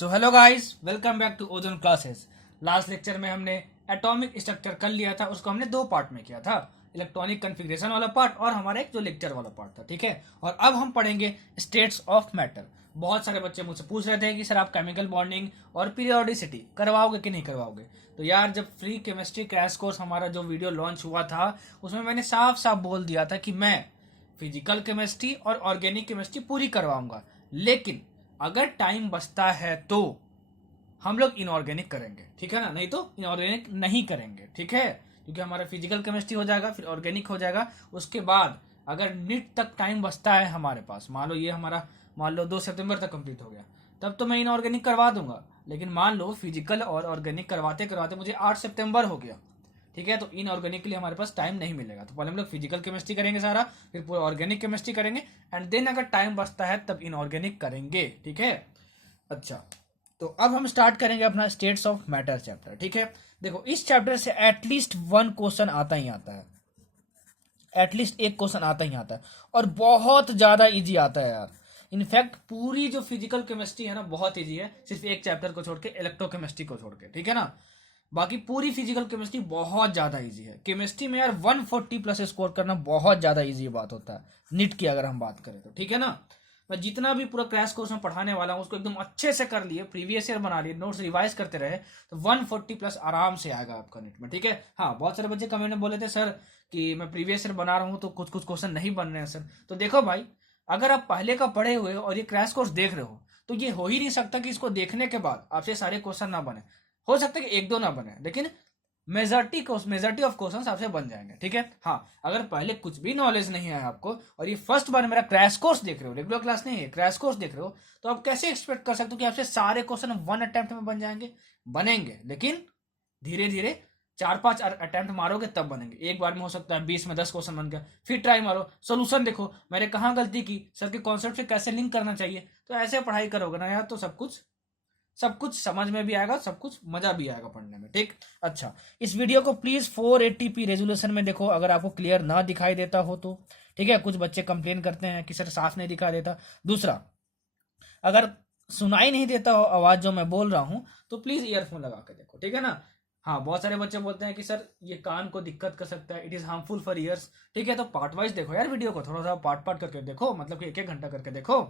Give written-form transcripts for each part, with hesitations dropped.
So hello guys, welcome back to Ozone classes. Last lecture में हमने atomic structure कर लिया था, उसको हमने दो पार्ट में किया था, इलेक्ट्रॉनिक कन्फिग्रेशन वाला पार्ट और हमारा एक जो लेक्चर वाला पार्ट था। ठीक है, और अब हम पढ़ेंगे स्टेट्स ऑफ मैटर। बहुत सारे बच्चे मुझसे पूछ रहे थे कि सर आप केमिकल बॉन्डिंग और पीरियोडिसिटी करवाओगे कि नहीं करवाओगे। तो यार, जब फ्री केमिस्ट्री क्रैश कोर्स हमारा जो वीडियो लॉन्च हुआ था, उसमें मैंने साफ साफ बोल दिया था कि मैं फिजिकल केमिस्ट्री और ऑर्गेनिक केमिस्ट्री पूरी करवाऊंगा, लेकिन अगर टाइम बचता है तो हम लोग इनऑर्गेनिक करेंगे। ठीक है ना, नहीं तो इनऑर्गेनिक नहीं करेंगे। ठीक है, क्योंकि हमारा फिजिकल केमिस्ट्री हो जाएगा, फिर ऑर्गेनिक हो जाएगा। उसके बाद अगर नीट तक टाइम बचता है हमारे पास, मान लो ये हमारा 2 सितंबर तक कंप्लीट हो गया, तब तो मैं इनऑर्गेनिक करवा दूंगा। लेकिन मान लो फिजिकल और ऑर्गेनिक करवाते करवाते मुझे 8 सितंबर हो गया, ठीक है, तो इनऑर्गेनिक के लिए हमारे पास टाइम नहीं मिलेगा। तो पहले हम लोग फिजिकल केमिस्ट्री करेंगे सारा, फिर पूरा ऑर्गेनिक केमिस्ट्री करेंगे, एंड देन अगर टाइम बचता है तब इनऑर्गेनिक करेंगे। ठीक है, अच्छा, तो अब हम स्टार्ट करेंगे अपना स्टेट्स ऑफ मैटर चैप्टर। ठीक है, देखो इस चैप्टर से एटलीस्ट वन क्वेश्चन आता ही आता है, एटलीस्ट एक क्वेश्चन आता ही आता है, और बहुत ज्यादा इजी आता है यार। इनफैक्ट पूरी जो फिजिकल केमिस्ट्री है ना, बहुत इजी है, सिर्फ एक चैप्टर को छोड़ के, इलेक्ट्रोकेमिस्ट्री को छोड़ के। ठीक है ना, बाकी पूरी फिजिकल केमिस्ट्री बहुत ज्यादा इजी है। केमिस्ट्री में यार 140 प्लस स्कोर करना बहुत ज्यादा इजी बात होता है, नीट की अगर हम बात करें तो। ठीक है ना, मैं जितना भी पूरा क्रैश कोर्स में पढ़ाने वाला हूँ उसको एकदम अच्छे से कर लिए, प्रीवियस ईयर बना लिए, नोट्स रिवाइज करते रहे, तो 140 प्लस आराम से आएगा आपका नीट में। ठीक है, हाँ, बहुत सारे बच्चे कमेंट में बोले थे सर कि मैं प्रीवियस ईयर बना रहा हूँ तो कुछ कुछ क्वेश्चन नहीं बन रहे हैं सर। तो देखो भाई, अगर आप पहले का पढ़े हुए हो और ये क्रैश कोर्स देख रहे हो, तो ये हो ही नहीं सकता कि इसको देखने के बाद आपसे सारे क्वेश्चन ना बने। हो सकता है कि एक दो ना बने, लेकिन मेजॉरिटी ऑफ क्वेश्चंस आपसे बन जाएंगे। ठीक है, हाँ, अगर पहले कुछ भी नॉलेज नहीं है आपको और ये फर्स्ट बार मेरा क्रैश कोर्स देख रहे हो, रेगुलर क्लास नहीं है, क्रैश कोर्स देख रहे हो, तो आप कैसे एक्सपेक्ट कर सकते हो कि आपसे सारे क्वेश्चन वन अटेम्प्ट में बन जाएंगे? बनेंगे, लेकिन धीरे धीरे 4-5 अटेम्प्ट मारोगे तब बनेंगे। एक बार में हो सकता है 20 में 10 क्वेश्चन बन गया, फिर ट्राई मारो, सोल्यूशन देखो मैंने कहाँ गलती की, सर के कॉन्सेप्ट से कैसे लिंक करना चाहिए। तो ऐसे पढ़ाई करोगे ना यार, तो सब कुछ समझ में भी आएगा, सब कुछ मजा भी आएगा पढ़ने में। ठीक, अच्छा, इस वीडियो को प्लीज 480p रेजोल्यूशन में देखो अगर आपको क्लियर ना दिखाई देता हो तो। ठीक है, कुछ बच्चे कंप्लेन करते हैं कि सर साफ नहीं दिखाई देता। दूसरा, अगर सुनाई नहीं देता हो आवाज जो मैं बोल रहा हूं, तो प्लीज ईयरफोन लगा के देखो। ठीक है ना, हाँ, बहुत सारे बच्चे बोलते हैं कि सर ये कान को दिक्कत कर सकता है, it is harmful for years. ठीक है, तो पार्ट वाइज देखो यार वीडियो को, थोड़ा सा पार्ट पार्ट करके देखो, मतलब कि एक एक घंटा करके देखो।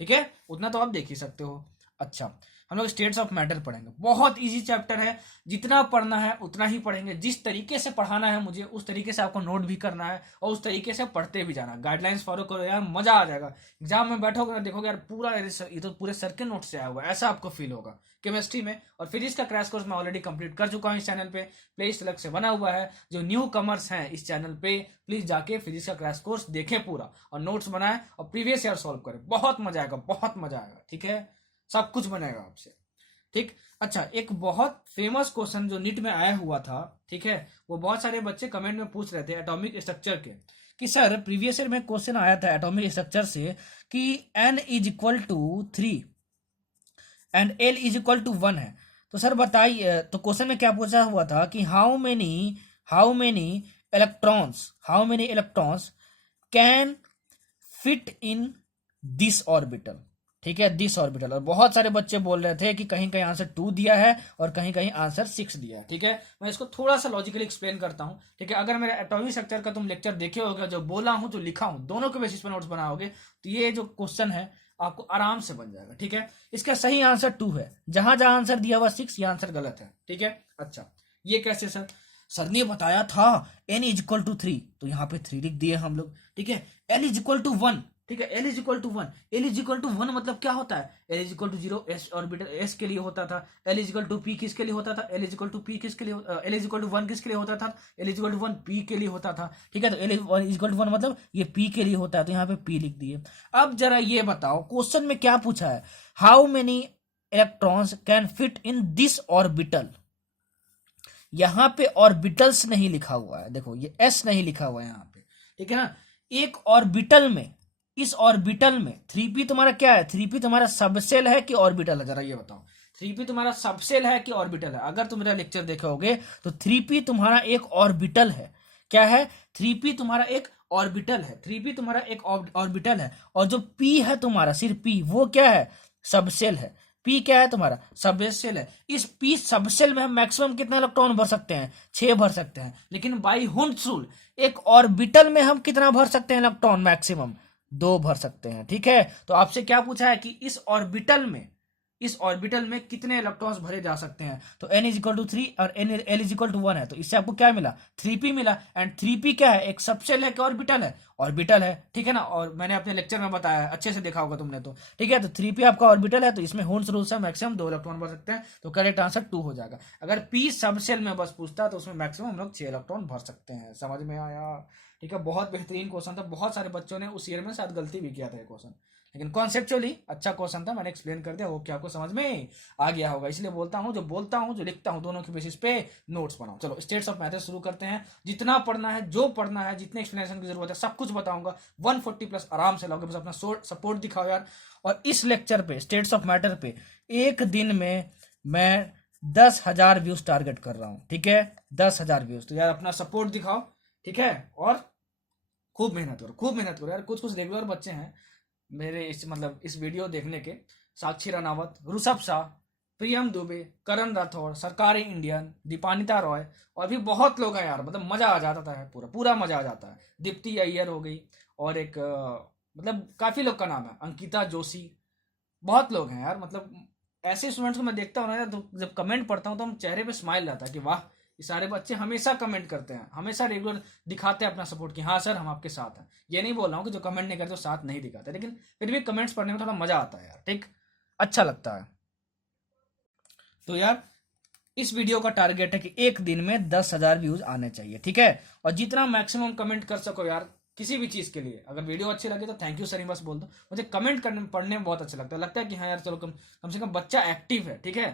ठीक है, उतना तो आप देख ही सकते हो। अच्छा, हम लोग स्टेट्स ऑफ मैटर पढ़ेंगे, बहुत इजी चैप्टर है, जितना पढ़ना है उतना ही पढ़ेंगे। जिस तरीके से पढ़ाना है मुझे, उस तरीके से आपको नोट भी करना है और उस तरीके से पढ़ते भी जाना। गाइडलाइंस फॉलो करो यार, मजा आ जाएगा। एग्जाम में बैठोगे ना, देखोगे यार पूरा ये तो पूरे सर के नोट से आया हुआ है, ऐसा आपको फील होगा केमिस्ट्री में। और फिजिक्स का क्रैश कोर्स मैं ऑलरेडी कंप्लीट कर चुका हूँ इस चैनल पे, प्लेलिस्ट अलग से बना हुआ है। जो न्यू कमर्स हैं इस चैनल पे, प्लीज जाके फिजिक्स का क्रैश कोर्स देखें पूरा, और नोट्स बनाए और प्रीवियस ईयर सॉल्व करें, बहुत मजा आएगा, बहुत मजा आएगा। ठीक है, सब कुछ बनेगा आपसे। ठीक, अच्छा, एक बहुत फेमस क्वेश्चन जो नीट में आया हुआ था, ठीक है, वो बहुत सारे बच्चे कमेंट में पूछ रहे थे एटॉमिक स्ट्रक्चर के, कि सर प्रीवियस ईयर में क्वेश्चन आया था एटॉमिक स्ट्रक्चर से कि n is equal to 3 and l is equal to 1 है। तो सर बताइए, तो क्वेश्चन में क्या पूछा हुआ था कि how many electrons can fit in this orbital. ठीक है, दिस ऑर्बिटल, और बहुत सारे बच्चे बोल रहे थे कि कहीं कहीं आंसर 2 दिया है और कहीं कहीं आंसर 6 दिया है। ठीक है, मैं इसको थोड़ा सा लॉजिकली एक्सप्लेन करता हूं। ठीक है, अगर मेरा एटॉमिक स्ट्रक्चर का तुम लेक्चर देखे होगे, जो बोला हूं जो लिखा हूं, दोनों के बेसिस पर नोट्स बनाओगे, तो ये जो क्वेश्चन है आपको आराम से बन जाएगा। ठीक है, इसका सही आंसर 2 है, जहां जहां आंसर दिया हुआ 6, ये आंसर गलत है। ठीक है, अच्छा, ये कैसे सर? सर ने बताया था n इज इक्वल टू 3, तो यहाँ पे 3 लिख दिए हम लोग। ठीक है, l इज इक्वल टू 1, ठीक है, l is equal to 1, l is equal to 1 मतलब क्या होता है? l is equal to 0 s orbital s के लिए होता था, l is equal to p किसके लिए होता था? l is equal to p किसके लिए, l इज इक्वल टू 1 किसके लिए होता था? l is equal to 1 p के लिए होता था। ठीक है, तो l इज इक्वल टू 1 मतलब ये p के लिए होता है, तो यहाँ पे p लिख दिए। अब जरा ये बताओ क्वेश्चन में क्या पूछा है, how many electrons can fit in this orbital. यहां पे ऑर्बिटल्स नहीं लिखा हुआ है, देखो ये s नहीं लिखा हुआ है यहाँ पे। ठीक है ना, एक ऑर्बिटल में, इस ऑर्बिटल में 3p तुम्हारा क्या है? 3p तुम्हारा सबसेल है कि ऑर्बिटल है? जरा ये बताओ, 3p तुम्हारा सबसेल है कि ऑर्बिटल है? अगर तुम मेरा लेक्चर देखोगे तो 3p तुम्हारा एक ऑर्बिटल है। क्या है? 3p तुम्हारा एक ऑर्बिटल है, 3p तुम्हारा एक ऑर्बिटल है, और जो p है तुम्हारा, सिर्फ p, वो क्या है? सबसेल है। पी क्या है तुम्हारा? सबशेल है। इस पी सबशेल में हम मैक्सिमम कितने इलेक्ट्रॉन भर सकते हैं? 6 भर सकते हैं। लेकिन बाई हुंड्स रूल एक ऑर्बिटल में हम कितना भर सकते हैं इलेक्ट्रॉन? मैक्सिमम 2 भर सकते हैं। ठीक है, तो आपसे क्या पूछा है कि इस ऑर्बिटल में कितने इलेक्ट्रॉन्स भरे जा सकते हैं? तो n इज इक्वल टू 3 और n l is equal to 1 है, तो इससे आपको क्या मिला? 3p मिला। एंड 3p क्या है? एक सबशेल है कि ऑर्बिटल है? ऑर्बिटल है, ठीक है ना। और मैंने अपने लेक्चर में बताया है, अच्छे से देखा होगा तुमने तो, ठीक है। तो 3p आपका ऑर्बिटल है, तो इसमें हुंड्स रूल से मैक्सिमम 2 इलेक्ट्रॉन भर सकते हैं, तो करेक्ट आंसर 2 हो जाएगा। अगर p सबशेल में बस पूछता तो उसमें मैक्सिमम हम लोग 6 इलेक्ट्रॉन भर सकते हैं। समझ में आया? ठीक है, बहुत बेहतरीन क्वेश्चन था। बहुत सारे बच्चों ने उस ईयर में शायद गलती भी किया था ये क्वेश्चन, लेकिन कॉन्सेप्चुअली अच्छा क्वेश्चन था। मैंने एक्सप्लेन कर दिया, वो क्या आपको समझ में आ गया होगा। इसलिए बोलता हूँ, जो लिखता हूँ, दोनों के बेसिस पे नोट्स बनाओ। चलो स्टेट्स ऑफ मैथड शुरू करते हैं। जितना पढ़ना है, जो पढ़ना है, जितने एक्सप्लेनेशन की जरूरत है, सब कुछ बताऊंगा। 140+ आराम से लाओगे, बस अपना सपोर्ट दिखाओ यार। और इस लेक्चर पे, स्टेट्स ऑफ मैटर पे, एक दिन में मैं 10,000 व्यूज टारगेट कर रहा हूँ। ठीक है, 10,000 व्यूज। तो यार अपना सपोर्ट दिखाओ, ठीक है, और खूब मेहनत करो, खूब मेहनत करो यार। कुछ कुछ रेगुलर बच्चे हैं मेरे इस वीडियो देखने के, साक्षी रनावत, ऋषभ शाह, प्रियम दुबे, करण राठौर, सरकारी इंडियन, दीपानिता रॉय, और भी बहुत लोग हैं यार। मतलब मजा आ जाता है, पूरा पूरा मजा आ जाता है। दीप्ति अय्यर हो गई, और एक मतलब काफी लोग का नाम है, अंकिता जोशी, बहुत लोग हैं यार। मतलब ऐसे स्टूडेंट्स को मैं देखता हूँ ना यार, तो जब कमेंट पढ़ता हूँ तो हम चेहरे पे स्माइल आता है कि वाह, ये सारे बच्चे हमेशा कमेंट करते हैं, हमेशा रेगुलर दिखाते हैं अपना सपोर्ट कि हाँ सर हम आपके साथ हैं। ये नहीं बोल रहा हूँ कि जो कमेंट नहीं करते वो साथ नहीं दिखाते, लेकिन फिर भी कमेंट्स पढ़ने में थोड़ा मजा आता है यार, ठीक, अच्छा लगता है। तो यार इस वीडियो का टारगेट है कि एक दिन में 10,000 व्यूज आने चाहिए, ठीक है। और जितना मैक्सिमम कमेंट कर सको यार किसी भी चीज के लिए। अगर वीडियो अच्छी लगे तो थैंक यू सर बस बोल दो। मुझे कमेंट करने पढ़ने में बहुत अच्छा लगता है कि हाँ यार चलो कम से कम बच्चा एक्टिव है, ठीक है,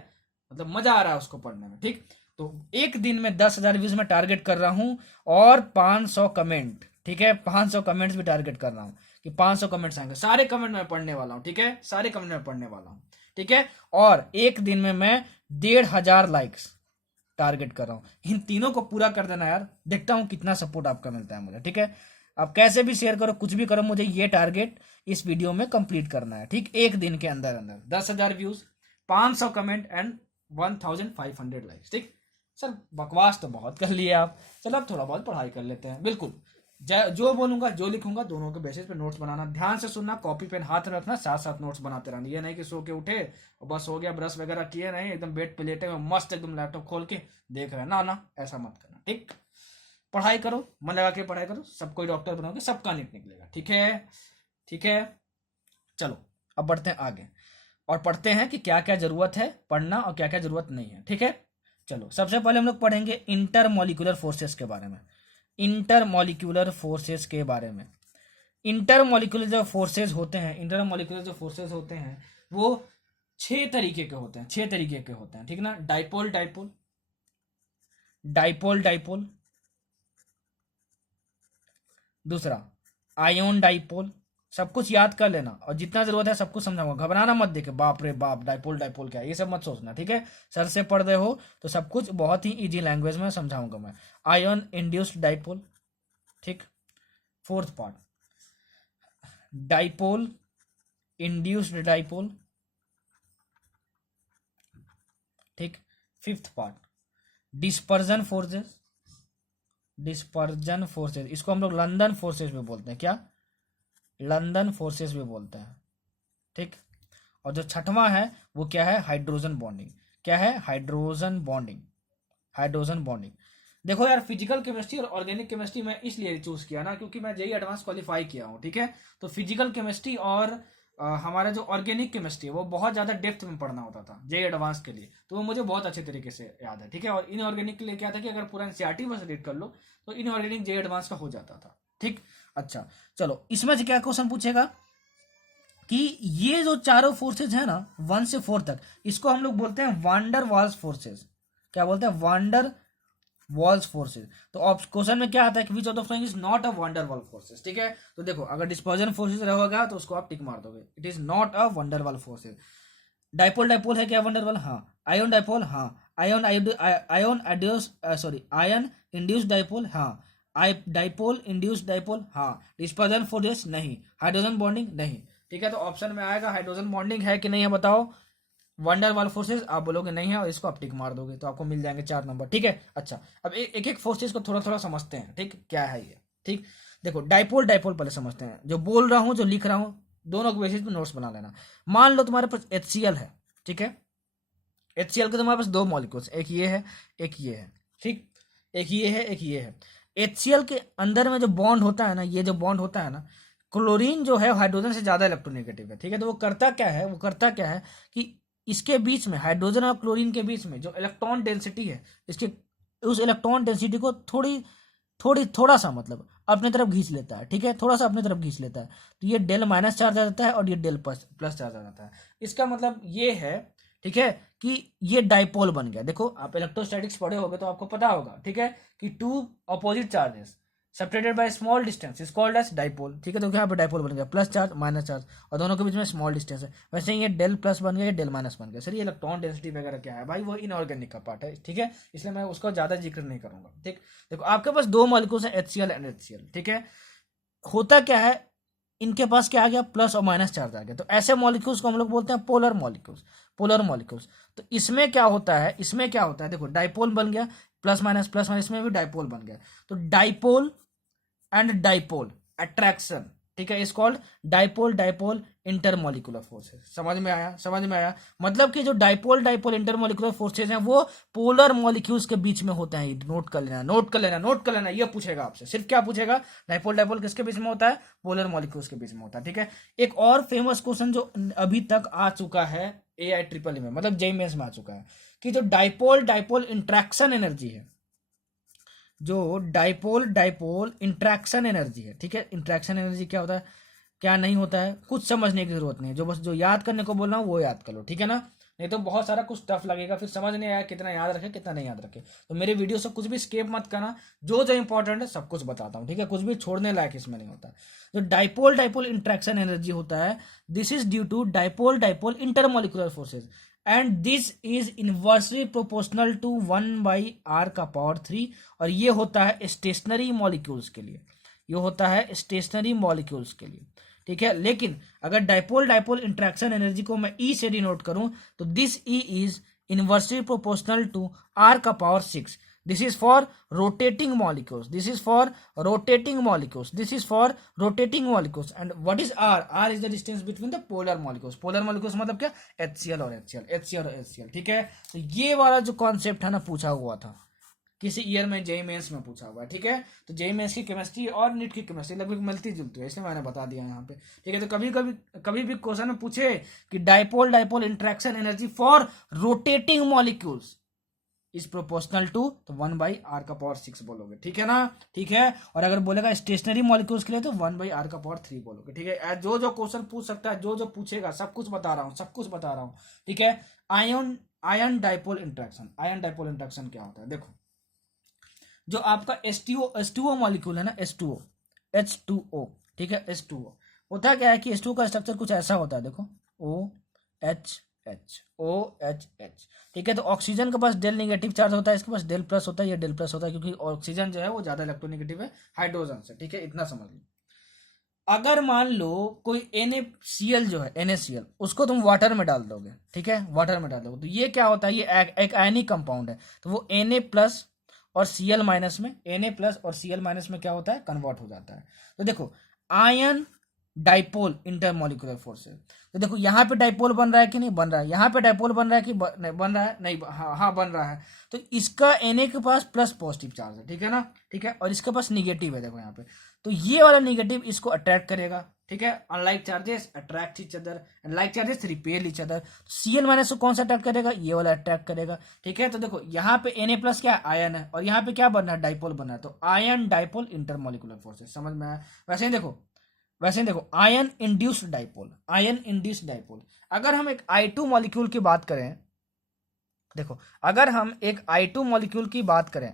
मतलब मजा आ रहा है उसको पढ़ने में, ठीक। तो एक दिन में 10,000 व्यूज में टारगेट कर रहा हूं, और 500 कमेंट, ठीक है, 500 कमेंट्स भी टारगेट कर रहा हूं कि 500 कमेंट्स आएंगे। सारे कमेंट मैं पढ़ने वाला हूं, ठीक है, सारे कमेंट मैं पढ़ने वाला हूं, ठीक है। और एक दिन में मैं 1,500 लाइक्स टारगेट कर रहा हूं। इन तीनों को पूरा कर देना यार, देखता हूं कितना सपोर्ट आपका मिलता है मुझे, ठीक है। आप कैसे भी शेयर करो, कुछ भी करो, मुझे ये टारगेट इस वीडियो में कंप्लीट करना है, ठीक। एक दिन के अंदर अंदर 10,000 व्यूज, 500 कमेंट एंड 1,500 लाइक्स, ठीक। सर बकवास तो बहुत कर लिए आप, चलो अब थोड़ा बहुत पढ़ाई कर लेते हैं। बिल्कुल जो बोलूंगा, जो लिखूंगा, दोनों के बेसिस पे नोट्स बनाना, ध्यान से सुनना, कॉपी पेन हाथ में रखना, साथ साथ नोट्स बनाते रहना। ये नहीं कि सो के उठे और बस हो गया, ब्रश वगैरह किए नहीं, एकदम बेड पे लेटे हुए मस्त एकदम लैपटॉप खोल के देख रहे हैं, ना ना, ऐसा मत करना, ठीक। पढ़ाई करो, मन लगा के पढ़ाई करो, सब कोई डॉक्टर बनोगे, सबका नीट निकलेगा, ठीक है, ठीक है। चलो अब बढ़ते हैं आगे और पढ़ते हैं कि क्या क्या जरूरत है पढ़ना और क्या क्या जरूरत नहीं है, ठीक है। चलो सबसे पहले हम लोग पढ़ेंगे इंटरमॉलिक्यूलर फोर्सेस के बारे में। इंटरमॉलिक्यूलर फोर्सेस के बारे में, इंटरमॉलिक्यूलर जो फोर्सेस होते हैं, इंटरमॉलिक्यूलर जो फोर्सेस होते हैं वो 6 तरीके के होते हैं, 6 तरीके के होते हैं, ठीक ना। डाइपोल डाइपोल, डाइपोल डाइपोल, दूसरा आयोन डाइपोल। सब कुछ याद कर लेना और जितना जरूरत है सब कुछ समझाऊंगा, घबराना मत देखे बाप रे बाप डाइपोल डाइपोल क्या है, ये सब मत सोचना, ठीक है। सर से पढ़ रहे हो तो सब कुछ बहुत ही इजी लैंग्वेज में समझाऊंगा मैं। आयोन इंड्यूस्ड डाइपोल, ठीक, fourth part. Dipole induced dipole, ठीक, fifth part. Dispersion forces, dispersion forces, इसको हम लोग लंदन फोर्सेस भी बोलते हैं, क्या, लंदन फोर्सेस भी बोलते हैं, ठीक। और जो छठवां है वो क्या है, हाइड्रोजन बॉन्डिंग। क्या है, हाइड्रोजन बॉन्डिंग, हाइड्रोजन बॉन्डिंग। देखो यार फिजिकल केमिस्ट्री और ऑर्गेनिक केमिस्ट्री मैं इसलिए चूज किया ना क्योंकि मैं जेई एडवांस क्वालिफाई किया हूँ, ठीक है। तो फिजिकल केमिस्ट्री और हमारा जो ऑर्गेनिक केमिस्ट्री है वो बहुत ज़्यादा डेप्थ में पढ़ना होता था जेई एडवांस के लिए, तो वो मुझे बहुत अच्छे तरीके से याद है, ठीक है। और इनऑर्गेनिक के लिए क्या था कि अगर पूरा एनसीईआरटी बस रीड कर लो तो इनऑर्गेनिक जेई एडवांस का हो जाता था, ठीक। अच्छा चलो इसमें से क्या क्वेश्चन पूछेगा कि ये जो चारों फोर्सेज है ना 1 से 4 तक, इसको हम लोग बोलते हैं वांडर वाल्स फोर्सेज। क्या बोलते हैं, वांडर वॉल्स फोर्सेज। तो क्वेश्चन में क्या आता है कि which of the following is not a van der Waals forces, ठीक है। तो देखो अगर डिस्पर्जन फोर्सेज रहेगा तो उसको आप टिक मार दोगे, it is not a van der Waals forces. Dipole dipole है क्या वंडर वॉल, हाँ। आयोन डाइपोल, हाँ। Ion ion induce sorry ion induce dipole, हाँ। डाइपोल इंड्यूस डाइपोल, हाँ। डिस्पर्जन फोर्सेज नहीं। हाइड्रोजन बॉन्डिंग नहीं, ठीक है। तो ऑप्शन में आएगा हाइड्रोजन बॉन्डिंग है कि नहीं है बताओ। वंडरवाल फोर्सेस आप बोलोगे नहीं है और इसको आप टिक मार दोगे तो आपको मिल जाएंगे 4 नंबर। ठीक है, अच्छा अब एक एक फोर्सेस को थोड़ा थोड़ा समझते हैं। ठीक, क्या है ये? ठीक, देखो डाइपोल डाइपोल पहले समझते हैं। जो बोल रहा हूँ जो लिख रहा हूँ दोनों के बेसिस पे नोट्स बना लेना। मान लो तुम्हारे पास HCl है, ठीक है, HCl के तुम्हारे पास दो मॉलिक्यूल्स, एक ये है एक ये है, ठीक, एक ये है एक ये है। HCl के अंदर में जो बॉन्ड होता है ना, ये जो बॉन्ड होता है ना, क्लोरीन जो है हाइड्रोजन से ज्यादा इलेक्ट्रोनेगेटिव है। ठीक है, तो वो करता क्या है, वो करता क्या है कि इसके बीच में हाइड्रोजन और क्लोरीन के बीच में जो इलेक्ट्रॉन डेंसिटी है, इसके उस इलेक्ट्रॉन डेंसिटी को थोड़ा सा मतलब अपने तरफ खींच लेता है। ठीक है, थोड़ा सा अपने तरफ खींच लेता है, तो ये डेल माइनस चार्ज आ जाता है और ये डेल प्लस चार्ज आ जाता है। इसका मतलब ये है, ठीक है, कि ये डाइपोल बन गया। देखो आप इलेक्ट्रोस्टैटिक्स पढ़े होगे तो आपको पता होगा, ठीक है, कि two opposite charges separated by small distance is called as dipole. ठीक है, तो यहाँ पे डाइपोल बन गया, प्लस चार्ज माइनस चार्ज और दोनों के बीच में स्मॉल डिस्टेंस है। वैसे ही ये डेल प्लस बन गया, ये डेल माइनस बन गया। सर ये इलेक्ट्रॉन डेंसिटी वगैरह क्या है भाई, वो इनऑर्गेनिक का पार्ट है। ठीक है, इसलिए मैं उसका ज्यादा जिक्र नहीं करूंगा। ठीक, देखो आपके पास दो मॉलिक्यूल्स है HCl एंड HCl। ठीक है, होता क्या है, इनके पास क्या आ गया, प्लस और माइनस चार्ज आ गया, तो ऐसे मॉलिक्यूल्स को हम लोग बोलते हैं पोलर मॉलिक्यूल्स। पोलर मॉलिक्यूल्स, तो इसमें क्या होता है, इसमें क्या होता है, देखो डाइपोल बन गया, प्लस माइनस, इसमें भी डाइपोल बन गया। तो डाइपोल एंड डाइपोल अट्रैक्शन, ठीक है, is called dipole dipole intermolecular forces. समझ में आया, समझ में आया? मतलब कि जो डाइपोल डाइपोल इंटरमोलिकुलर फोर्सेस हैं वो पोलर मॉलिक्यूल्स के बीच में होते हैं। नोट कर लेना, नोट कर लेना, नोट कर लेना। ये पूछेगा आपसे, सिर्फ क्या पूछेगा, डाइपोल डाइपोल किसके बीच में होता है, पोलर मॉलिक्यूल्स के बीच में होता है। ठीक है, एक और फेमस क्वेश्चन जो अभी तक आ चुका है AI ट्रिपल में, मतलब जेईई मेंस में आ चुका है, कि जो डाइपोल डाइपोल इंट्रैक्शन एनर्जी है, जो डाइपोल डाइपोल इंट्रैक्शन एनर्जी है, ठीक है, इंट्रैक्शन एनर्जी क्या होता है क्या नहीं होता है, कुछ समझने की जरूरत नहीं है। जो बस जो याद करने को बोल रहा हूँ वो याद कर लो, ठीक है ना, नहीं तो बहुत सारा कुछ टफ लगेगा, फिर समझ नहीं आया कितना याद रखे कितना नहीं याद रखे। तो मेरे वीडियो से कुछ भी स्केप मत करना, जो जो इंपॉर्टेंट है सब कुछ बताता हूँ। ठीक है, कुछ भी छोड़ने लायक इसमें नहीं होता। जो डाइपोल डाइपोल इंट्रैक्शन एनर्जी होता है, this is due to dipole dipole intermolecular forces and this is inversely proportional to 1/r⁻³ और ये होता है स्टेशनरी मॉलिक्यूल्स के लिए, ये होता है स्टेशनरी मॉलिक्यूल्स के लिए। ठीक है, लेकिन अगर डाइपोल डाइपोल इंट्रैक्शन एनर्जी को मैं E से डिनोट करूं तो this E is inversely proportional to r⁻⁶। This is for rotating molecules. This is for rotating molecules. This is for rotating molecules. And what is R? R is the distance between the polar molecules. Polar molecules मतलब क्या, HCl और HCl, HCl और HCl। ठीक है, तो ये वाला जो कॉन्सेप्ट है ना पूछा हुआ था किसी ईयर में, जेईई मेंस में पूछा हुआ है। ठीक है, तो जेईई मेंस की केमिस्ट्री और नीट की केमिस्ट्री लगभग मिलती जुलती है, इसलिए मैंने बता दिया यहाँ पे। ठीक है, तो कभी भी क्वेश्चन में पूछे कि dipole dipole interaction energy for rotating molecules is proportional to, तो 1/r⁻⁶ बोलोगे। ठीक है ना, ठीक है, और अगर बोलेगा स्टेशनरी मॉलिक्यूल्स के लिए तो 1/r⁻³ बोलोगे। ठीक है, जो जो क्वेश्चन पूछ सकता है, जो जो पूछेगा सब कुछ बता रहा हूँ, सब कुछ बता रहा हूँ। ठीक है, ion ion dipole interaction, ion dipole interaction क्या होता है, देखो जो आपका H2O मॉलिक्यूल है ना, H2O, ठीक है, H2O होता क्या है कि H2O का स्ट्रक्चर कुछ ऐसा होता है, देखो OH। ठीक है, तो ऑक्सीजन के पास डेल नेगेटिव चार्ज होता है, इसके पास डेल प्लस होता है, ये डेल प्लस होता है क्योंकि ऑक्सीजन जो है वो ज्यादा इलेक्ट्रोनेगेटिव है हाइड्रोजन से। ठीक है, इतना समझ लो। अगर मान लो कोई NaCl जो है NaCl, उसको तुम वाटर में डाल दोगे, ठीक है, वाटर में डाल दोगे तो ये क्या होता है, ये एक आयनिक कंपाउंड है, तो वो Na प्लस और Cl माइनस में, Na प्लस और Cl माइनस में क्या होता है, कन्वर्ट हो जाता है। तो देखो आयन डाइपोल इंटरमोलिकुलर फोर्सेस, तो देखो यहाँ पे डाइपोल बन रहा है कि नहीं बन रहा है, यहाँ पे डाइपोल बन रहा है कि नहीं बन रहा है, नहीं, हाँ बन रहा है। तो इसका Na के पास प्लस पॉजिटिव चार्ज है, ठीक है ना, ठीक है, और इसके पास निगेटिव है, देखो यहाँ पे, तो ये वाला निगेटिव इसको अट्रैक्ट करेगा। ठीक है, unlike charges attract each other and like charges repel each other. Cl minus को कौन सा अट्रैक्ट करेगा, ये वाला अट्रैक्ट करेगा। ठीक है, तो देखो यहाँ पे Na प्लस क्या आयन है और यहाँ पे क्या बन रहा है, डाइपोल बन रहा है, तो आयन डाइपोल इंटरमोलिकुलर फोर्सेस। समझ में आया? वैसे ही देखो ion induced dipole, ion induced dipole, अगर हम एक I2 मॉलिक्यूल की बात करें, देखो अगर हम एक I2 मॉलिक्यूल की बात करें,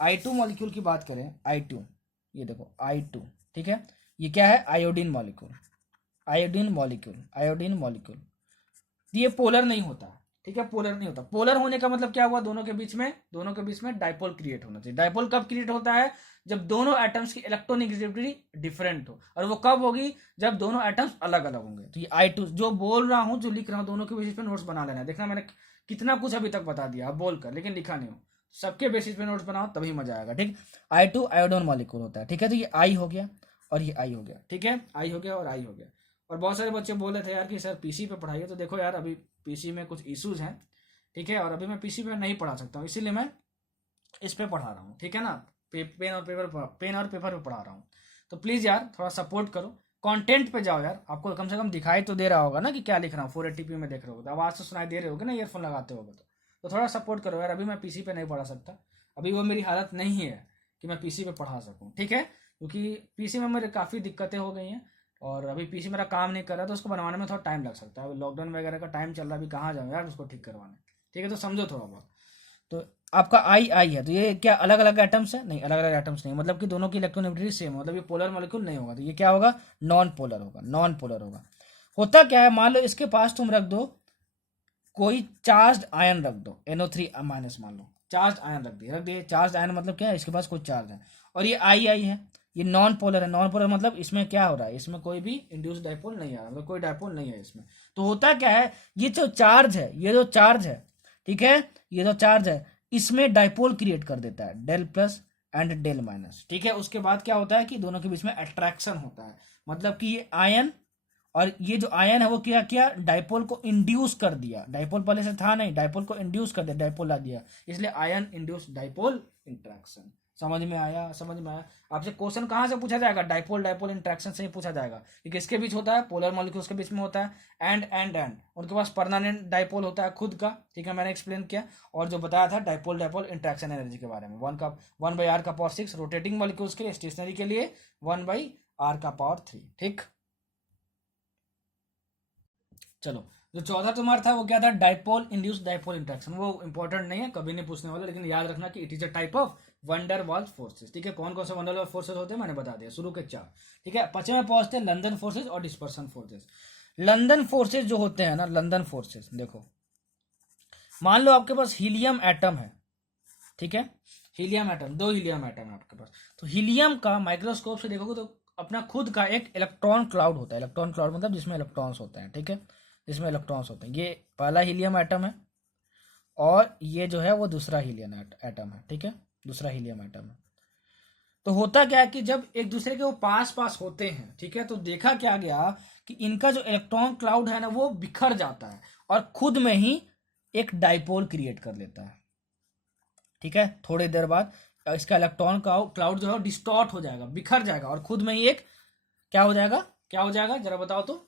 I2 मॉलिक्यूल की बात करें, I2, ये देखो I2, ठीक है, ये क्या है, आयोडीन मॉलिक्यूल, आयोडीन मॉलिक्यूल, ये पोलर नहीं होता। ठीक है, पोलर नहीं होता। पोलर होने का मतलब क्या हुआ, दोनों के बीच में डाइपोल क्रिएट होना चाहिए। डाइपोल कब क्रिएट होता है, जब दोनों एटम्स की इलेक्ट्रोनेगेटिविटी डिफरेंट हो, और वो कब होगी, जब दोनों एटम्स अलग अलग होंगे। तो ये I2 जो बोल रहा हूँ, जो लिख रहा हूँ, दोनों के बेसिस पे नोट्स बना लेना। देखना मैंने कितना कुछ अभी तक बता दिया बोल कर, लेकिन लिखा नहीं हो। सबके बेसिस पे नोट्स बनाओ, तभी मजा आएगा। ठीक, I2 आयोडोन मॉलिक्यूल होता है। ठीक है, तो ये I हो गया और ये I हो गया। ठीक है, I हो गया और I हो गया। और बहुत सारे बच्चे बोल रहे थे यार कि सर पीसी पे पढ़ाइए, तो देखो यार अभी पीसी में कुछ इश्यूज हैं। ठीक है, और अभी मैं पीसी पे नहीं पढ़ा सकता हूँ, इसीलिए मैं इस पे पढ़ा रहा हूँ। ठीक है ना, पेन और पेपर पे पढ़ा रहा हूँ। तो प्लीज यार थोड़ा सपोर्ट करो, कंटेंट पे जाओ यार। आपको कम से कम दिखाई तो दे रहा होगा ना कि क्या लिख रहा हूँ, 480p में देख रहे हो तो आवाज तो सुनाई दे रहे होगे ना, ईयरफोन लगाते होगे तो थोड़ा सपोर्ट करो यार। अभी मैं पीसी पे नहीं पढ़ा सकता, अभी वो मेरी हालत नहीं है कि मैं पीसी पे पढ़ा सकूँ। ठीक है, क्योंकि पीसी में मेरे काफ़ी दिक्कतें हो गई हैं, और अभी पीसी मेरा काम नहीं कर रहा, तो उसको बनवाने में थोड़ा टाइम लग सकता है। अभी लॉकडाउन वगैरह का टाइम चल रहा है, अभी कहाँ जाऊँ यार उसको ठीक करवाने। ठीक है, तो समझो थोड़ा बहुत। तो आपका I है, तो ये क्या अलग अलग एटम्स है? नहीं, अलग अलग एटम्स नहीं, मतलब कि दोनों की इलेक्ट्रोनेगेटिविटी सेम, मतलब ये पोलर मॉलिक्यूल नहीं होगा। तो ये क्या होगा, नॉन पोलर होगा। नॉन पोलर होगा। होता क्या है, मान लो इसके पास तुम रख दो कोई चार्ज आयन, रख दो NO3 माइनस, मान लो चार्ज आयन रख दिए। चार्ज आयन मतलब क्या है, इसके पास कोई चार्ज है, और ये I है, ये नॉन पोलर है। नॉन पोलर मतलब इसमें क्या हो रहा है, इसमें कोई भी इंड्यूस डाइपोल नहीं आ रहा, मतलब कोई डाइपोल नहीं है इसमें। तो होता क्या है, ये जो चार्ज है, ठीक है, ये जो चार्ज है इसमें डाइपोल क्रिएट कर देता है, del plus and del minus. ठीक है, उसके बाद क्या होता है कि दोनों के बीच में अट्रैक्शन होता है, मतलब कि ये आयन और ये जो आयन है वो क्या किया, डाइपोल को इंड्यूस कर दिया। डाइपोल पहले से था नहीं, डाइपोल को इंड्यूस कर दिया, डाइपोल ला दिया, इसलिए आयन इंड्यूस डाइपोल इंट्रैक्शन। समझ में आया? आपसे क्वेश्चन कहाँ से पूछा जाएगा, डाइपोल इंट्रैक्शन से ही पूछा जाएगा कि किसके बीच होता है, पोलर मॉलिक्यूल्स के बीच में होता है। एंड उनके पास परमानेंट डाइपोल होता है खुद का। ठीक है, मैंने एक्सप्लेन किया, और जो बताया था डाइपोल इंट्रैक्शन एनर्जी के बारे में, 1/r⁶ रोटेटिंग मॉलिक्यूल्स के लिए, स्टेशनरी के लिए 1/r⁴। ठीक, चलो, जो चौथा तुम्हारा था वो क्या था, डाइपोल इंड्यूस्ड डाइपोल इंट्रैक्शन। वो इंपॉर्टेंट नहीं है, कभी नहीं पूछने वाला, लेकिन याद रखना कि it is a type of van der Waals forces. ठीक है, कौन कौन से वंडर वाल्स फोर्सेस होते हैं मैंने बता दिया, शुरू के 4। ठीक है, 5वें में पहुंचते हैं लंदन फोर्सेस और डिस्पर्सन फोर्सेस। लंदन फोर्सेस जो होते हैं ना, लंदन फोर्सेस देखो, मान लो आपके पास हीलियम एटम है। ठीक है, हीलियम एटम, 2 हीलियम एटम है आपके पास। तो हीलियम का माइक्रोस्कोप से देखोगे तो अपना खुद का एक इलेक्ट्रॉन क्लाउड होता है। इलेक्ट्रॉन क्लाउड मतलब जिसमें इलेक्ट्रॉन्स होते हैं। ठीक है, जिसमें इलेक्ट्रॉन्स होते हैं, ये पहला हीलियम एटम है, और ये जो है वो दूसरा हीलियम एटम है। ठीक है, दूसरा हीलियम एटम है। तो होता क्या है कि जब एक दूसरे के वो पास पास होते हैं, ठीक है, तो देखा क्या गया कि इनका जो इलेक्ट्रॉन क्लाउड है ना, वो बिखर जाता है और खुद में ही एक डाइपोल क्रिएट कर लेता है। ठीक है, थोड़ी देर बाद इसका इलेक्ट्रॉन क्लाउड जो है डिस्टॉर्ट हो जाएगा, बिखर जाएगा, और खुद में ही एक क्या हो जाएगा जरा बताओ तो,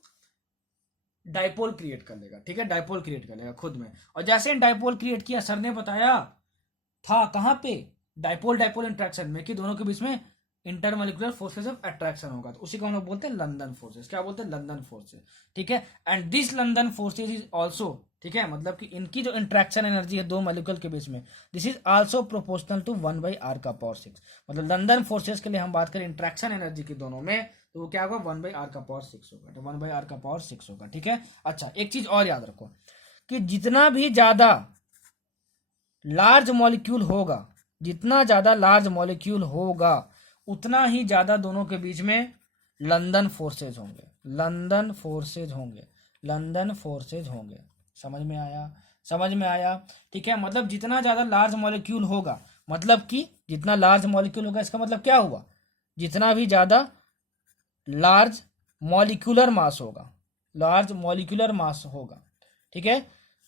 डाइपोल क्रिएट कर लेगा। ठीक है, डाइपोल क्रिएट कर लेगा खुद में। और जैसे डाइपोल क्रिएट किया, सर ने बताया था कहां पे, डाइपोल इंट्रैक्शन में, कि दोनों के बीच में इंटरमोलिकुलर फोर्सेस ऑफ अट्रैक्शन होगा, तो उसी को हम लोग बोलते हैं लंदन फोर्सेस। क्या बोलते हैं, लंदन फोर्सेस। ठीक है, and this London forces is also, ठीक है, मतलब कि इनकी जो इंट्रैक्शन एनर्जी है 2 मॉलिक्यूल के बीच में, this is also proportional to 1/r⁴। मतलब लंदन फोर्सेस के लिए हम बात करें इंट्रैक्शन एनर्जी की दोनों में, तो वो क्या होगा, 1/r⁴ होगा। तो 1/r⁴ होगा। ठीक है, अच्छा एक चीज और याद रखो कि जितना भी ज्यादा लार्ज मॉलिक्यूल होगा, जितना ज्यादा लार्ज मॉलिक्यूल होगा, उतना ही ज्यादा दोनों के बीच में लंदन फोर्सेज होंगे, लंदन फोर्सेज होंगे, लंदन फोर्सेज होंगे। समझ में आया? ठीक है, मतलब जितना ज्यादा लार्ज मॉलिक्यूल होगा, मतलब कि जितना लार्ज मॉलिक्यूल होगा, इसका मतलब क्या हुआ, जितना भी ज्यादा लार्ज मॉलिक्यूलर मास होगा, लार्ज मॉलिक्यूलर मास होगा। ठीक है,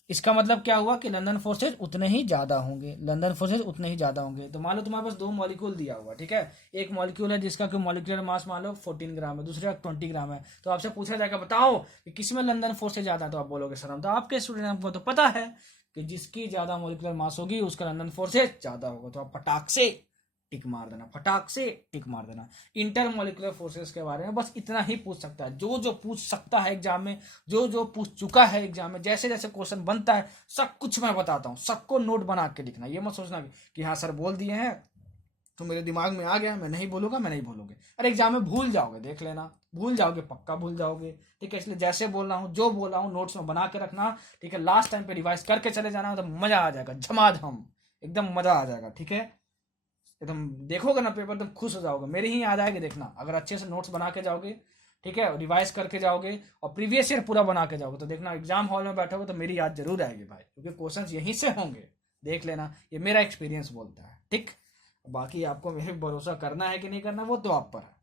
इसका मतलब क्या हुआ कि लंदन फोर्सेज उतने ही ज्यादा होंगे, लंदन फोर्सेज उतने ही ज्यादा होंगे। तो मान लो तुम्हारे पास 2 मॉलिक्यूल दिया हुआ, ठीक है, एक मॉलिक्यूल है जिसका कि मॉलिक्यूलर मास मान लो 14 ग्राम है, दूसरे का 20 ग्राम है। तो आपसे पूछा जाएगा बताओ कि किसमें लंदन फोर्सेज ज्यादा है, तो आप बोलोगे सर हम तो आपके स्टूडेंट, आपको तो पता है कि जिसकी ज्यादा मॉलिक्यूलर मास होगी उसका लंदन फोर्सेज ज्यादा होगा। तो आप फटाक से टिक मार देना। इंटरमोलिकुलर फोर्सेस के बारे में बस इतना ही पूछ सकता है, जो पूछ सकता है एग्जाम में, जो पूछ चुका है एग्जाम में, जैसे जैसे क्वेश्चन बनता है सब कुछ मैं बताता हूँ, सबको नोट बना के लिखना। ये मत सोचना कि हाँ सर बोल दिए हैं तो मेरे दिमाग में आ गया, मैं नहीं बोलूंगा, मैं नहीं भूलूंगी। अरे एग्जाम में भूल जाओगे, देख लेना, भूल जाओगे, पक्का भूल जाओगे, ठीक है। इसलिए जैसे बोल रहा हूँ, जो बोल रहा हूँ नोट्स में बना के रखना, ठीक है। लास्ट टाइम पे रिवाइज करके चले जाना, तो मजा आ जाएगा, झमाझम, एकदम मजा आ जाएगा, ठीक है। एकदम देखोगे ना पेपर, एकदम खुश हो जाओगे, मेरी ही याद आएगी, देखना। अगर अच्छे से नोट्स बना के जाओगे, ठीक है, रिवाइज करके जाओगे और प्रीवियस ईयर पूरा बना के जाओगे, तो देखना एग्जाम हॉल में बैठोगे तो मेरी याद जरूर आएगी भाई, क्योंकि क्वेश्चंस यहीं से होंगे, देख लेना। ये मेरा एक्सपीरियंस बोलता है, ठीक। बाकी आपको मेरे पे भरोसा करना है कि नहीं करना, वो तो आप पर है।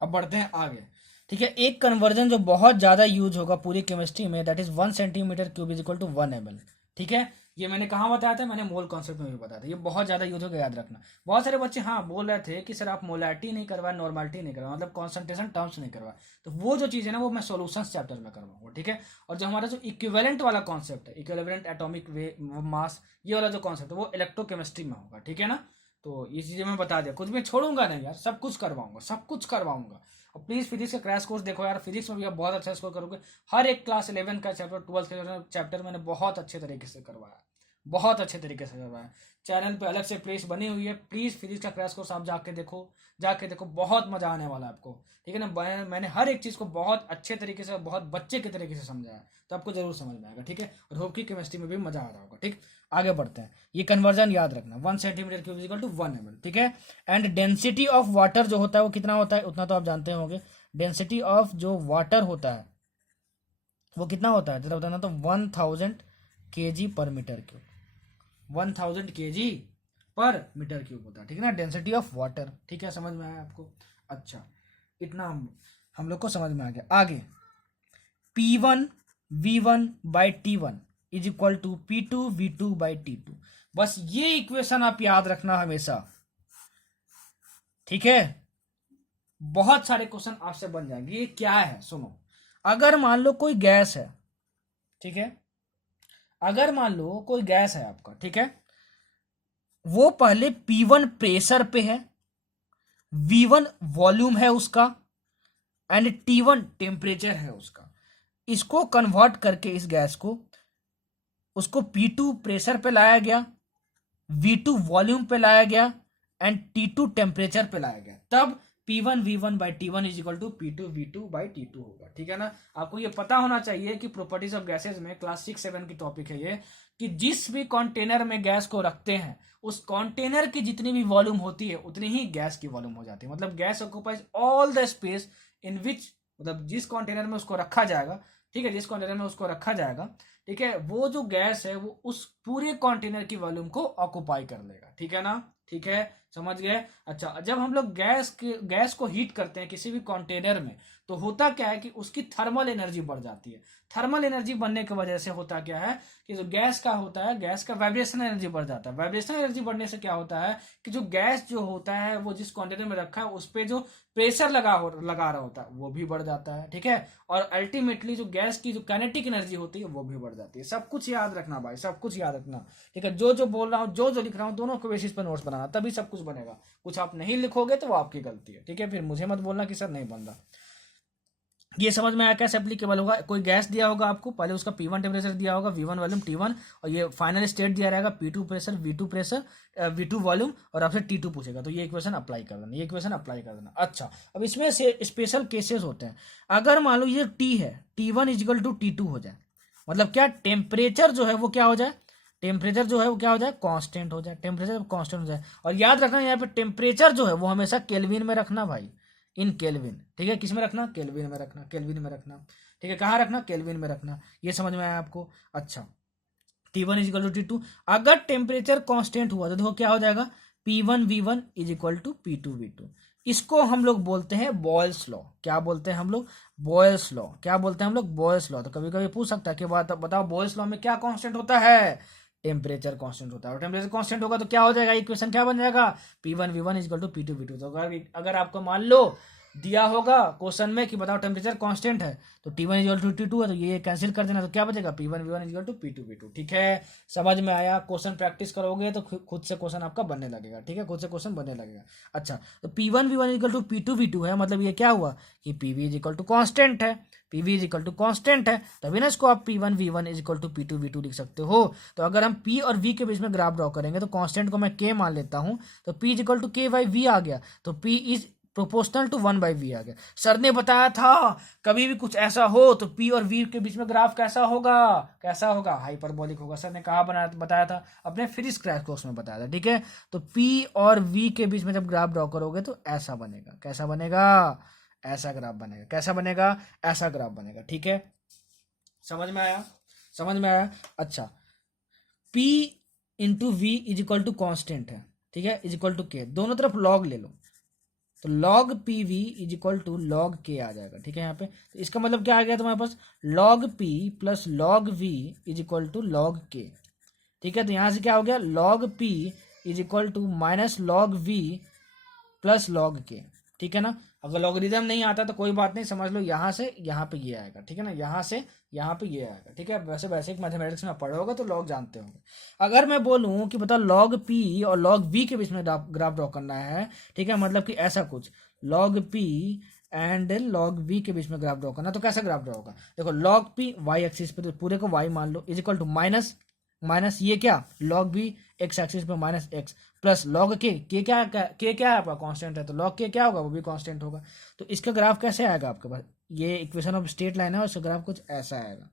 अब बढ़ते हैं आगे, ठीक है। एक कन्वर्जन जो बहुत ज्यादा यूज होगा पूरी केमिस्ट्री में, that is 1 cm³ is equal to 1 ml, ठीक है। ये मैंने कहाँ बताया था, मैंने मोल कॉन्सेप्ट में भी बताया था। ये बहुत ज्यादा यूज होगा, याद रखना। बहुत सारे बच्चे हाँ बोल रहे थे कि सर आप मोलैरिटी नहीं करवाए, नॉर्मलिटी नहीं करवाए, मतलब कॉन्सेंट्रेशन टर्म्स नहीं करवाए, तो वो जो चीज़ है ना, वो मैं सॉल्यूशंस चैप्टर में करवाऊंगा, ठीक है। और जो हमारा जो इक्विवेलेंट वाला कॉन्सेप्ट है, इक्विवेलेंट एटॉमिक मास, ये वाला जो कॉन्सेप्ट है वो इलेक्ट्रोकेमिस्ट्री में होगा, ठीक है ना। तो ये चीज़ें मैं बता दिया, कुछ भी छोड़ूंगा नहीं यार, सब कुछ करवाऊंगा, सब कुछ करवाऊंगा। और प्लीज फिजिक्स का क्रैश कोर्स देखो यार, फिजिक्स में भी आप बहुत अच्छा स्कोर करोगे। हर एक क्लास 11 का चैप्टर, 12 का चैप्टर मैंने बहुत अच्छे तरीके से करवाया, बहुत अच्छे तरीके से करवाया। चैनल पे अलग से प्लेस बनी हुई है, प्लीज फिजिक्स का क्रैश कोर्स आप जाके देखो, जाके देखो, बहुत मजा आने वाला है आपको, ठीक है ना। मैंने हर एक चीज को बहुत अच्छे तरीके से, बहुत बच्चे के तरीके से समझाया, तो आपको जरूर समझ में आएगा, ठीक है। और होप की केमिस्ट्री में भी मजा आ रहा होगा, ठीक। आगे बढ़ते हैं, ये कन्वर्जन याद रखना, 1 cm³ इक्वल टू 1 ml, ठीक है। एंड डेंसिटी ऑफ वाटर जो होता है वो कितना होता है, उतना तो आप जानते होंगे। डेंसिटी ऑफ जो वाटर होता है वो कितना होता है, जरा बताना तो, 1000 kg/m³, 1000 kg पर मीटर क्यूब होता है, ठीक है ना, डेंसिटी ऑफ वाटर, ठीक है। समझ में आया आपको? अच्छा, इतना हम लोग को समझ में आ गया। आगे P1V1/T1 is equal to P2V2/T2, बस ये इक्वेशन आप याद रखना हमेशा, ठीक है। बहुत सारे क्वेश्चन आपसे बन जाएंगे। ये क्या है सुनो, अगर मान लो कोई गैस है, ठीक है, अगर मान लो कोई गैस है आपका, ठीक है, वो पहले P1 प्रेशर पे है, V1 वॉल्यूम है उसका, एंड T1 टेम्परेचर है उसका। इसको कन्वर्ट करके इस गैस को, उसको P2 प्रेशर पे लाया गया, V2 वॉल्यूम पे लाया गया, एंड T2 टेम्परेचर पे लाया गया, तब P1V1/T1 is equal to P2V2/T2 होगा, ठीक है ना। आपको ये पता होना चाहिए कि प्रॉपर्टीज ऑफ गैसेज में क्लास 6-7 की टॉपिक है ये, कि जिस भी कंटेनर में गैस को रखते हैं, उस कंटेनर की जितनी भी वॉल्यूम होती है उतनी ही गैस की वॉल्यूम हो जाती है। मतलब gas occupies all the space in which, मतलब जिस कंटेनर में उसको रखा जाएगा, ठीक है, जिस कंटेनर में उसको रखा जाएगा, ठीक है, वो जो गैस है वो उस पूरे कंटेनर की वॉल्यूम को ऑक्यूपाई कर लेगा, ठीक है ना, ठीक है, समझ गए। अच्छा, जब हम लोग गैस को हीट करते हैं किसी भी कंटेनर में, तो होता क्या है कि उसकी थर्मल एनर्जी बढ़ जाती है। थर्मल एनर्जी बढ़ने की वजह से होता क्या है कि जो गैस का होता है, गैस का वाइब्रेशन एनर्जी बढ़ जाता है। वाइब्रेशन एनर्जी बढ़ने से क्या होता है कि जो गैस जो होता है वो जिस कंटेनर में रखा है उस पर जो प्रेशर लगा रहा होता है वो भी बढ़ जाता है, ठीक है। और अल्टीमेटली जो गैस की जो काइनेटिक एनर्जी होती है वो भी बढ़ जाती है। सब कुछ याद रखना भाई, सब कुछ याद रखना, ठीक है। जो जो बोल रहा हूँ, जो जो लिख रहा हूँ, दोनों के बेसिस पर नोट्स बनाना, तभी सब कुछ बनेगा। कुछ आप नहीं लिखोगे तो वो आपकी गलती है, ठीक है। फिर मुझे मत बोलना कि सर नहीं बन रहा। ये समझ में आया कैसे एप्लीकेबल होगा। कोई गैस दिया होगा आपको, पहले उसका P1 टेम्परेचर दिया होगा, V1 वॉल्यूम, T1, और ये फाइनल स्टेट दिया रहेगा, P2 प्रेशर, V2 वॉल्यूम, और आपसे T2 पूछेगा, तो ये इक्वेशन अप्लाई कर देना, ये इक्वेशन अप्लाई कर देना। अच्छा, अब इसमें से स्पेशल केसेस होते हैं। अगर मान लो ये T है, T1 इजिकल टू T2 हो जाए, मतलब क्या, टेम्परेचर जो है वो क्या हो जाए, टेम्परेचर जो है वो क्या हो जाए, कांस्टेंट हो जाए, टेम्परेचर कांस्टेंट हो जाए। और याद रखना यहाँ पे टेम्परेचर जो है वो हमेशा केल्विन में रखना भाई, इन केल्विन, ठीक है। किस में रखना, केल्विन में रखना, केल्विन में रखना, ठीक है। कहाँ रखना, केल्विन में रखना। ये समझ में आया आपको? अच्छा, T1 is equal to T2, अगर टेम्परेचर कांस्टेंट हुआ तो देखो क्या हो जाएगा, P1V1 is equal to P2V2। इसको हम लोग बोलते हैं बॉयल्स लॉ। क्या बोलते हैं हम लोग, बॉयल्स लॉ। क्या बोलते हैं हम लोग, बॉयल्स लॉ। तो कभी कभी पूछ सकता है कि बात बताओ बॉयल्स लॉ में क्या कांस्टेंट होता है, टेम्परेचर कांस्टेंट होता है। और टेम्परेचर कांस्टेंट होगा तो क्या हो जाएगा, इक्वेशन क्या बन जाएगा, P1V1 is equal to P2V2। तो अगर आपको मान लो दिया होगा क्वेश्चन में कि बताओ टेम्परेचर कांस्टेंट है, तो T1 is equal to T2 है, तो ये कैंसिल कर देना, तो क्या बचेगा, P1V1 is equal to P2V2, ठीक है। समझ में आया? क्वेश्चन प्रैक्टिस करोगे तो खुद से क्वेश्चन आपका बनने लगेगा, ठीक है, खुद से क्वेश्चन बनने लगेगा। अच्छा, तो P1V1 is equal to P2V2 है, मतलब ये क्या हुआ कि PV is equal to constant है, P V is equal to constant है, तभी ना इसको आप P1 V1 is equal to P2 V2 लिख सकते हो। तो अगर हम P और V के बीच में ग्राफ ड्रॉ करेंगे तो कॉन्स्टेंट को मैं K मान लेता हूँ, तो P is equal to K/V आ गया, तो P is proportional to 1/V आ गया। सर ने बताया था कभी भी कुछ ऐसा हो तो P और V के बीच में ग्राफ कैसा होगा, कैसा होगा, हाइपरबोलिक होगा। सर ने कहा बताया था, अपने फिर स्क्रैच कोर्स में बताया था, ठीक है। तो P और V के बीच में जब ग्राफ ड्रॉ करोगे तो ऐसा बनेगा, कैसा बनेगा, ऐसा ग्राफ बनेगा, कैसा बनेगा, ऐसा ग्राफ बनेगा, ठीक है। समझ में आया, समझ में आया। अच्छा, P into V is equal to constant है, ठीक है, इज इक्वल टू K, दोनों तरफ लॉग ले लो, तो log P V is equal to log के आ जाएगा, ठीक है। यहाँ पे तो इसका मतलब क्या आ गया तुम्हारे पास, log p plus log v is equal to log k, ठीक है। तो यहाँ से क्या हो गया, log p is equal to minus log v plus log k, ठीक है ना। अगर लॉगरिदम नहीं आता तो कोई बात नहीं, समझ लो यहाँ से यहाँ पे ये आएगा, ठीक है ना, यहाँ से यहाँ पे ये आएगा, ठीक है। वैसे बेसिक मैथमेटिक्स में पढ़े होगा तो लॉग जानते होंगे। अगर मैं बोलूँ कि बता log p और log v के बीच में ग्राफ ड्रॉ करना है, ठीक है, मतलब कि ऐसा कुछ log p and log v के बीच में ग्राफ ड्रॉ करना, तो कैसा ग्राफ ड्रॉ होगा, देखो log p y एक्सिस पे, तो पूरे को y मान लो, is equal to minus minus ये क्या log v x एक्सिस पे minus x plus log k क्या है आपका कांस्टेंट है, तो log k क्या होगा, वो भी कांस्टेंट होगा। तो इसका ग्राफ कैसे आएगा आपके पास, ये इक्वेशन ऑफ स्ट्रेट लाइन है और इसका ग्राफ कुछ ऐसा आएगा,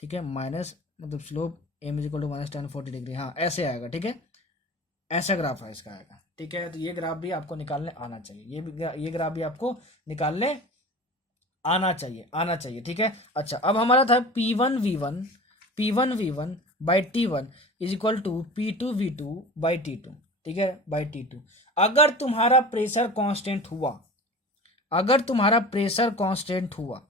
ठीक है, माइनस मतलब slope m is equal to minus tan 40 degree, हाँ ऐसे आएगा, ठीक है, ऐसा ग्राफ है इसका आएगा, ठीक है। तो ये ग्राफ भी आपको निकालने आना चाहिए, ये ग्राफ भी आपको निकालने आना चाहिए, ठीक है। अच्छा, अब हमारा था P1 V1 by T1 is equal to P2 V2 by T2, ठीक है, बाई T2। अगर तुम्हारा प्रेशर कांस्टेंट हुआ, अगर तुम्हारा प्रेशर कांस्टेंट हुआ,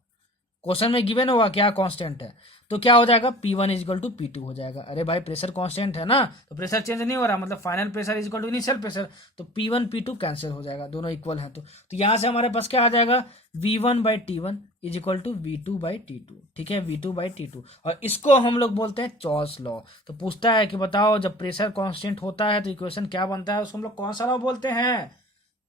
क्वेश्चन में गिवन होगा क्या कांस्टेंट है, तो क्या हो जाएगा, P1 is equal to P2 हो जाएगा। अरे भाई प्रेशर कांस्टेंट है ना, तो प्रेशर चेंज नहीं हो रहा, मतलब final pressure is equal to initial pressure, तो P1 P2 कैंसिल हो जाएगा, दोनों इक्वल हैं। तो यहाँ से हमारे पास क्या आ जाएगा, V1 by T1 is equal to V2 by T2, ठीक है, V2 बाई T2, और इसको हम लोग बोलते हैं चॉल्स लॉ। तो पूछता है कि बताओ जब प्रेशर कांस्टेंट होता है तो इक्वेशन क्या बनता है, उसको हम लोग कौन सा लॉ बोलते हैं,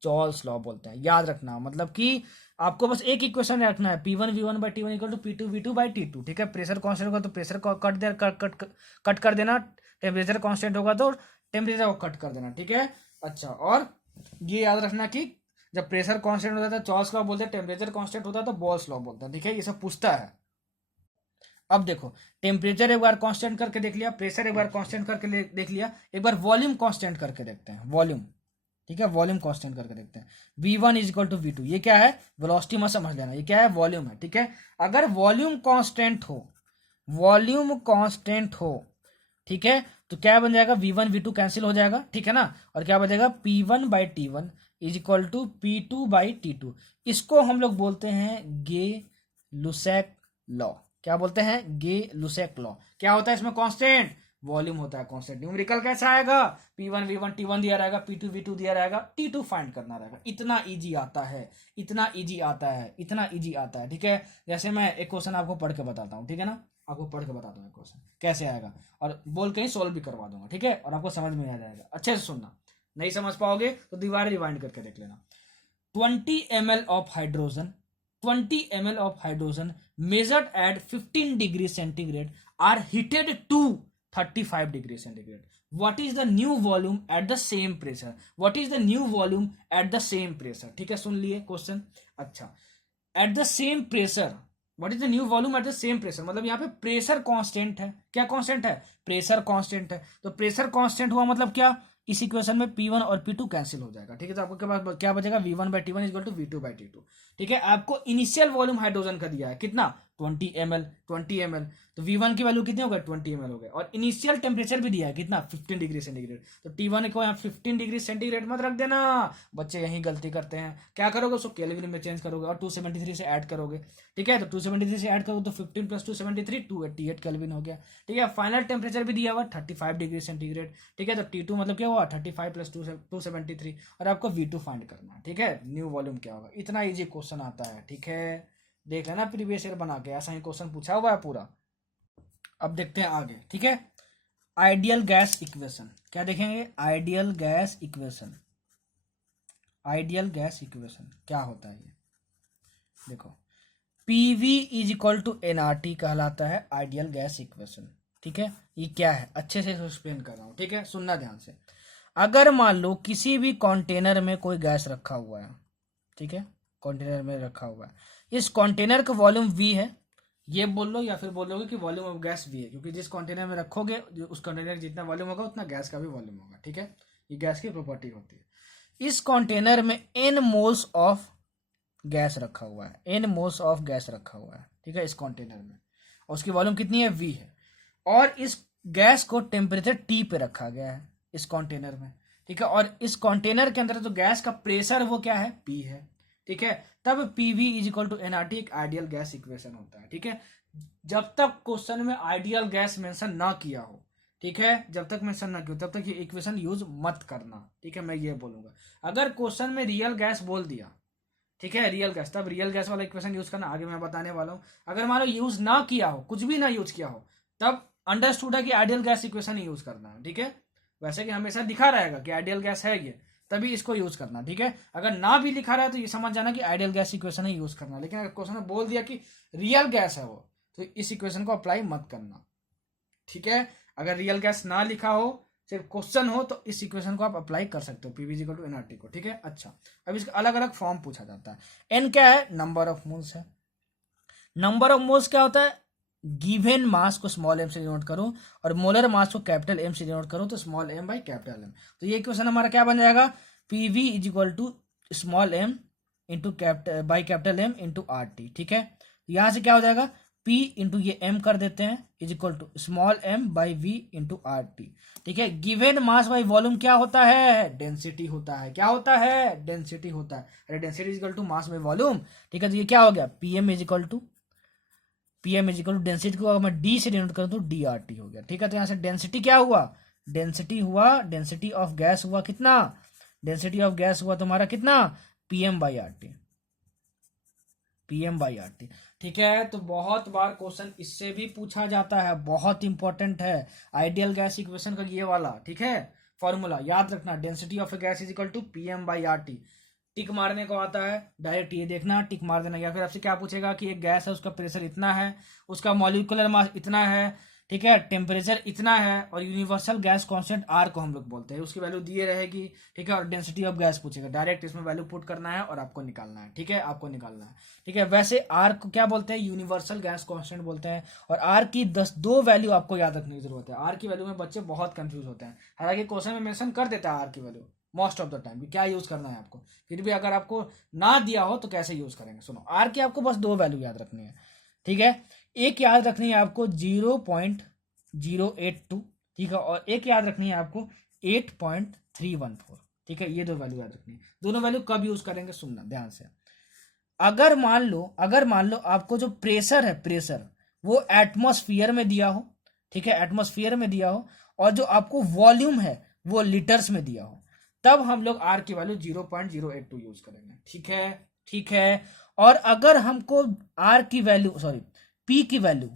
चॉल्स लॉ बोलते हैं। याद रखना, मतलब कि आपको बस एक इक्वेशन रखना है, P1 V1 by T1 equal to P2 V2 by T2, ठीक है। प्रेशर कांस्टेंट होगा तो प्रेशर को कट कर देना, टेम्परेचर कांस्टेंट होगा तो टेम्परेचर को कट कर देना, ठीक है। अच्छा, और ये याद रखना कि जब प्रेशर कांस्टेंट होता है तो चॉल्स लॉ बोलते हैं, टेम्परेचर कांस्टेंट होता है तो बोल्स लॉ बोलते हैं, ठीक है। ये सब पूछता है। अब देखो, टेम्परेचर एक बार कांस्टेंट करके देख लिया, प्रेशर एक बार कांस्टेंट करके देख लिया, एक बार वॉल्यूम कांस्टेंट करके देखते हैं, वॉल्यूम, ठीक है, वॉल्यूम कांस्टेंट करके देखते हैं। V1 is equal to V2, ये क्या है, वेलोसिटी मत समझ लेना, ये क्या है, वॉल्यूम है, ठीक है। अगर वॉल्यूम कांस्टेंट हो, वॉल्यूम कांस्टेंट हो, ठीक है, तो क्या बन जाएगा, V1 V2 कैंसिल हो जाएगा, ठीक है ना, और क्या बचेगा, P1 by T1 is equal to P2 by T2। इसको हम लोग बोलते हैं गे लुसेक लॉ। क्या बोलते हैं, गे लुसेक लॉ। क्या होता है इसमें कांस्टेंट, वॉल्यूम होता है कांस्टेंट। न्यूमेरिकल कैसा आएगा, P1 V1 T1 दिया रहेगा, P2 V2 दिया रहेगा, T2 फाइंड करना रहेगा। इतना इजी आता है, इतना इजी आता है, इतना इजी आता है, ठीक है। जैसे मैं एक क्वेश्चन आपको पढ़ के बताता हूँ, ठीक है ना, आपको पढ़ के बताता हूँ क्वेश्चन कैसे आएगा, और बोल के ही सोल्व भी करवा दूंगा, ठीक है, और आपको समझ में आ जाएगा। अच्छे से सुनना, नहीं समझ पाओगे तो दीवार रिवाइंड करके देख लेना। 20 ml of hydrogen, 20 ml of hydrogen measured at 15 degree centigrade are heated to 35 degree centigrade. What is the new volume at the same pressure? What is the new volume at the same pressure? ठीक है, सुन लिए question. अच्छा, at the same pressure, what is the new volume at the same pressure, मतलब यहाँ पे pressure constant है। क्या constant है, प्रेशर कांस्टेंट है। तो प्रेशर कांस्टेंट हुआ मतलब क्या, इस इक्वेशन में P1 और P2 कैंसिल हो जाएगा, ठीक है। तो आपको के पास क्या बचेगा, V1 by T1 equal to V2 by T2, ठीक है। आपको इनिशियल वॉल्यूम हाइड्रोजन का दिया है कितना, 20 ml, तो V1 की वैल्यू कितनी हो गई, 20 ml हो गए, और इनिशियल टेम्परेचर भी दिया है कितना, 15 डिग्री सेंटीग्रेड। तो T1 को यहाँ 15 डिग्री सेंटीग्रेड मत रख देना, बच्चे यही गलती करते हैं। क्या करोगे, उसको केल्विन में चेंज करोगे और 273 से ऐड करोगे, ठीक है। तो 273 से ऐड करोगे तो 15 प्लस 273 288 केल्विन हो गया, ठीक है। फाइनल टेम्परेचर भी दिया हुआ 35 डिग्री सेंटीग्रेड, ठीक है। तो T2 मतलब क्या हुआ, 35 प्लस 273, और आपको V2 फाइंड करना है, ठीक है। न्यू वॉल्यूम क्या होगा, इतना इजी क्वेश्चन आता है, ठीक है। देख लेना प्रीवियस ईयर बना के, ऐसा ही क्वेश्चन पूछा हुआ है पूरा। अब देखते हैं आगे, ठीक है। आइडियल गैस इक्वेशन, क्या देखेंगे, ideal gas equation, ideal gas equation क्या होता है ये देखो। PV is equal to nRT कहलाता है आइडियल गैस इक्वेशन। ठीक है, ये क्या है अच्छे से एक्सप्लेन कर रहा हूँ। ठीक है, सुनना ध्यान से। अगर मान लो किसी भी कंटेनर में कोई गैस रखा हुआ है, ठीक है, कंटेनर में रखा हुआ है, इस कंटेनर का वॉल्यूम वी है, ये बोल लो, या फिर बोलोगे कि वॉल्यूम ऑफ गैस वी है, क्योंकि जिस कंटेनर में रखोगे उस कंटेनर जितना वॉल्यूम होगा उतना गैस का भी वॉल्यूम होगा। ठीक है, ये गैस की प्रॉपर्टी होती है। इस कंटेनर में n मोल्स ऑफ गैस रखा हुआ है, n मोल्स ऑफ गैस रखा हुआ है, ठीक है, इस कंटेनर में, और उसकी वॉल्यूम कितनी है v है, और इस गैस को टेम्परेचर T पे रखा गया है इस कंटेनर में। ठीक है, और इस कंटेनर के अंदर जो गैस का प्रेशर वो क्या है, P है। ठीक है, तब PV is equal to nRT एक आइडियल गैस इक्वेशन होता है। ठीक है, जब तक क्वेश्चन में आइडियल गैस मेंशन ना किया हो, ठीक है, जब तक मेंशन ना किया हो तब तक ये इक्वेशन यूज मत करना। ठीक है, मैं ये बोलूंगा। अगर क्वेश्चन में रियल गैस बोल दिया, ठीक है, रियल गैस, तब रियल गैस वाला इक्वेशन यूज करना, आगे मैं बताने वाला हूँ। अगर मान लो यूज ना किया हो, कुछ भी ना यूज किया हो, तब अंडरस्टूड है कि आइडियल गैस इक्वेशन ही यूज करना है। ठीक है, वैसे कि हमेशा दिखा रहेगा कि आइडियल गैस है ये, तभी इसको यूज करना। ठीक है, अगर ना भी लिखा रहा है तो ये समझ जाना कि आइडियल गैस इक्वेशन ही यूज करना। लेकिन अगर क्वेश्चन में बोल दिया कि रियल गैस है वो, तो इस इक्वेशन को अप्लाई मत करना। ठीक है, अगर रियल गैस ना लिखा हो, सिर्फ क्वेश्चन हो, तो इस इक्वेशन को आप अप्लाई कर सकते हो, पीवी इक्वल टू एनआरटी को। ठीक है, अच्छा, अब इसका अलग अलग फॉर्म पूछा जाता है। एन क्या है, नंबर ऑफ मोल्स है। नंबर ऑफ मोल्स क्या होता है, गिवन मास को स्मॉल एम से डिनोट करूं और मोलर मास को कैपिटल एम से डिनोट करूं, तो small m by capital M. तो ये इक्वेशन हमारा क्या बन जाएगा, PV is equal to small m into capital by capital M into R T. ठीक है, यहां से क्या हो जाएगा, P इंटू ये M कर देते हैं is equal to small m by V into R T. ठीक है, गिवन मास बाई वॉल्यूम क्या होता है, डेंसिटी होता है। क्या होता है, डेंसिटी होता है। अरे density is equal to mass by volume. ठीक है, तो ये क्या हो गया, PM is equal to density को अगर मैं डी से डिनोट करूं तो डी आर टी हो गया। ठीक है, तो यहां से डेंसिटी क्या हुआ, डेंसिटी ऑफ गैस हुआ कितना, डेंसिटी ऑफ गैस हुआ तुम्हारा कितना, PM by R T, PM by R T. ठीक है, तो बहुत बार क्वेश्चन इससे भी पूछा जाता है, बहुत इंपॉर्टेंट है आइडियल गैस इक्वेशन का ये वाला। ठीक है, फॉर्मूला याद रखना, density of a gas is equal to PM by R T. Tick मारने को आता है, डायरेक्ट ये देखना टिक मार देना, या फिर आपसे क्या पूछेगा कि एक गैस है उसका प्रेशर इतना है, उसका मॉलिक्यूलर मास इतना है, ठीक है, टेम्परेचर इतना है, और यूनिवर्सल गैस कांस्टेंट आर को हम लोग बोलते हैं, उसकी वैल्यू दिए रहेगी। ठीक है, और डेंसिटी ऑफ गैस पूछेगा, डायरेक्ट इसमें वैल्यू पुट करना है और आपको निकालना है। ठीक है, आपको निकालना है। ठीक है, वैसे आर को क्या बोलते हैं, यूनिवर्सल गैस कांस्टेंट बोलते हैं। और आर की 2 वैल्यू आपको याद रखने की जरूरत है। आर की वैल्यू में बच्चे बहुत कंफ्यूज होते हैं, हालांकि क्वेश्चन में मेंशन कर देता है आर की value most of the time कि क्या यूज करना है आपको, फिर भी अगर आपको ना दिया हो तो कैसे यूज करेंगे। सुनो, आर की आपको बस 2 वैल्यू याद रखनी है। ठीक है, एक याद रखनी है आपको 0.082, ठीक है, और एक याद रखनी है आपको 8.314। ठीक है, ये 2 वैल्यू याद रखनी है। दोनों वैल्यू कब यूज करेंगे, सुनना ध्यान से। अगर मान लो आपको जो प्रेशर है, प्रेशर वो एटमॉस्फेयर में दिया हो, ठीक है, एटमॉस्फेयर में दिया हो, और जो आपको वॉल्यूम है वो लीटर्स में दिया हो, तब हम लोग आर की वैल्यू 0.082 यूज करेंगे। ठीक है, ठीक है, और अगर हमको आर की वैल्यू सॉरी पी की वैल्यू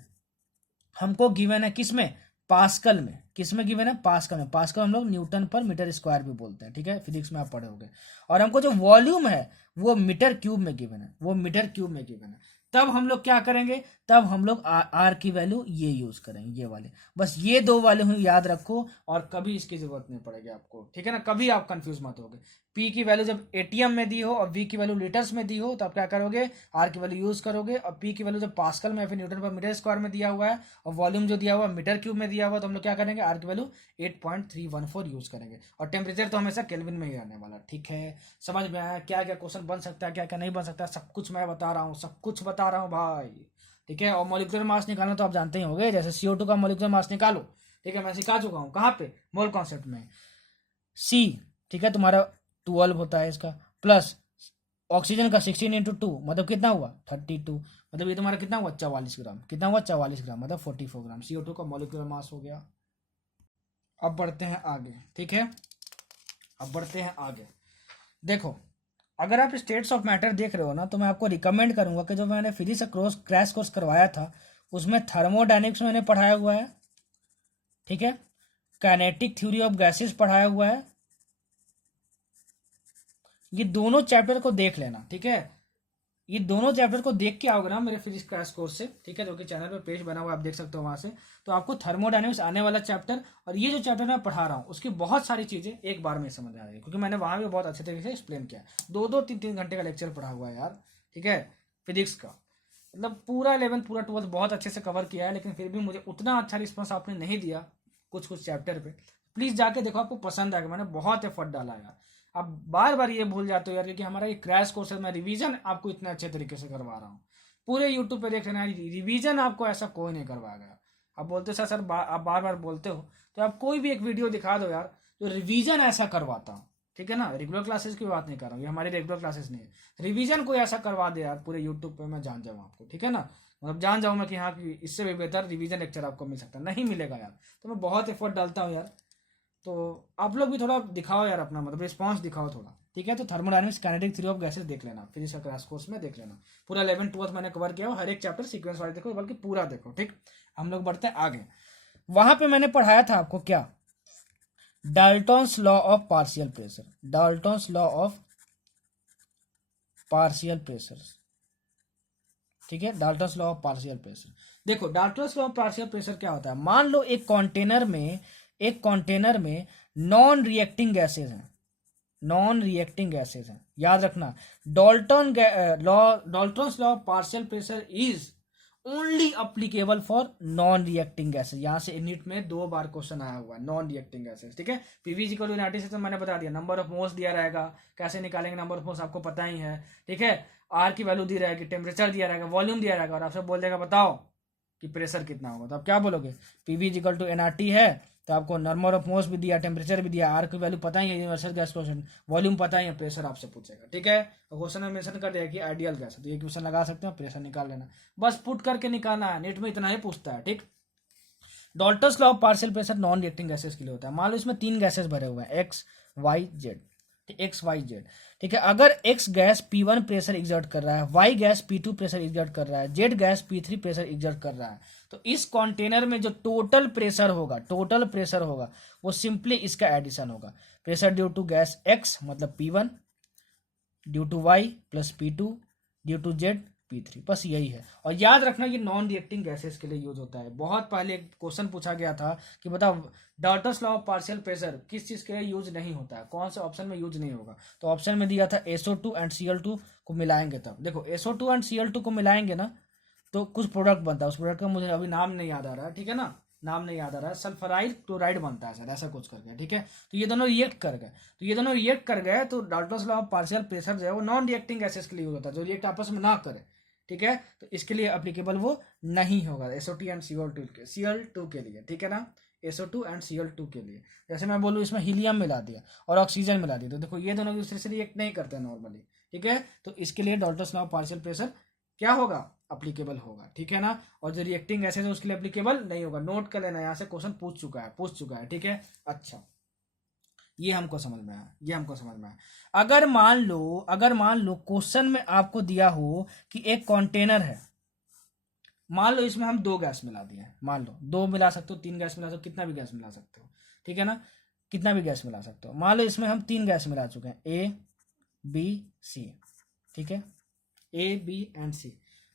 हमको गिवन है किसमें, पास्कल में। किसमें गिवन है, पास्कल में। पास्कल हम लोग न्यूटन पर मीटर स्क्वायर भी बोलते हैं। ठीक है, फिजिक्स में आप पढ़े होंगे। और हमको जो वॉल्यूम है वो मीटर क्यूब में गिवन है, वो मीटर क्यूब में गिवन है। तब हम लोग क्या करेंगे, तब हम लोग आर की वैल्यू ये यूज करेंगे, ये वाले। बस ये 2 वैल्यू याद रखो, और कभी इसकी जरूरत नहीं पड़ेगी आपको। ठीक है ना, कभी आप कंफ्यूज मत होगे। पी की वैल्यू जब एटीएम में दी हो और वी की वैल्यू लीटर्स में दी हो, तो आप क्या करोगे, आर की वैल्यू यूज करोगे। और पी की वैल्यू जब पास्कल में या फिर न्यूटन पर मीटर स्क्वायर में दिया हुआ है, और वॉल्यूम जो दिया हुआ है मीटर क्यूब में दिया हुआ है, तो हम लोग क्या करेंगे, आर की वैल्यू 8.314 यूज करेंगे। और टेम्परेचर तो हमेशा केल्विन में ही रहने वाला। ठीक है, समझ में आया क्या क्या क्वेश्चन बन सकता है, क्या क्या नहीं बन सकता, सब कुछ मैं बता रहा हूँ, सब कुछ बता रहा हूँ भाई। ठीक है, और मॉलिक्यूलर मास निकालना तो आप जानते ही होंगे, जैसे CO2 का मॉलिक्यूलर मास निकालो। ठीक है, मैं सिखा चुका हूँ, कहाँ पे, मोल कॉन्सेप्ट में। C, ठीक है, तुम्हारा 12 होता है इसका, प्लस ऑक्सीजन का 16 इंटू 2 मतलब कितना हुआ, 32। मतलब ये तुम्हारा कितना हुआ, 44 ग्राम। कितना हुआ, 44 ग्राम, मतलब 44 ग्राम CO2 का मॉलिक्यूलर मास हो गया। अब बढ़ते हैं आगे। ठीक है, अब बढ़ते हैं आगे। देखो, अगर आप स्टेट्स ऑफ मैटर देख रहे हो ना, तो मैं आपको रिकमेंड करूंगा कि जो मैंने फिजिक्स का क्रैश कोर्स करवाया था, उसमें थर्मोडायनेमिक्स मैंने पढ़ाया हुआ है। ठीक है, काइनेटिक थ्योरी ऑफ गैसेस पढ़ाया हुआ है। ये दोनों चैप्टर को देख लेना। ठीक है, ये दोनों चैप्टर को देख के आओगे ना मेरे फिजिक्स क्रैश कोर्स से, ठीक है, जो कि चैनल पे पेज बना हुआ आप देख सकते हो वहां से, तो आपको थर्मोडायनेमिक्स आने वाला चैप्टर और ये जो चैप्टर मैं पढ़ा रहा हूँ उसकी बहुत सारी चीजें एक बार में समझ आ रही है, क्योंकि मैंने वहां भी बहुत अच्छे तरीके से एक्सप्लेन किया। 2-2 3-3 घंटे का लेक्चर पढ़ा हुआ है यार, ठीक है, फिजिक्स का। मतलब पूरा 11th पूरा 12th बहुत अच्छे से कवर किया है, लेकिन फिर भी मुझे उतना अच्छा रिस्पॉन्स आपने नहीं दिया कुछ कुछ चैप्टर पे। प्लीज जाके देखो, आपको पसंद आएगा, मैंने बहुत एफर्ट डाला यार। आप बार बार ये भूल जाते हो यार, क्योंकि हमारा ये क्रैश कोर्स है, मैं रिवीजन आपको इतने अच्छे तरीके से करवा रहा हूँ। पूरे यूट्यूब पे देख लेना, रिवीजन आपको ऐसा कोई नहीं करवाएगा। आप बोलते हो सर आप बार बार बोलते हो, तो आप कोई भी एक वीडियो दिखा दो यार जो रिवीजन ऐसा करवाता हूँ, ठीक है ना। रेगुलर क्लासेस की बात नहीं कर रहा हूँ, ये हमारी रेगुलर क्लासेस नहीं है, रिवीजन कोई ऐसा करवा दे यार पूरे यूट्यूब पे, मैं जान जाऊँ आपको, ठीक है ना। मतलब जान जाऊँ मैं कि हाँ कि इससे भी बेहतर रिवीजन लेक्चर आपको मिल सकता है, नहीं मिलेगा यार। तो मैं बहुत एफर्ट डालता हूँ यार, तो आप लोग भी थोड़ा दिखाओ यार अपना, मतलब रिस्पॉन्स दिखाओ थोड़ा, ठीक है। तो thermodynamics kinetic theory of gases देख लेना, फिजिक्स का क्रैश कोर्स में देख लेना। पूरा 11th 12th मैंने कवर किया, हर एक चैप्टर सीक्वेंस वाइज देखो, बल्कि पूरा देखो, ठीक। हम लोग बढ़ते हैं आगे। वहां पे मैंने पढ़ाया था आपको क्या, Dalton's law of partial pressure, Dalton's law of partial pressure, ठीक है, Dalton's law of partial pressure. देखो Dalton's law of partial pressure क्या होता है, मान लो एक कंटेनर में नॉन रिएक्टिंग गैसेज हैं, नॉन रिएक्टिंग गैसेज हैं, याद रखना। Dalton's law of partial pressure is only applicable for non reacting gases. यहां से नीट में 2 बार क्वेश्चन आया हुआ है, नॉन रिएक्टिंग गैसेज, ठीक है। पीवी इक्वल टू एनआरटी से तो मैंने बता दिया, नंबर ऑफ मोल्स दिया रहेगा, कैसे निकालेंगे नंबर ऑफ मोल्स आपको पता ही है, ठीक है। आर की वैल्यू दी रहेगी, टेम्परेचर दिया रहेगा, वॉल्यूम दिया रहेगा, और आपसे बोल देगा बताओ कि प्रेशर कितना होगा, तो आप क्या बोलोगे, पीवी इक्वल टू एनआरटी है, तो आपको नंबर ऑफ मोल्स भी दिया, टेम्परेचर भी दिया, आर की वैल्यू पता ही है, यूनिवर्सल गैस क्वेश्चन, वॉल्यूम पता ही है, प्रेशर आपसे पूछेगा, ठीक है। तो क्वेश्चन में मेंशन कर दिया कि आइडियल गैस है, तो ये क्वेश्चन लगा सकते हो, प्रेशर निकाल लेना, बस पुट करके निकालना है, नेट में इतना ही पूछता है, ठीक। Dalton's law of partial pressure non reacting gases के लिए होता है। मान लो इसमें 3 गैसेस भरे हुए हैं, X Y Z, X Y Z, ठीक है। अगर x gas P1 pressure exert कर रहा है, Y gas P2 pressure exert कर रहा है, Z gas P3 pressure exert कर रहा है, तो इस कंटेनर में जो टोटल प्रेशर होगा वो सिंपली इसका एडिशन होगा, pressure due to gas X मतलब P1 due to Y plus P2 due to Z P3, बस यही है। और याद रखना ये नॉन रिएक्टिंग गैसेस के लिए यूज होता है। बहुत पहले एक क्वेश्चन पूछा गया था कि बताओ Dalton's law of partial pressure किस चीज के लिए यूज नहीं होता है, कौन से ऑप्शन में यूज नहीं होगा, तो ऑप्शन में दिया था SO2 एंड Cl2 को मिलाएंगे तब। देखो SO2 एंड Cl2 को मिलाएंगे ना तो कुछ प्रोडक्ट बनता है, उस प्रोडक्ट का मुझे अभी नाम नहीं याद आ रहा है, ठीक है ना, नाम नहीं याद आ रहा है, सल्फराइड क्लोराइड बनता है सर, ऐसा कुछ करके, ठीक है। तो ये दोनों रिएक्ट कर गए, तो Dalton's law of partial pressure जो है वो नॉन रिएक्टिंग गैसेस के लिए यूज होता है, जो रिएक्ट आपस में ना करे, ठीक है। तो इसके लिए अप्लीकेबल वो नहीं होगा, SO2 एंड Cl2 के लिए, ठीक है ना, SO2 एंड Cl2 के लिए। जैसे मैं बोलूँ इसमें हीलियम मिला दिया और ऑक्सीजन मिला दिया, तो देखो ये दोनों दूसरे से रिएक्ट नहीं करते नॉर्मली, ठीक है। तो इसके लिए Dalton's law of partial pressure क्या होगा, अप्लीकेबल होगा, ठीक है ना। और जो रिएक्टिंग गैसेज है उसके लिए अप्लीकेबल नहीं होगा, नोट कर लेना, यहाँ से क्वेश्चन पूछ चुका है, ठीक है। अच्छा ये हमको समझ में आया, अगर मान लो क्वेश्चन में आपको दिया हो कि एक कंटेनर है, मान लो इसमें हम 2 गैस मिला दिए, मान लो 2 मिला सकते हो, 3 गैस मिला सकते हो, कितना भी गैस मिला सकते हो, ठीक है ना, कितना भी गैस मिला सकते हो। मान लो इसमें हम 3 गैस मिला चुके हैं, A B C, ठीक है, A B and C।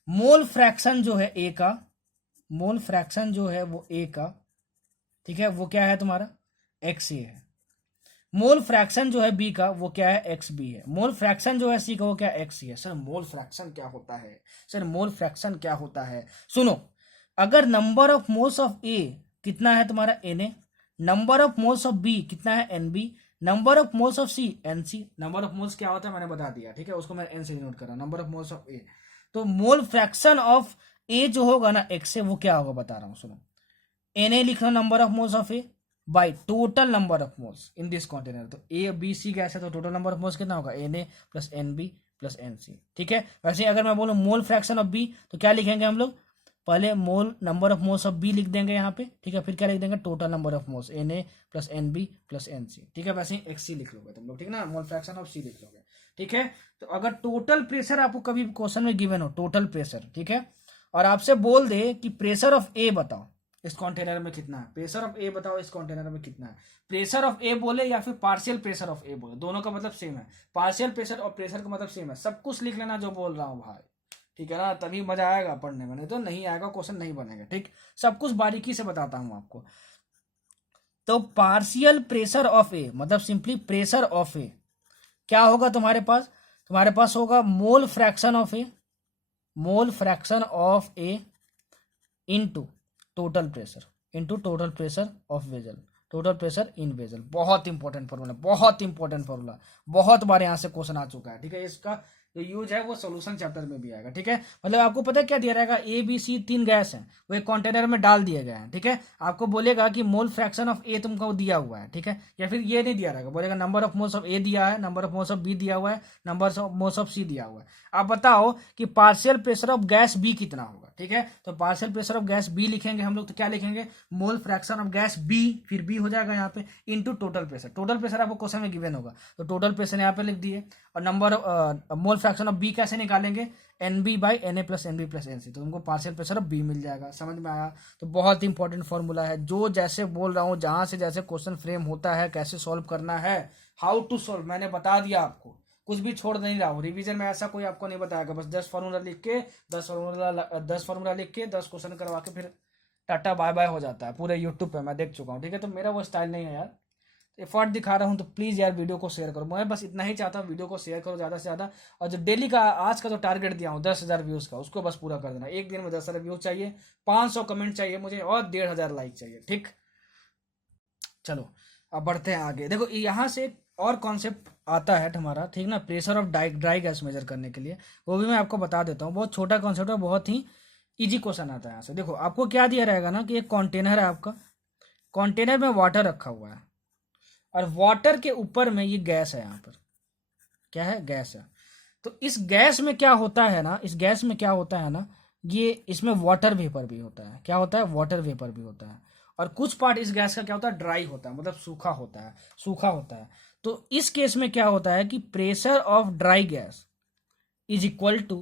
Mole fraction जो है A का, मोल फ्रैक्शन जो है वो A का, ठीक है, वो क्या है तुम्हारा XA है। मोल फ्रैक्शन जो है बी का वो क्या है एक्स बी है। मोल फ्रैक्शन जो है सी का वो क्या एक्स सी है। सर मोल फ्रैक्शन क्या होता है, सुनो, अगर number of moles of A कितना है तुम्हारा Na, number of moles of B कितना है Nb, number of moles of C Nc। Number of moles क्या होता है मैंने बता दिया, ठीक है, उसको मैं N से नोट कर रहा हूं, नंबर ऑफ मोल्स ऑफ ए। तो मोल फ्रैक्शन ऑफ ए जो होगा ना एक्स से, वो क्या होगा बता रहा हूं, सुनो, Na लिखना number of moles of A by total number of moles in this container. तो ए बी सी गैस है तो टोटल नंबर ऑफ मोल्स कितना होगा, Na plus Nb plus Nc, ठीक है। वैसे ही अगर मैं बोलूं मोल फ्रैक्शन ऑफ बी तो क्या लिखेंगे हम लोग, पहले mole number of moles of B लिख देंगे यहाँ पे, ठीक है, फिर क्या लिख देंगे total number of moles Na plus Nb plus Nc, ठीक है। वैसे ही XC लिख लोगे तुम लोग, ठीक है ना, मोल फ्रैक्शन ऑफ सी लिख लोगे, ठीक है। तो अगर टोटल प्रेशर आपको कभी क्वेश्चन में गिवन हो, टोटल प्रेशर, ठीक है, और आपसे बोल दे कि प्रेशर ऑफ ए बताओ, इस कंटेनर में कितना है, प्रेशर ऑफ ए बताओ इस कंटेनर में कितना है। प्रेशर ऑफ ए बोले या फिर पार्शियल प्रेशर ऑफ ए बोले, दोनों का मतलब सेम है। पार्शियल प्रेशर और प्रेशर का मतलब सेम है। सब कुछ लिख लेना जो बोल रहा हूँ भाई, ठीक है ना, तभी मजा आएगा पढ़ने में, नहीं तो नहीं आएगा, क्वेश्चन नहीं बनेगा। ठीक, सब कुछ बारीकी से बताता हूँ आपको। तो पार्शियल प्रेशर ऑफ ए मतलब सिंपली प्रेशर ऑफ ए क्या होगा तुम्हारे पास, तुम्हारे पास होगा मोल fraction of A, mole fraction of A into total pressure, into total pressure of vessel, total pressure in vessel. बहुत इंपॉर्टेंट फॉर्मूला, बहुत इंपॉर्टेंट फॉर्मूला, बहुत बार यहाँ से क्वेश्चन आ चुका है। ठीक है, इसका जो यूज है वो सॉल्यूशन चैप्टर में भी आएगा। ठीक है, मतलब आपको पता है क्या दिया रहेगा, ए बी सी 3 गैस हैं, वो एक कंटेनर में डाल दिए गए हैं। ठीक है, आपको बोलेगा कि मोल फ्रैक्शन ऑफ ए तुमको दिया हुआ है। ठीक है, या फिर ये नहीं दिया रहेगा, बोलेगा number of moles of A दिया है, number of moles of B दिया हुआ है, number of moles of C दिया हुआ है। आप बताओ कि partial pressure of gas B कितना होगा। ठीक है, तो partial pressure of gas B लिखेंगे हम लोग, तो क्या लिखेंगे, mole fraction of gas B, फिर बी हो जाएगा यहाँ पे into total pressure. Total pressure आपको क्वेश्चन में गिवन होगा, तो टोटल प्रेशर यहाँ पे लिख दिए। और number mole fraction of B कैसे निकालेंगे, N B by N A plus N B plus N C, तो तुमको पार्शियल प्रेशर ऑफ बी मिल जाएगा। समझ में आया। तो बहुत इंपॉर्टेंट फॉर्मूला है, जो जैसे बोल रहा हूँ, जहां से जैसे क्वेश्चन फ्रेम होता है, कैसे सॉल्व करना है, हाउ टू सॉल्व, मैंने बता दिया आपको, कुछ भी छोड़ नहीं रहा हूँ। रिवीजन में ऐसा कोई आपको नहीं बताएगा, बस 10 फार्मूला लिख के 10 फार्मूला लिख के 10 क्वेश्चन करवा के फिर टाटा बाय बाय हो जाता है पूरे यूट्यूब पे, मैं देख चुका हूँ। ठीक है, तो मेरा वो स्टाइल नहीं है यार, एफर्ट दिखा रहा हूँ, तो प्लीज़ यार वीडियो को शेयर करो। मैं बस इतना ही चाहता हूँ, वीडियो को शेयर करो ज़्यादा से ज़्यादा। और जो डेली का आज का जो टारगेट दिया हूँ 10,000 व्यूज़ का, उसको बस पूरा कर देना। एक दिन में 10,000 व्यूज़ चाहिए, 500 कमेंट चाहिए मुझे, और 1,500 लाइक चाहिए। ठीक, चलो अब बढ़ते हैं आगे। देखो यहाँ से और कॉन्सेप्ट आता है हमारा, ठीक ना, pressure of dry gas measure करने के लिए, वो भी मैं आपको बता देता हूँ। बहुत छोटा कॉन्सेप्ट है, बहुत ही इजी क्वेश्चन आता है यहाँ से। देखो आपको क्या दिया रहेगा ना, कि एक कंटेनर है आपका, कंटेनर में वाटर रखा हुआ है, और वाटर के ऊपर में ये गैस है, यहाँ पर क्या है, गैस है। तो इस गैस में क्या होता है ना, इस गैस में क्या होता है ना, ये इसमें वाटर वेपर भी होता है। क्या होता है, वाटर वेपर भी होता है। और कुछ पार्ट इस गैस का क्या होता है, ड्राई होता है, मतलब सूखा होता है, सूखा होता है। तो इस केस में क्या होता है कि pressure of dry gas is equal to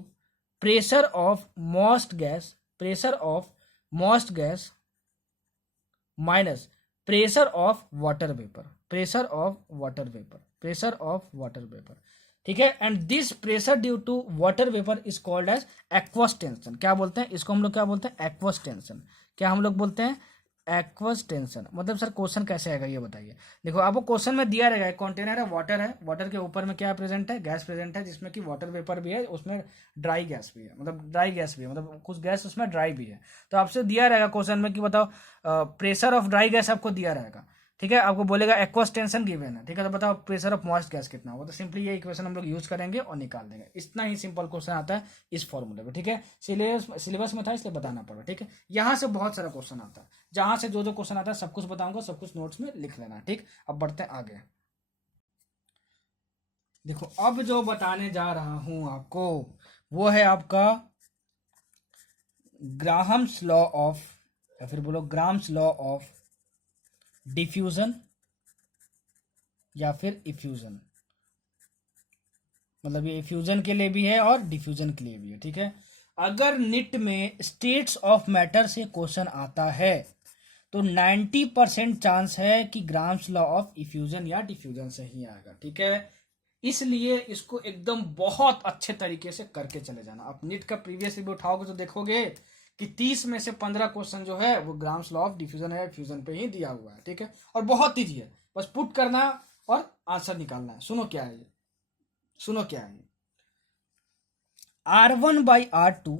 pressure of moist gas, pressure of moist gas minus pressure of water vapour, pressure of water vapour, pressure of water vapour. ठीक है, and this pressure due to water vapour is called as aqueous tension. क्या बोलते हैं इसको हम लोग, क्या बोलते हैं, एक्वस टेंशन। क्या हम लोग बोलते हैं, एक्वस टेंशन। मतलब सर क्वेश्चन कैसे आएगा ये बताइए। देखो आपको क्वेश्चन में दिया रहेगा, एक कंटेनर है, वाटर है, वाटर के ऊपर में क्या प्रेजेंट है, गैस प्रेजेंट है, जिसमें कि वाटर वेपर भी है, उसमें ड्राई गैस भी है, मतलब ड्राई गैस भी है, मतलब कुछ गैस उसमें ड्राई भी है। तो आपसे दिया रहेगा क्वेश्चन में कि बताओ प्रेशर ऑफ ड्राई गैस आपको दिया रहेगा। ठीक है, आपको बोलेगा एक्वस टेंशन गिवन है। ठीक है, तो बताओ प्रेशर ऑफ मॉइस्ट गैस कितना होगा। तो सिंपली ये इक्वेशन हम लोग यूज करेंगे और निकाल देंगे। इतना ही सिंपल क्वेश्चन आता है इस फॉर्मूले में। ठीक है, सिलेबस में था इसलिए बताना पड़ा। ठीक है, यहाँ से बहुत सारा क्वेश्चन आता है, जहां से जो जो क्वेश्चन आता है सब कुछ बताऊंगा, सब कुछ नोट्स में लिख लेना। ठीक, अब बढ़ते हैं आगे। देखो अब जो बताने जा रहा हूं आपको, वो है आपका ग्राहम्स लॉ ऑफ, या फिर बोलो ग्राम्स लॉ ऑफ डिफ्यूजन या फिर इफ्यूजन। मतलब ये इफ्यूजन के लिए भी है और डिफ्यूजन के लिए भी है। ठीक है, अगर निट में स्टेट्स ऑफ मैटर से क्वेश्चन आता है तो 90% चांस है कि ग्राम्स लॉ ऑफ इफ्यूजन या डिफ्यूजन से ही आएगा। ठीक है, इसलिए इसको एकदम बहुत अच्छे तरीके से करके चले जाना। आप नीट का प्रीवियस रिव्यू उठाओगे तो देखोगे कि 30 में से 15 क्वेश्चन जो है वो ग्राम्स लॉ ऑफ डिफ्यूजन या फ्यूजन पे ही दिया हुआ है। ठीक है, और बहुत ईजी है, बस पुट करना और आंसर निकालना है। सुनो क्या है ये, सुनो क्या है, R1/R2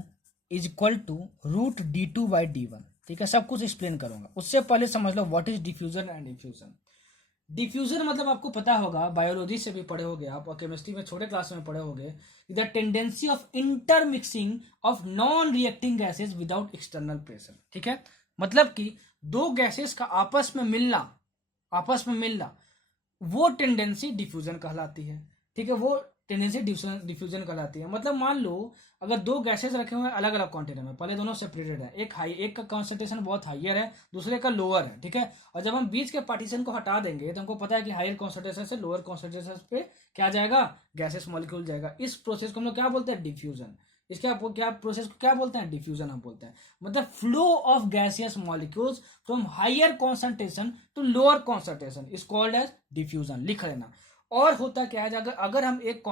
is equal to √D2/D1। ठीक है, सब कुछ एक्सप्लेन करूंगा, उससे पहले समझ लो what is diffusion and effusion. Diffusion मतलब आपको पता होगा, बायोलॉजी से भी पढ़े होगे आप, और केमिस्ट्री में छोटे क्लास में पढ़े होगे, the tendency of intermixing of non reacting gases without external pressure. ठीक है, मतलब कि दो गैसेस का आपस में मिलना, आपस में मिलना, वो टेंडेंसी डिफ्यूजन कहलाती है। ठीक है, वो टेंडेंसी डिफ्यूजन कहलाती है। मतलब मान लो अगर दो गैसेस रखे हुए हैं अलग अलग क्वांटिटी में, पहले दोनों सेपरेटेड है, एक का कॉन्सेंट्रेशन बहुत हाइयर है, दूसरे का लोअर है। ठीक है, और जब हम बीच के पार्टीशन को हटा देंगे तो हमको पता है कि हायर कॉन्सेंट्रेशन से लोअर कॉन्सेंट्रेशन पे क्या जाएगा, गैसेस मॉलिक्यूल जाएगा। इस प्रोसेस को हम लोग क्या बोलते हैं, डिफ्यूजन। इसका क्या प्रोसेस को क्या बोलते हैं, डिफ्यूजन हम बोलते हैं। मतलब flow of gaseous molecules from higher concentration to lower concentration is called as diffusion, लिख लेना। और होता क्या है, अगर हम एक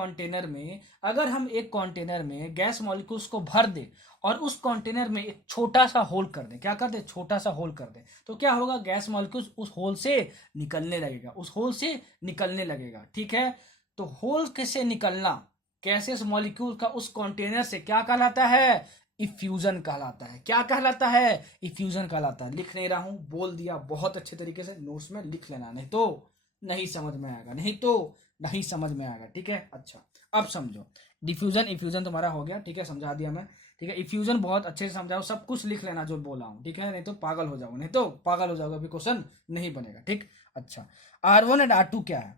कंटेनर में गैस मॉलिक्यूल्स को भर दे और उस कंटेनर में एक छोटा सा होल कर दे, क्या कर दे, छोटा सा होल कर दे, तो क्या होगा, गैस मॉलिक्यूल्स उस होल से निकलने लगेगा, ठीक है। तो होल कैसे निकलना गैसेस मॉलिक्यूल का उस कंटेनर से क्या कहलाता है, इफ्यूजन कहलाता है। क्या कहलाता है, इफ्यूजन कहलाता है। लिख नहीं रहा हूं, बोल दिया, बहुत अच्छे तरीके से नोट्स में लिख लेना, नहीं तो नहीं समझ में आएगा, ठीक है। अच्छा, अब समझो, डिफ्यूजन इफ्यूजन तुम्हारा हो गया, ठीक है, समझा दिया मैं, ठीक है। इफ्यूजन बहुत अच्छे से समझाओ, सब कुछ लिख लेना जो बोला हूं, ठीक है, नहीं तो पागल हो जाओगे, अभी क्वेश्चन नहीं बनेगा, ठीक। अच्छा, R1 एंड R2 क्या है,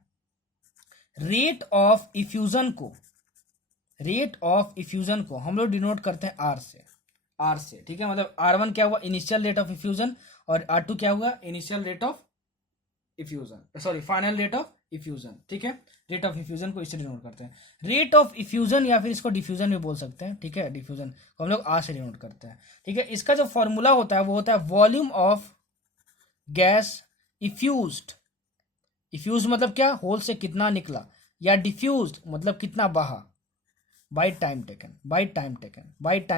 रेट ऑफ इफ्यूजन को हम लोग डिनोट करते हैं आर से, ठीक है। मतलब R1 क्या हुआ, इनिशियल रेट ऑफ इफ्यूजन, और R2 क्या हुआ, initial rate of effusion, sorry final rate of effusion, ठीक है। रेट ऑफ इफ्यूजन को इससे डिनोट करते हैं, रेट ऑफ इफ्यूजन, या फिर इसको डिफ्यूजन भी बोल सकते हैं, ठीक है। डिफ्यूजन को हम लोग आर से डिनोट करते हैं, ठीक है। इसका जो फॉर्मूला होता है वो होता है वॉल्यूम ऑफ गैस इफ्यूज मतलब क्या, होल से कितना निकला, या डिफ्यूज्ड मतलब कितना बहा, बाई टाइम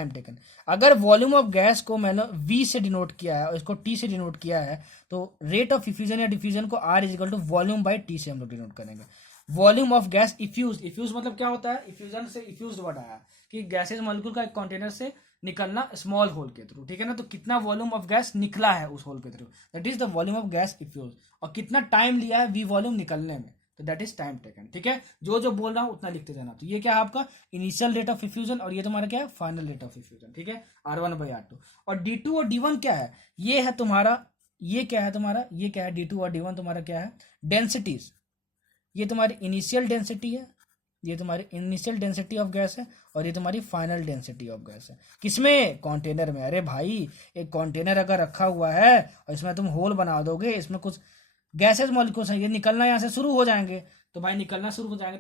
टेकन। अगर वॉल्यूम ऑफ गैस को मैंने V से डिनोट किया है और इसको T से डिनोट किया है, तो रेट ऑफ इफ्यूजन या डिफ्यूजन को R is equal to volume by T से हम लोग डिनोट करेंगे। वॉल्यूम ऑफ गैस इफ्यूज मतलब क्या होता है, इफ्यूजन से इफ्यूज वर्ड आया कि गैसेज मॉलिक्यूल का एक कंटेनर से निकलना स्मॉल होल के थ्रू, ठीक है ना। तो कितना वॉल्यूम ऑफ गैस निकला है उस होल के through, that is the volume of gas effuse, और कितना टाइम लिया है V वॉल्यूम निकलने में, तो दैट इज टाइम टेकन, ठीक है। जो बोल रहा हूं उतना लिखते जाना। तो ये क्या है आपका इनिशियल रेट ऑफ इफ्यूजन, और ये तुम्हारा क्या है, फाइनल रेट ऑफ इफ्यूजन, ठीक है। R1/R2 और D2 और D1 क्या है, ये है तुम्हारा, ये क्या है D2 और D1 तुम्हारा क्या है, डेंसिटीज। ये तुम्हारी इनिशियल डेंसिटी है, ये तुम्हारी इनिशियल डेंसिटी ऑफ गैस है, और ये तुम्हारी फाइनल डेंसिटी ऑफ गैस है। किसमें, कंटेनर में। अरे भाई, एक कंटेनर अगर रखा हुआ है और इसमें तुम होल बना दोगे, इसमें कुछ गैसेज मॉलिक्यूल्स हैं, ये निकलना यहाँ से शुरू हो जाएंगे, तो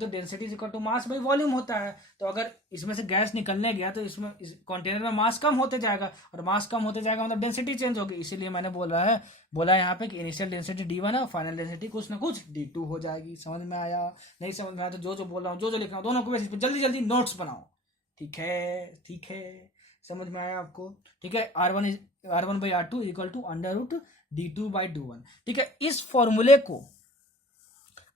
density equal to mass by volume होता है। तो अगर इसमें से गैस निकलने गया तो इसमें इस कंटेनर में मास कम होते जाएगा, और मास कम होते जाएगा मतलब डेंसिटी चेंज होगी। इसीलिए मैंने बोला है यहाँ पे कि इनिशियल डेंसिटी D1 है और फाइनल डेंसिटी कुछ ना कुछ D2 हो जाएगी। समझ में आया, नहीं समझ में आया तो जो बोल रहा हूँ, जो लिख रहा हूँ, दोनों को बेसिस पे जल्दी नोट्स बनाओ, ठीक है। समझ में आया आपको, ठीक है। R1/R2 equal to under D2/D1, ठीक है। इस फॉर्मूले को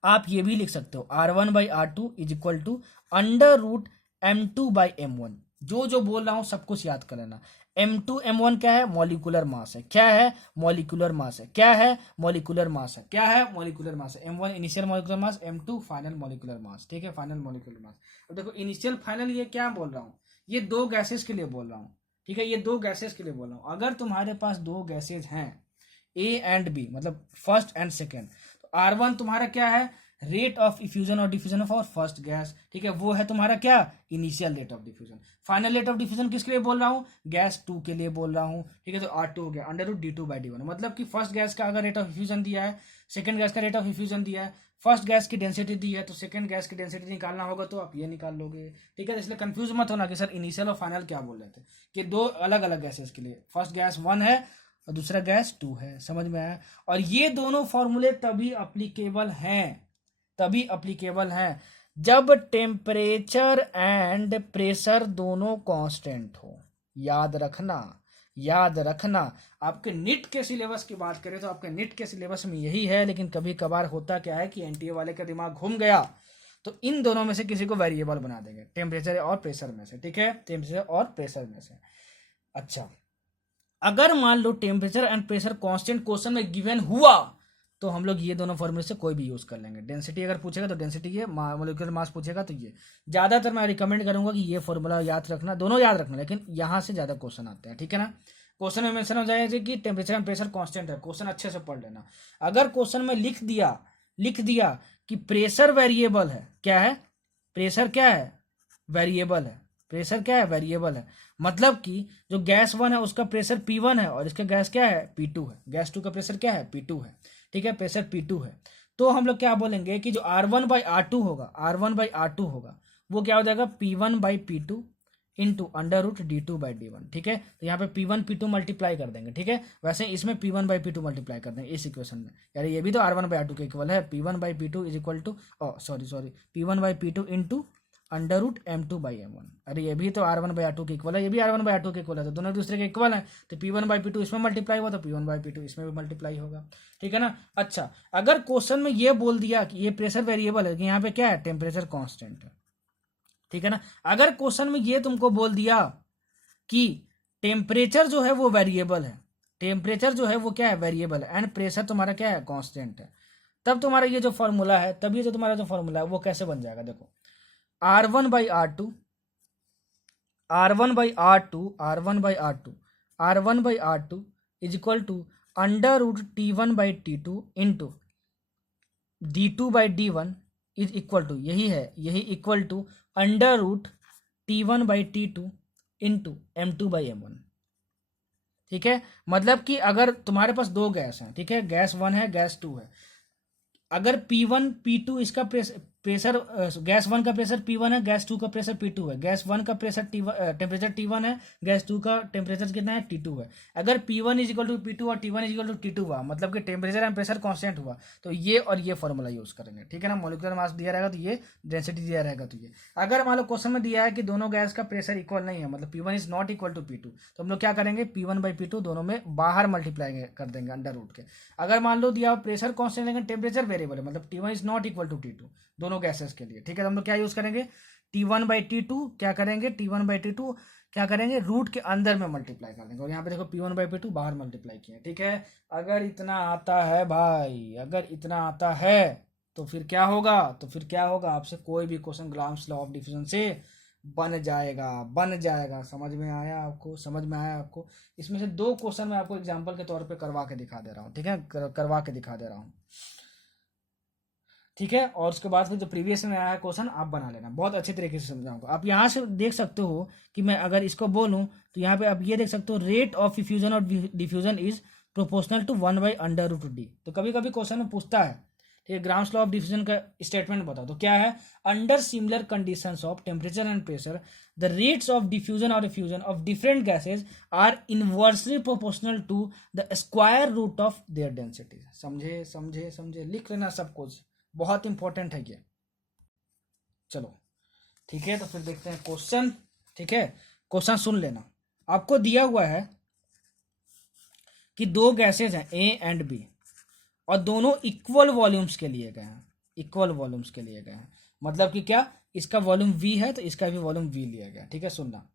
आप ये भी लिख सकते हो, R1/R2 is equal to under root M2/M1। जो बोल रहा हूं सब कुछ याद कर लेना। M2 M1 क्या है, मॉलिक्यूलर मास है, क्या है, मॉलिक्यूलर मास है, क्या है, मॉलिक्यूलर मास है, क्या है, मॉलिक्यूलर मास है। M1 initial molecular mass, M2 final molecular mass, ठीक है, फाइनल मॉलिक्यूलर मास। अब देखो इनिशियल फाइनल ये क्या बोल रहा हूँ, ये दो गैसेस के लिए बोल रहा हूँ, ठीक है, ये दो गैसेस के लिए बोल रहा हूँ। अगर तुम्हारे पास दो गैसेज हैं A एंड B, मतलब फर्स्ट एंड सेकेंड, तो R1 तुम्हारा क्या है, रेट ऑफ इफ्यूजन और डिफ्यूजन ऑफ फर्स्ट गैस, ठीक है, वो है तुम्हारा क्या, initial rate of diffusion. Final rate of diffusion किसके लिए बोल रहा हूँ, गैस 2 के लिए बोल रहा हूँ, ठीक है। तो R2 हो गया अंडर रूट D2/D1, मतलब कि फर्स्ट गैस का अगर रेट ऑफ इफ्यूजन दिया है, सेकंड गैस का रेट ऑफ इफ्यूजन दिया है, फर्स्ट गैस की डेंसिटी दी है, तो सेकंड गैस की डेंसिटी निकालना होगा, तो आप ये निकाल लोगे, ठीक है। इसलिए कंफ्यूज मत होना कि सर इनिशियल और फाइनल क्या बोल रहे थे, कि दो अलग अलग गैसेस के लिए फर्स्ट गैस 1 है और दूसरा गैस 2 है। समझ में आया। और ये दोनों फॉर्मूले तभी अप्लीकेबल हैं जब टेम्परेचर एंड प्रेशर दोनों कांस्टेंट हो। याद रखना। आपके निट के सिलेबस की बात करें तो आपके निट के सिलेबस में यही है, लेकिन कभी कभार होता क्या है कि एनटीए वाले का दिमाग घूम गया, तो इन दोनों में से किसी को वेरिएबल बना देंगे, टेम्परेचर और प्रेशर में से, ठीक है, टेम्परेचर और प्रेशर में से। अच्छा, अगर मान low temperature and pressure constant question में गिवन हुआ, तो हम लोग ये दोनों फॉर्मूले से कोई भी यूज कर लेंगे। डेंसिटी अगर पूछेगा तो डेंसिटी, ये मॉलिक्यूलर मास पूछेगा तो ये। ज्यादातर मैं रिकमेंड करूंगा कि ये फॉर्मूला याद रखना, दोनों याद रखना, लेकिन यहाँ से ज्यादा क्वेश्चन आते हैं, ठीक है ना। क्वेश्चन में मेंशन हो जाएगा कि टेम्परेचर एंड प्रेशर कांस्टेंट है, क्वेश्चन अच्छे से पढ़ लेना। अगर क्वेश्चन में लिख दिया कि प्रेशर वेरिएबल है, क्या है, प्रेशर क्या है, वेरिएबल है, प्रेशर क्या है, वेरिएबल है, मतलब कि जो गैस 1 है उसका प्रेशर P1 है और इसका गैस क्या है, P2 है, गैस 2 का प्रेशर क्या है, P2 है, ठीक है, प्रेशर P2 है। तो हम लोग क्या बोलेंगे कि जो R1/R2 होगा वो क्या हो जाएगा, P1/P2 into under root d2/d1, ठीक है। तो यहाँ पे P1 P2 मल्टीप्लाई कर देंगे, ठीक है। वैसे इसमें P1/P2 मल्टीप्लाई कर देंगे इस इक्वेशन में, यार ये भी तो R1/R2 के इक्वल है। P1/P2 is equal to sorry P1/P2 into under root M2/M1, अरे ये भी तो R1/R2 के इक्वल है, ये भी R1/R2 के इक्वल है, तो दोनों एक दूसरे के इक्वल है। तो P1/P2 इसमें मल्टीप्लाई हुआ तो P1/P2 इसमें भी मल्टीप्लाई होगा, ठीक है ना। अच्छा, अगर क्वेश्चन में ये बोल दिया कि ये प्रेशर वेरिएबल है, कि यहाँ पे क्या है, टेम्परेचर कांस्टेंट है, ठीक है ना। अगर क्वेश्चन में ये तुमको बोल दिया कि टेम्परेचर जो है वो वेरिएबल है, टेम्परेचर जो है वो क्या है, वेरिएबल है, एंड प्रेशर तुम्हारा क्या है, कांस्टेंट है, तब तुम्हारा ये जो फॉर्मूला है, तब ये जो तुम्हारा जो फॉर्मूला है वो कैसे बन जाएगा, देखो R1/R2 is equal to under root T1/T2 into d2/d1 is equal to, यही equal to under root T1/T2 into M2/M1, ठीक है। मतलब कि अगर तुम्हारे पास दो गैस हैं, ठीक है, गैस 1 है, गैस 2 है, अगर P1 P2 इसका प्रेशर गैस 1 का प्रेशर P1 है, गैस 2 का प्रेशर P2 है, गैस 1 का प्रेशर टेम्परेचर T1 है, गैस 2 का टेम्परेचर कितना है, T2 है। अगर P1 is equal to P2 और T1 is equal to T2 हुआ, मतलब कि टेम्परेचर एंड प्रेशर कांस्टेंट हुआ, तो ये और ये फॉर्मूला यूज करेंगे, ठीक है ना। मॉलिक्यूलर मास दिया रहेगा तो ये, डेंसिटी दिया रहेगा तो ये। अगर मान लो क्वेश्चन में दिया है कि दोनों गैस का प्रेशर इक्वल नहीं है, मतलब P1 is not equal to P2, तो हम लोग क्या करेंगे, P1/P2 दोनों में बाहर मल्टीप्लाई कर देंगे अंडर रूट के। अगर मान लो दिया प्रेशर कांस्टेंट लेकिन टेम्परेचर वेरिएबल है, मतलब T1 is not equal to T2 दोनों गैसेस के लिए, ठीक है। तो हम लोग क्या यूज करेंगे, T1/T2 क्या करेंगे, T1/T2 क्या करेंगे, रूट के अंदर में मल्टीप्लाई कर देंगे, और यहाँ पे देखो P1/P2 बाहर मल्टीप्लाई किया, ठीक है। अगर इतना आता है भाई, अगर इतना आता है तो फिर क्या होगा, आपसे कोई भी question grams law of diffusion से बन जाएगा। समझ में आया आपको। इसमें से दो क्वेश्चन मैं आपको एग्जाम्पल के तौर पे करवा के दिखा दे रहा हूँ, ठीक है, करवा के दिखा दे रहा हूँ, ठीक है। और उसके बाद फिर जो प्रीवियस में आया क्वेश्चन आप बना लेना, बहुत अच्छे तरीके से समझाऊंगा। आप यहाँ से देख सकते हो कि मैं अगर इसको बोलूँ तो यहाँ पे आप ये देख सकते हो, रेट ऑफ इफ्यूजन और diffusion is proportional to 1/√d। तो कभी कभी क्वेश्चन में पूछता है, ठीक है, ग्राम्स लॉ ऑफ डिफ्यूजन का स्टेटमेंट बताओ, तो क्या है, under similar conditions of temperature and pressure the rates of diffusion और effusion of different gases are inversely proportional to the square root of their density. समझे, लिख लेना सब कुछ, बहुत इंपॉर्टेंट है ये। चलो ठीक है, तो फिर देखते हैं क्वेश्चन, ठीक है। क्वेश्चन सुन लेना, आपको दिया हुआ है कि दो गैसेज हैं A एंड B और दोनों इक्वल वॉल्यूम्स के लिए गए हैं, मतलब कि क्या, इसका वॉल्यूम V है तो इसका भी वॉल्यूम V लिया गया, ठीक है। सुनना,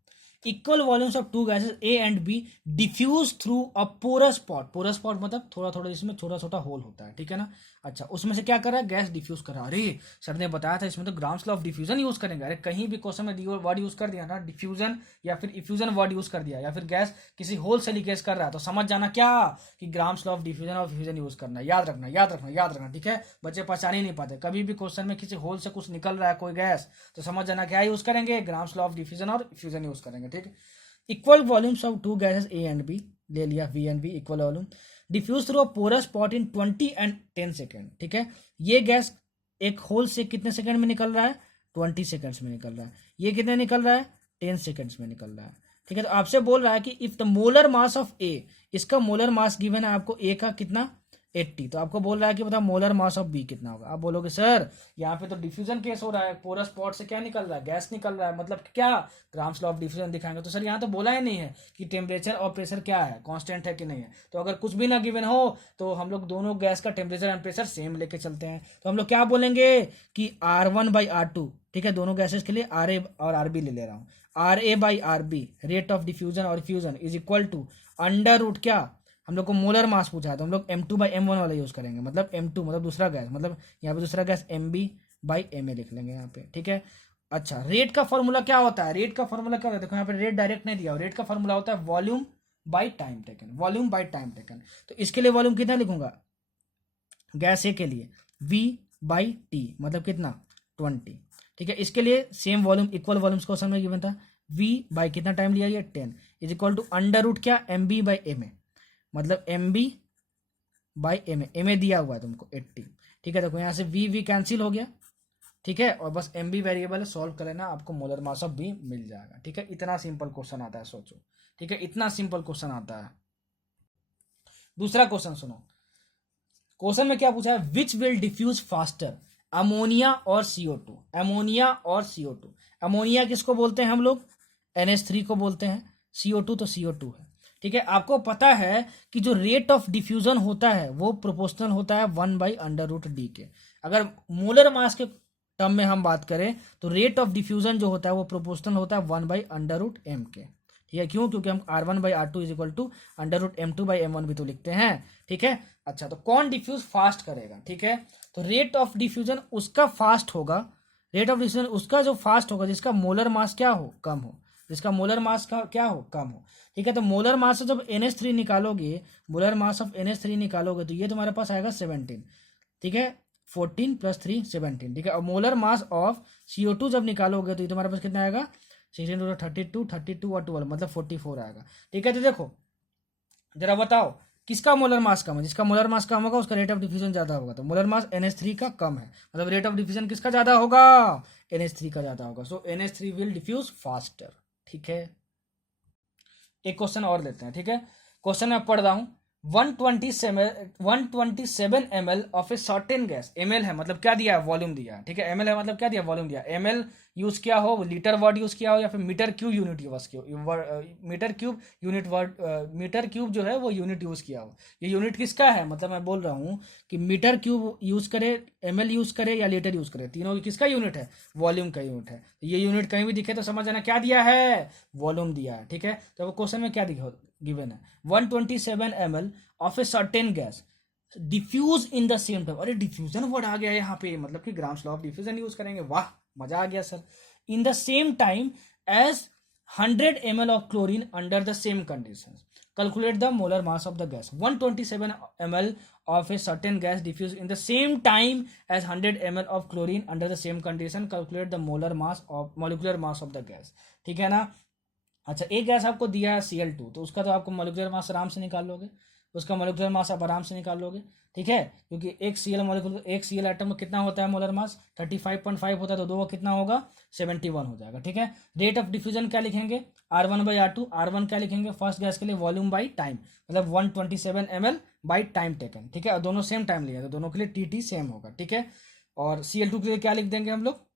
equal volumes of two gases A and B diffuse through a porous spot मतलब थोड़ा इसमें छोटा होल होता है, ठीक है ना। अच्छा, उसमें से क्या कर रहा है, गैस डिफ्यूज कर रहा है। अरे सर ने बताया था इसमें तो grams law of diffusion use करेंगे। अरे कहीं भी क्वेश्चन में वर्ड यूज कर दिया ना, डिफ्यूजन या फिर इफ्यूजन वर्ड यूज कर दिया, या फिर गैस किसी होल से लीकेज कर रहा है, तो समझ जाना क्या कि ग्राम्स लॉ ऑफ डिफ्यूजन और इफ्यूजन यूज करना। याद रखना, ठीक है। बच्चे पहचान ही नहीं पाते, कभी भी क्वेश्चन में किसी होल से कुछ निकल रहा है कोई गैस, तो समझ जाना क्या यूज करेंगे, ग्राम्स लॉ ऑफ डिफ्यूजन और इफ्यूजन यूज करेंगे, ठीक है। Equal volumes of two gases A and B ले लिया, V and B equal volume, diffuse through a porous spot in 20 and 10 second, ठीक है। ये गैस एक होल से कितने सेकंड में निकल रहा है, 20 सेकंड्स में निकल रहा है। ये कितने निकल रहा है, 10 सेकंड्स में निकल रहा है, ठीक है। तो आपसे बोल रहा है कि if the molar mass of A, इसका मोलर मास गिवन है आपको A का कितना, 80, तो आपको बोल रहा है कि बताओ मोलर मास ऑफ B कितना होगा। आप बोलोगे सर यहाँ पे तो डिफ्यूजन केस हो रहा है, पोरस स्पॉट से क्या निकल रहा है, गैस निकल रहा है, मतलब क्या, ग्राम्स लॉ ऑफ डिफ्यूजन दिखाएंगे। तो सर यहाँ तो बोला ही नहीं है कि टेम्परेचर और प्रेशर क्या है, कांस्टेंट है कि नहीं है। तो अगर कुछ भी ना गिवन हो तो हम लोग दोनों गैस का टेम्परेचर एंड प्रेशर सेम लेके चलते हैं। तो हम लोग क्या बोलेंगे कि R1/R2, ठीक है, दोनों गैसेस के लिए RA और RB ले रहा हूँ, RA/RB रेट ऑफ डिफ्यूजन और effusion is equal to under root, क्या हम लोग को मोलर मास पूछा है तो हम लोग M2/M1 वाला यूज करेंगे, मतलब M2 मतलब दूसरा गैस, मतलब यहाँ पे दूसरा गैस MB/MA लिख लेंगे यहाँ पे, ठीक है। अच्छा, रेट का फॉर्मूला क्या होता है, देखो यहाँ पे रेट डायरेक्ट नहीं दिया, रेट का फॉर्मूला होता है वॉल्यूम बाई टाइम टेकन। तो इसके लिए वॉल्यूम कितना लिखूंगा, गैस A के लिए V/T मतलब कितना, 20, ठीक है। इसके लिए same volume, equal volumes question में गिवन था, V बाई कितना टाइम लिया, ये 10 is equal to under root क्या, MB/MA मतलब MB/MA, MA दिया हुआ है तुमको 80, ठीक है। देखो यहाँ से V कैंसिल हो गया, ठीक है, और बस एम बी वेरिएबल है, सॉल्व कर लेना, आपको मोलर मास ऑफ बी मिल जाएगा। ठीक है, इतना सिंपल क्वेश्चन आता है, सोचो। ठीक है, इतना सिंपल क्वेश्चन आता है। दूसरा क्वेश्चन सुनो, क्वेश्चन में क्या पूछा है, which will diffuse faster, ammonia और CO2। अमोनिया और CO2, अमोनिया किसको बोलते हैं हम लोग, NH3 को बोलते हैं, CO2 तो CO2 है। ठीक है, आपको पता है कि जो रेट ऑफ डिफ्यूजन होता है वो प्रोपोर्शनल होता है 1/√d के। अगर मोलर मास के टर्म में हम बात करें तो रेट ऑफ डिफ्यूजन जो होता है वो प्रोपोर्शनल होता है 1/√m के। ठीक है, क्यों, क्योंकि हम R1/R2 √m2/m1 भी तो लिखते हैं। ठीक है, अच्छा, तो कौन डिफ्यूज फास्ट करेगा। ठीक है, तो रेट ऑफ डिफ्यूजन उसका फास्ट होगा, रेट ऑफ डिफ्यूजन उसका जो फास्ट होगा जिसका मोलर मास क्या हो, कम हो, जिसका मोलर मास का क्या हो, कम हो। ठीक है, तो मोलर मास से जब NH3 निकालोगे, मोलर मास ऑफ NH3 निकालोगे तो ये तुम्हारे पास आएगा 17। ठीक है, 14 + 3 17। ठीक है, और मोलर मास ऑफ CO2 जब निकालोगे तो ये तुम्हारे पास कितना आएगा, 16 32 32 और 12 मतलब 44 आएगा। ठीक है, तो देखो जरा बताओ किसका मोलर मास कम है, जिसका मोलर मास कम होगा उसका रेट ऑफ डिफ्यूजन ज्यादा होगा, तो मोलर मास NH3 का कम है, मतलब रेट ऑफ डिफ्यूजन किसका ज्यादा होगा, NH3 का ज्यादा होगा। सो NH3 विल डिफ्यूज फास्टर। ठीक है, एक क्वेश्चन और लेते हैं। ठीक है, क्वेश्चन मैं पढ़ रहा हूं, 127 ml of a certain gas, ml है मतलब क्या दिया है, वॉल्यूम दिया है। ठीक है, ml है मतलब क्या दिया, वॉल्यूम दिया। ml यूज किया हो, लीटर वर्ड यूज किया हो, या फिर मीटर क्यूब यूनिट यूज किया हो, metre cube unit word, metre cube जो है वो यूनिट यूज किया हो। ये यूनिट किसका है, मतलब मैं बोल रहा हूँ कि मीटर क्यूब यूज करे, ml यूज करे या लीटर यूज करे, तीनों की किसका यूनिट है, वॉल्यूम का यूनिट है। ये यूनिट कहीं भी दिखे तो समझ आना क्या दिया है, वॉल्यूम दिया है। ठीक है, तो वो क्वेश्चन में क्या दिखा गिवन है, 127 ml of a certain gas diffuse in the same time. अरे डिफ्यूजन वर्ड आ गया यहाँ पे, मतलब कि Graham's law of diffusion use करेंगे, वाह मजा आ गया sir. In the same time as 100 ml of chlorine under the same condition, calculate the molar mass of the gas। 127 ml of a certain gas diffused in the same time as 100 ml of chlorine under the same condition, calculate the molecular mass of the gas। ठीक है ना। अच्छा, एक gas आपको दिया है Cl2, तो उसका तो आपको मोलिकुलर मास आराम से निकाल लोगे, उसका मोलिकुलर मास आप आराम से निकाल लोगे। ठीक है, क्योंकि एक Cl एटम में कितना होता है मोलर मास, 35.5 होता है, तो दो का कितना होगा, 71 हो जाएगा। ठीक है, रेट ऑफ डिफ्यूजन क्या लिखेंगे, R1/R2, R1 क्या लिखेंगे फर्स्ट गैस के लिए, वॉल्यूम बाई टाइम, मतलब 127 ml बाई टाइम टेकन। ठीक है, और दोनों सेम टाइम लिया तो दोनों के लिए TT सेम होगा। ठीक है, और Cl2 के लिए क्या लिख देंगे हम लोग,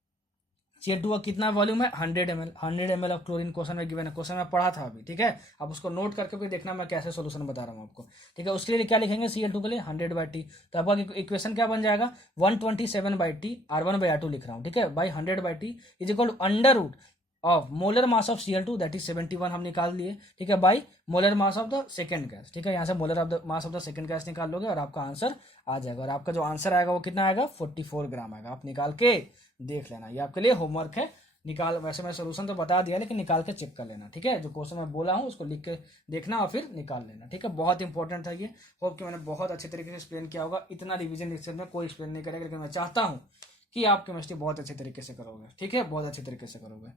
Cl2 का कितना वॉल्यूम है, 100 ml, 100 ml of chlorine question में गिवन है, क्वेश्चन में पढ़ा था अभी। ठीक है, आप उसको नोट करके भी देखना मैं कैसे सोल्यूशन बता रहा हूँ आपको। ठीक है, उसके लिए क्या लिखेंगे, Cl2 के लिए 100/T, तो आपका इक्वेशन क्या बन जाएगा, 127/T, R1/R2 लिख रहा हूँ। ठीक है, by 100/T is equal to under root of molar mass of Cl2 that is 71 हम निकाल लिए। ठीक है, by molar mass of the second gas. ठीक है, यहाँ से molar of the mass of the second gas निकाल लोगे और आपका आंसर आ जाएगा, और आपका जो आंसर आएगा वो कितना आएगा, 44 ग्राम आएगा। आप निकाल के देख लेना, ये आपके लिए होमवर्क है, निकाल, वैसे मैं सोल्यूशन तो बता दिया लेकिन निकाल के चेक कर लेना। ठीक है, जो क्वेश्चन मैं बोला हूँ उसको लिख के देखना और फिर निकाल लेना। ठीक है, बहुत इंपॉर्टेंट था ये, होप कि मैंने बहुत अच्छे तरीके से एक्सप्लेन किया होगा। इतना रिवीजन लेक्चर में कोई एक्सप्लेन नहीं करेगा, लेकिन मैं चाहता हूँ कि आप केमिस्ट्री बहुत अच्छे तरीके से करोगे। ठीक है, बहुत अच्छे तरीके से करोगे।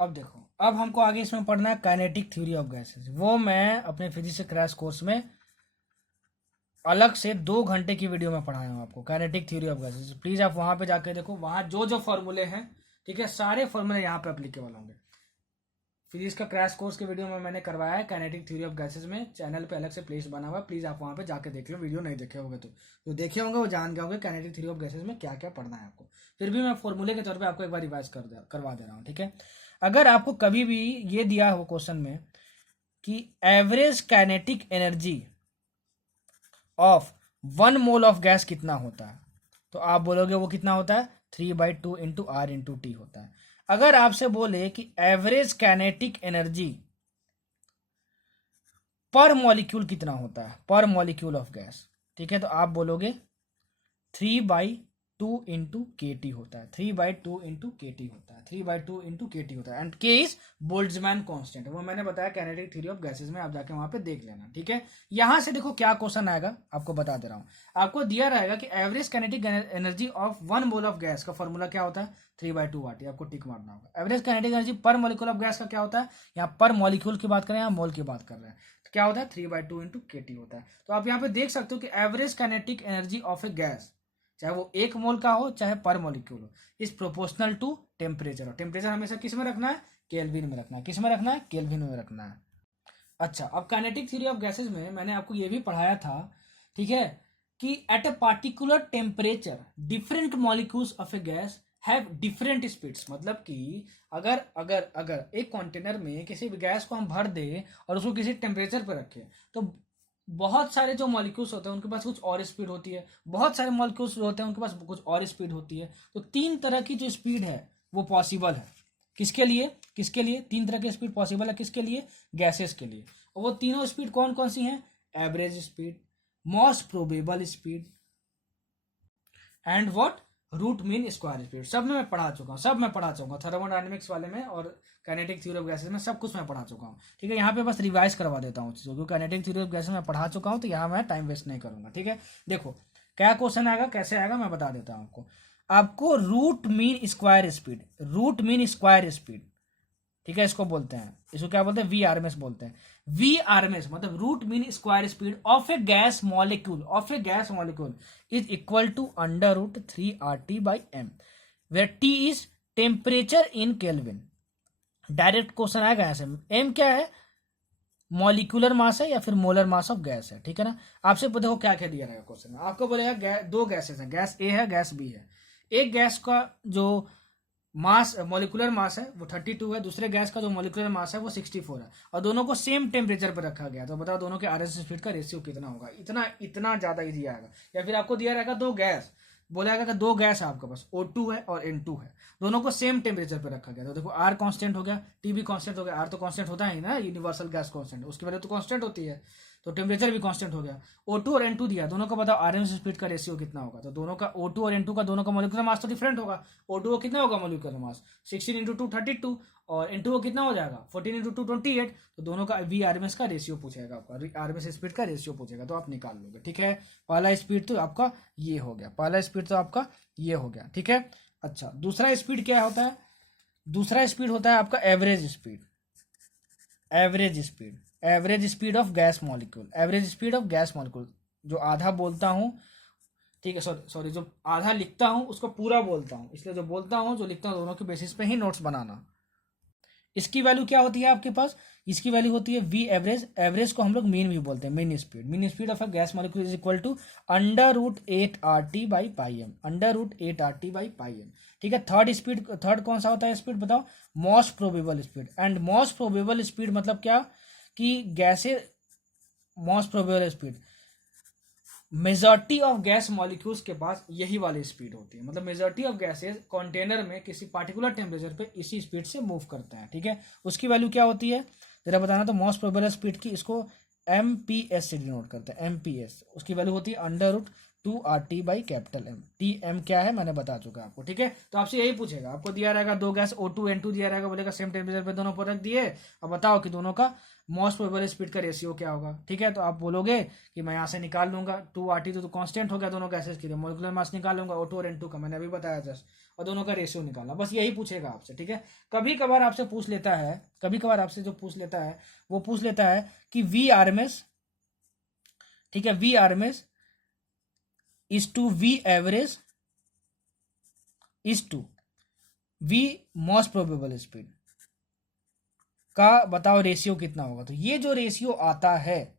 अब देखो, अब हमको आगे इसमें पढ़ना है काइनेटिक थ्योरी ऑफ गैसेस, वो मैं अपने फिजिक्स क्रैश कोर्स में अलग से 2 घंटे की वीडियो में पढ़ाया हूँ आपको, kinetic theory of gases. Please आप वहां पे जाके देखो, वहां जो जो फॉर्मूले हैं, ठीक है, सारे फॉर्मूले यहाँ पे अप्लीकेबल होंगे। फिजिक्स का क्रैश कोर्स के वीडियो में मैंने करवाया है काइनेटिक थ्योरी ऑफ गैसेस में, चैनल पे अलग से प्लेस बना हुआ है, प्लीज आप वहां पे जाके देख लो, वीडियो नहीं देखे होंगे तो जो देखे होंगे वो जान गए होंगे काइनेटिक थ्योरी ऑफ गैसेस में क्या क्या पढ़ना है आपको। फिर भी मैं फॉर्मूले के तौर पर आपको एक बार रिवाइज करवा दे रहा हूँ। ठीक है, अगर आपको कभी भी ये दिया हो क्वेश्चन में कि average kinetic energy of 1 mole of gas कितना होता है, तो आप बोलोगे वो कितना होता है, 3/2 इंटू R इंटू T होता है। अगर आपसे बोले कि एवरेज काइनेटिक एनर्जी पर मॉलिक्यूल कितना होता है, पर मॉलिक्यूल ऑफ गैस, ठीक है, तो आप बोलोगे 3/2 इंटू KT होता है, 3/2 इंटू KT होता है, 3/2 इंटू KT होता है, and K is Boltzmann constant, वो मैंने बताया काइनेटिक थ्योरी ऑफ गैसेस में, आप जाके वहां पे देख लेना। ठीक है, यहां से देखो क्या क्वेश्चन आएगा, आपको बता दे रहा हूं। आपको दिया रहेगा कि average kinetic energy of 1 mole of gas का फॉर्मूला क्या होता है, 3/2 RT, आपको टिक मारना होगा। एवरेज काइनेटिक एनर्जी पर मॉलिक्यूल ऑफ गैस का क्या होता है, यहाँ पर मॉलिक्यूल की बात करें या मोल की बात कर रहे हैं, तो क्या होता है, 3/2 इंटू KT होता है। तो आप यहाँ पे देख सकते हो कि average kinetic energy of a gas चाहे वो 1 मोल का हो चाहे पर मॉलिक्यूल हो, इज प्रोपोर्शनल टू टेम्परेचर। और टेम्परेचर हमेशा किस में रखना है? केल्विन में रखना है। किस में रखना है? केल्विन में रखना है। अच्छा, अब काइनेटिक थ्योरी ऑफ गैसेस में मैंने आपको ये भी पढ़ाया था, ठीक है, कि at a particular temperature different molecules of a gas have different speeds. मतलब कि अगर अगर अगर एक कंटेनर में किसी भी गैस को हम भर दें और उसको किसी टेम्परेचर पर रखें, तो बहुत सारे जो मॉलिक्यूल्स होते हैं उनके पास कुछ और स्पीड होती है, बहुत सारे मॉलिक्यूल्स जो होते हैं उनके पास कुछ और स्पीड होती है। तो 3 तरह की जो स्पीड है वो पॉसिबल है। किसके लिए? किसके लिए 3 तरह की स्पीड पॉसिबल है? किसके लिए? गैसेस के लिए। और वो तीनों स्पीड कौन कौन सी हैं? Average speed, most probable speed and what? Root mean square speed. सब में मैं पढ़ा चुका हूँ, सब मैं पढ़ा चुका हूँ, थर्मोडायनेमिक्स वाले में और काइनेटिक थ्योरी ऑफ गैसेस में सब कुछ मैं पढ़ा चुका हूँ। ठीक है, यहाँ पे बस रिवाइज करवा देता हूँ चीज़ों को। काइनेटिक थ्योरी ऑफ गैसेस में पढ़ा चुका हूँ, तो यहाँ मैं टाइम वेस्ट नहीं करूंगा। ठीक है, देखो क्या क्वेश्चन आएगा, कैसे आएगा, मैं बता देता हूँ आपको। आपको root mean square speed, root mean square speed, ठीक है, इसको बोलते हैं, इसको क्या बोलते हैं? वी आर एम एस बोलते हैं। वी आर एम एस मतलब root mean square speed of a gas molecule, of a gas molecule is equal to under root 3RT by M, where T is temperature in Kelvin. Direct question आएगा ऐसे। M क्या है? Molecular mass है या फिर molar mass of gas है, ठीक है ना। आपसे देखो क्या क्या दिया रहेगा क्वेश्चन में, आपको बोलेगा दो गैसेस हैं, गैस ए है, गैस बी है। एक गैस का जो मास, मॉलिक्यूलर मास है वो 32 है, दूसरे गैस का जो मॉलिक्यूलर मास है वो 64 है, और दोनों को सेम टेम्परेचर पर रखा गया। तो बताओ दोनों के आरएस स्पीड का रेशियो कितना होगा? इतना इतना ज्यादा इजी आएगा। या फिर आपको दिया रहेगा दो गैस, बोलेगा कि दो गैस है आपके पास, O2 है और N2 है, दोनों को सेम टेम्परेचर पर रखा गया। तो देखो R कांस्टेंट हो गया, T भी कांस्टेंट हो गया। R तो कांस्टेंट होता है ना, यूनिवर्सल गैस कांस्टेंट, उसकी वैल्यू तो कांस्टेंट होती है, तो टेम्परेचर भी कांस्टेंट हो गया। O2 और N2 दिया, दोनों का बताओ आरएमएस स्पीड का रेशियो कितना होगा? तो दोनों का O2 और N2 का दोनों का मॉलिक्यूलर मास तो डिफरेंट होगा। O2 को कितना होगा मॉलिक्यूलर मास? 16 इंटू 2 32, और N2 को कितना हो जाएगा? 14 इंटू 2 28। तो दोनों का वी आरएमएस का रेशियो पूछेगा, आपका आरएमएस स्पीड का रेशियो पूछेगा, तो आप निकाल लोगे। ठीक है, पहला स्पीड तो आपका ये हो गया, पहला स्पीड तो आपका ये हो गया। ठीक है, अच्छा दूसरा स्पीड क्या होता है? दूसरा स्पीड होता है आपका average speed. Average speed, average speed of gas molecule, average speed of gas molecule. जो आधा बोलता हूँ, ठीक है, सॉरी जो आधा लिखता हूँ उसको पूरा बोलता हूँ, इसलिए जो बोलता हूँ जो लिखता हूँ दोनों के बेसिस पे ही नोट्स बनाना। इसकी वैल्यू क्या होती है आपके पास? इसकी वैल्यू होती है वी एवरेज। एवरेज को हम लोग मीन भी बोलते हैं, mean speed. Mean speed of a gas molecule is equal to under root 8RT by pi M, under root 8RT by pi M. ठीक है, थर्ड स्पीड, थर्ड कौन सा होता है स्पीड बताओ? Most probable speed. And most probable speed मतलब क्या? कि गैसे most probable speed, majority of gas molecules के पास यही वाली स्पीड होती है। मतलब मेजॉरिटी ऑफ गैसेस कंटेनर में किसी पार्टिकुलर टेम्परेचर पे इसी स्पीड से मूव करते हैं। ठीक है, उसकी वैल्यू क्या होती है जरा बताना। तो मोस्ट प्रोबेबल स्पीड की इसको MPS से डिनोट करते हैं, MPS। उसकी वैल्यू होती है under root 2RT by capital M. TM क्या है मैंने बता चुका आपको। ठीक है, तो आपसे यही पूछेगा, आपको दिया रहेगा दो गैस O2 N2 दिया रहेगा, बोलेगा सेम टेम्परेचर पे दोनों पर रख दिए, अब बताओ कि दोनों का मोस्ट प्रोबेबल स्पीड का रेशियो क्या होगा। ठीक है, तो आप बोलोगे कि मैं यहाँ से निकाल लूंगा 2RT, तो कांस्टेंट हो गया दोनों गैसेस के लिए, मॉलिक्यूलर मास निकाल लूंगा O2 और N2 का, मैंने अभी बताया जस्ट, और दोनों का रेशियो निकालना, बस यही पूछेगा आपसे। ठीक है, कभी कभार आपसे पूछ लेता है, कभी कभार आपसे जो पूछ लेता है वो पूछ लेता है कि वी आरएमएस, ठीक है, V RMS is to V average is to V most probable speed का बताओ रेशियो कितना होगा। तो ये जो रेशियो आता है,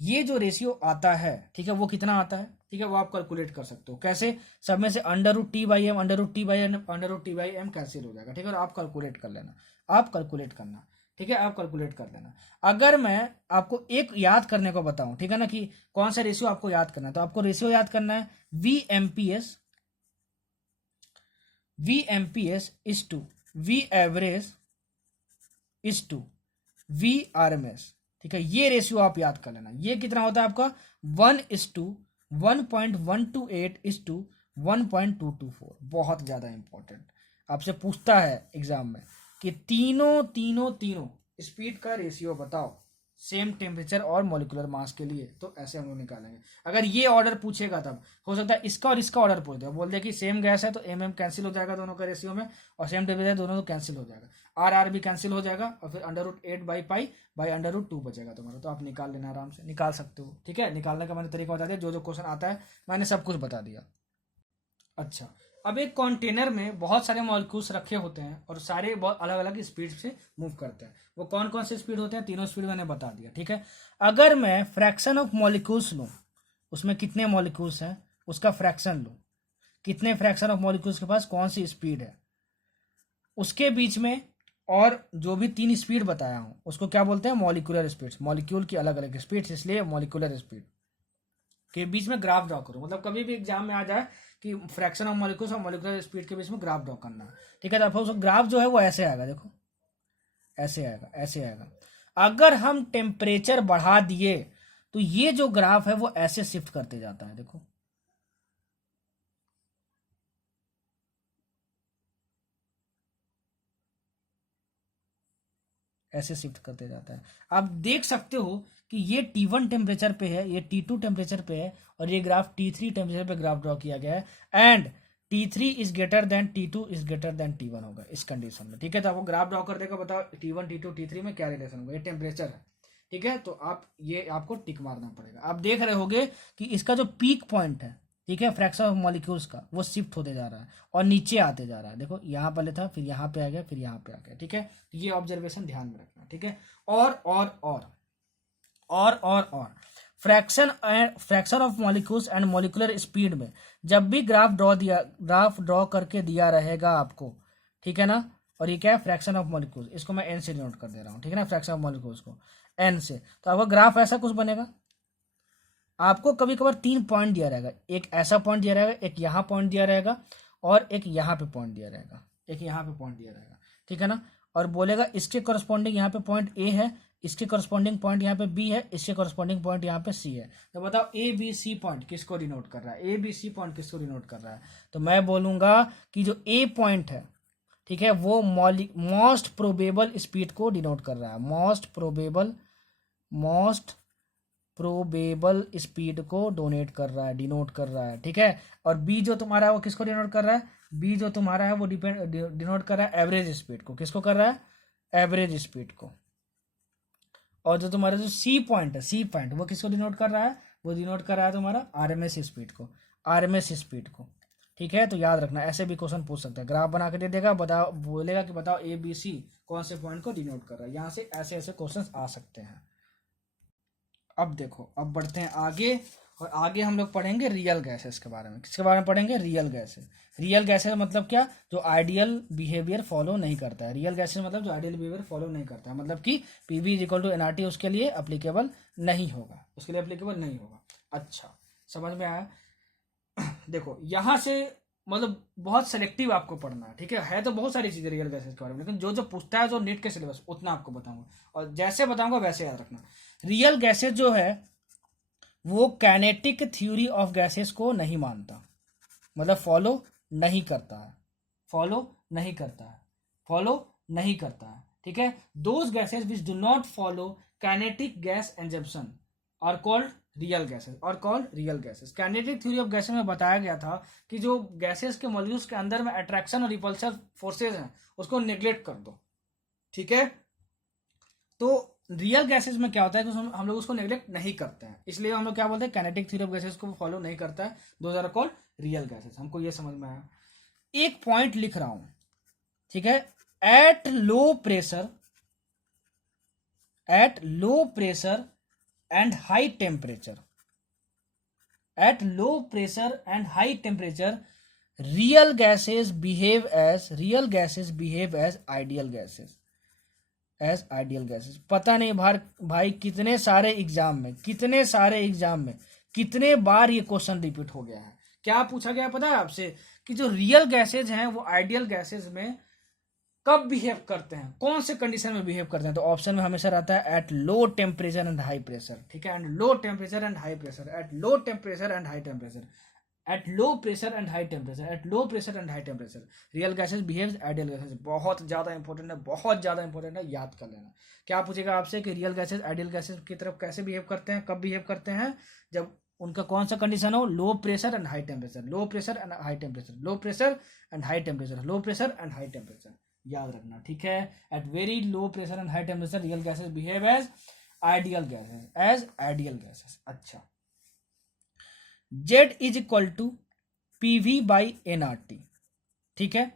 ये जो रेशियो आता है, ठीक है, वो कितना आता है? ठीक है, वो आप कैलकुलेट कर सकते हो। कैसे? सब में से under root T by M, under root T by M, under root T by M cancel हो जाएगा। ठीक है, और आप कैलकुलेट कर लेना, आप कैलकुलेट करना। ठीक है, आप कैलकुलेट कर लेना। अगर मैं आपको एक याद करने को बताऊं, ठीक है ना, कि कौन सा रेशियो आपको याद करना है, तो आपको रेशियो याद करना है V MPS, V MPS is to V average is to V RMS. ठीक है, ये रेशियो आप याद कर लेना। ये कितना होता है आपका? 1:1.128:1.224। बहुत ज्यादा इंपॉर्टेंट, आपसे पूछता है एग्जाम में कि तीनों तीनों तीनों स्पीड का रेशियो बताओ सेम टेम्परेचर और मॉलिक्यूलर मास के लिए, तो ऐसे हम लोग निकालेंगे। अगर ये ऑर्डर पूछेगा तब हो सकता है इसका और इसका ऑर्डर पूछ दे, बोल दे कि सेम गैस है तो MM कैंसिल हो जाएगा दोनों का रेशियो में, और सेम टेम्परेचर दोनों तो कैंसिल हो जाएगा, RR भी कैंसिल हो जाएगा, और फिर under root 8 by pi by under root 2 बचेगा तुम्हारा। तो आप निकाल लेना, आराम से निकाल सकते हो। ठीक है, निकालने का मैंने तरीका बता दिया, जो जो क्वेश्चन आता है मैंने सब कुछ बता दिया। अच्छा, अब एक कंटेनर में बहुत सारे मॉलिक्यूल्स रखे होते हैं और सारे बहुत अलग अलग स्पीड से मूव करते हैं। वो कौन कौन से स्पीड होते हैं? तीनों स्पीड मैंने बता दिया, ठीक है। अगर मैं फ्रैक्शन ऑफ मॉलिक्यूल्स लूँ, उसमें कितने मॉलिक्यूल्स हैं उसका फ्रैक्शन लूँ, कितने फ्रैक्शन ऑफ मॉलिक्यूल्स के पास कौन सी स्पीड है, उसके बीच में और जो भी तीन स्पीड बताया हूँ उसको क्या बोलते हैं? Molecular speeds. मॉलिक्यूल की अलग अलग स्पीड्स, इसलिए मॉलिक्यूलर स्पीड के बीच में ग्राफ ड्रॉ करो। मतलब कभी भी एग्जाम में आ जाए कि फ्रैक्शन ऑफ मॉलिक्यूल्स और मॉलिक्यूलर स्पीड के बीच में ग्राफ ड्रॉ करना है, ठीक है। तो ग्राफ जो है वो ऐसे आएगा, देखो ऐसे आएगा, ऐसे आएगा। अगर हम टेम्परेचर बढ़ा दिए तो ये जो ग्राफ है वो ऐसे शिफ्ट करते जाता है, देखो ऐसे शिफ्ट करते जाता है। आप देख सकते हो कि ये T1 टेम्परेचर पे है, ये T2 टेम्परेचर पे है, और ये ग्राफ T3 टेम्परेचर पे ग्राफ ड्रॉ किया गया है। And T3 is greater than T2 is greater than T1 होगा इस कंडीशन में, ठीक है। तो आपको ग्राफ ड्रॉ कर देगा, बताओ T1 T2 T3 में क्या रिलेशन होगा? ये टेम्परेचर है, ठीक है। तो आप ये आपको टिक मारना पड़ेगा। आप देख रहे होगे कि इसका जो पीक पॉइंट है, ठीक है, फ्रैक्शन ऑफ मॉलिक्यूल्स का, वो शिफ्ट होते जा रहा है और नीचे आते जा रहा है। देखो यहाँ पहले था, फिर यहाँ पे आ गया, फिर यहाँ पे आ गया, ठीक है। ये ऑब्जर्वेशन ध्यान में रखना, ठीक है। और fraction of molecules and molecular speed में जब भी ग्राफ ड्रॉ करके दिया रहेगा आपको, ठीक है ना। और ये क्या है? Fraction of molecules. इसको मैं एन से डिनोट कर दे रहा हूँ, ठीक है ना, फ्रैक्शन ऑफ मॉलिक्यूल्स को एन से। तो आपका ग्राफ ऐसा कुछ बनेगा। आपको कभी कभार तीन पॉइंट दिया रहेगा, एक ऐसा पॉइंट दिया रहेगा, एक यहाँ पॉइंट दिया रहेगा, और एक यहाँ पे पॉइंट दिया रहेगा, एक यहाँ पे पॉइंट दिया रहेगा, ठीक है ना। और बोलेगा इसके करस्पॉन्डिंग यहाँ पे पॉइंट ए है, इसके करस्पॉन्डिंग पॉइंट यहाँ पे बी है, इसके करस्पॉन्डिंग पॉइंट यहाँ पे सी है। तो बताओ ए बी सी पॉइंट किसको डिनोट कर रहा है? ए बी सी पॉइंट किसको डिनोट कर रहा है? तो मैं बोलूंगा कि जो ए पॉइंट है, ठीक है, वो मोस्ट प्रोबेबल स्पीड को डिनोट कर रहा है, मोस्ट प्रोबेबल स्पीड को डिनोट कर रहा है, ठीक है। और बी जो तुम्हारा है वो किसको डिनोट कर रहा है? बी जो तुम्हारा है वो डिनोट कर रहा है एवरेज स्पीड को। किसको कर रहा है? एवरेज स्पीड को। और जो तुम्हारा जो सी पॉइंट है, सी पॉइंट, वो किसको डिनोट कर रहा है? वो डिनोट कर रहा है तुम्हारा आरएमएस स्पीड को, आरएमएस स्पीड को, ठीक है। तो याद रखना, ऐसे भी क्वेश्चन पूछ सकता है। ग्राफ बना के दे देगा, बताओ, बोलेगा कि बताओ ए बी सी कौन से पॉइंट को डिनोट कर रहा है। यहाँ से ऐसे ऐसे क्वेश्चन आ सकते हैं। अब देखो, अब बढ़ते हैं आगे, और आगे हम लोग पढ़ेंगे रियल गैसेस के बारे में। किसके बारे में पढ़ेंगे? Real gases. रियल गैसेस मतलब क्या? जो आइडियल बिहेवियर फॉलो नहीं करता है। रियल गैसेस मतलब जो आइडियल बिहेवियर फॉलो नहीं करता है, मतलब कि PV is equal to NRT उसके लिए अप्लीकेबल नहीं होगा, उसके लिए अप्लीकेबल नहीं होगा। अच्छा, समझ में आया? देखो यहाँ से मतलब बहुत सेलेक्टिव आपको पढ़ना है, ठीक है तो बहुत सारी चीजें रियल गैसेस के बारे में, लेकिन जो जो पूछता है जो नीट के सिलेबस, उतना आपको बताऊंगा, और जैसे बताऊंगा वैसे याद रखना। रियल गैसेस जो है वो काइनेटिक थ्योरी ऑफ गैसेस को नहीं मानता, मतलब फॉलो नहीं करता है, फॉलो नहीं करता है, फॉलो नहीं करता है, ठीक है। Those gases which do not follow kinetic gas assumption are called real gases, और called real gases. Kinetic theory of gases में बताया गया था कि जो गैसेस के मॉलिक्यूल्स के अंदर में अट्रैक्शन और रिपल्शन फोर्सेज हैं उसको नेग्लेक्ट कर दो, ठीक है। तो रियल गैसेस में क्या होता है कि हम लोग उसको नेग्लेक्ट नहीं करते हैं, इसलिए हम लोग क्या बोलते हैं? काइनेटिक थ्योरी ऑफ गैसेस को फॉलो नहीं करता है। Those are called real gases. हमको ये समझ में आया। एक पॉइंट लिख रहा हूं, ठीक है। At low pressure and high temperature, at low pressure and high temperature real gases behave as ideal gases, पता नहीं भाई कितने सारे एग्जाम में कितने बार ये क्वेश्चन रिपीट हो गया है। क्या पूछा गया पता है आपसे? कि जो रियल गैसेज हैं वो आइडियल गैसेज में कब बिहेव करते हैं, कौन से कंडीशन में बिहेव करते हैं? तो ऑप्शन में हमेशा रहता है at low temperature and high pressure, ठीक है। And low temperature and high pressure, at low temperature and high temperature, at low pressure and high temperature, at low pressure and high temperature real gases behaves ideal gases. बहुत ज्यादा important है, बहुत ज्यादा important है, याद कर लेना। क्या पूछेगा आपसे कि रियल गैसेस आइडियल गैसेस की तरफ कैसे बिहेव करते हैं, कब बिहेव करते हैं? जब उनका कौन सा कंडीशन हो? Low pressure and high temperature, low pressure and high temperature, low pressure and high temperature, low pressure and high temperature, याद रखना, ठीक है। At very low pressure and high temperature real gases behave as ideal gases, अच्छा, Z is equal to PV by NRT, ठीक है।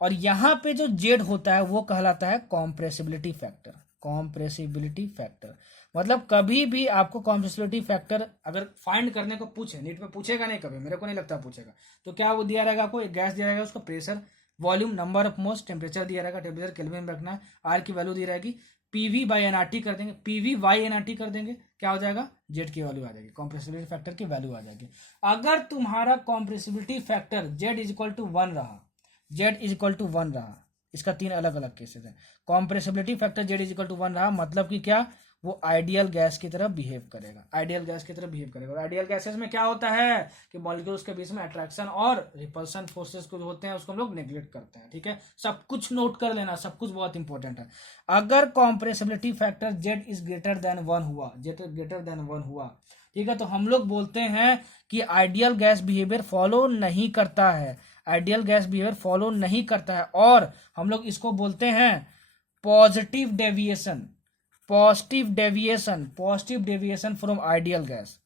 और यहां पे जो जेड होता है वो कहलाता है कॉम्प्रेसिबिलिटी फैक्टर। कॉम्प्रेसिबिलिटी फैक्टर मतलब कभी भी आपको कॉम्प्रेसिबिलिटी फैक्टर अगर फाइंड करने को पूछे, नीट में पूछेगा नहीं कभी, मेरे को नहीं लगता पूछेगा, तो क्या वो दिया रहेगा आपको, एक गैस दिया रहेगा, उसका pressure, volume, number of moles, temperature दिया रहेगा, टेम्परेचर केल्विन में रखना है, आर की वैल्यू दी रहेगी, पीवी बाई एनआरटी कर देंगे, पीवी बाई एनआरटी कर देंगे, क्या हो जाएगा, जेड की वैल्यू आ जाएगी, कॉम्प्रेसिबिलिटी फैक्टर की वैल्यू आ जाएगी। अगर तुम्हारा compressibility factor Z is equal to 1 रहा, जेड इज इक्वल टू 1 रहा, इसका 3 अलग अलग केसेस है। Compressibility factor Z is equal to 1 रहा मतलब कि क्या, वो आइडियल गैस की तरह बिहेव करेगा, आइडियल गैस की तरह बिहेव करेगा। और आइडियल गैसेस में क्या होता है कि मॉलिक्यूल्स के बीच में अट्रैक्शन और रिपल्सन फोर्सेस को जो होते हैं उसको हम लोग नेग्लेक्ट करते हैं, ठीक है। सब कुछ नोट कर लेना, सब कुछ बहुत इंपॉर्टेंट है। अगर compressibility factor Z is greater than 1 हुआ, जेड ग्रेटर देन 1 हुआ, ठीक है, तो हम लोग बोलते हैं कि आइडियल गैस बिहेवियर फॉलो नहीं करता है, आइडियल गैस बिहेवियर फॉलो नहीं करता है, और हम लोग इसको बोलते हैं positive deviation, positive deviation, positive deviation from ideal gas,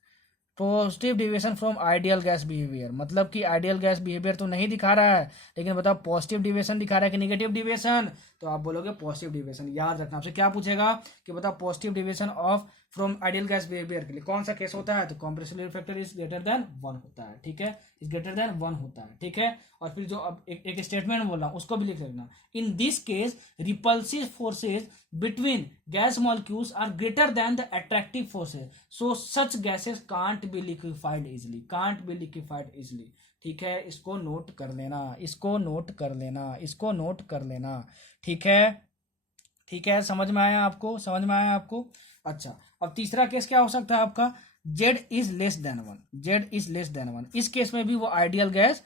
positive deviation from ideal gas behaviour. मतलब कि आइडियल गैस बिहेवियर तो नहीं दिखा रहा है, लेकिन बताओ पॉजिटिव डेविएशन दिखा रहा है कि नेगेटिव डेविएशन, तो आप बोलोगे पॉजिटिव डेविएशन। याद रखना, आपसे क्या पूछेगा कि बताओ positive deviation of from ideal gas behaviour के लिए कौन सा केस होता है, तो compressibility factor is greater than 1 होता है, ठीक है, इज ग्रेटर देन 1 होता है, ठीक है। और फिर जो अब एक स्टेटमेंट बोल रहा हूं उसको भी लिख लेना, in this case repulsive forces between gas molecules are greater than the attractive forces, so such gases can't be liquefied easily, can't be liquefied easily, ठीक है। इसको नोट कर लेना, इसको नोट कर लेना, इसको नोट कर लेना, ठीक है, ठीक है। समझ में आया आपको, समझ में आया आपको। अच्छा, अब तीसरा केस क्या हो सकता है आपका, Z is less than 1, Z is less than 1। इस केस में भी वो आइडियल गैस,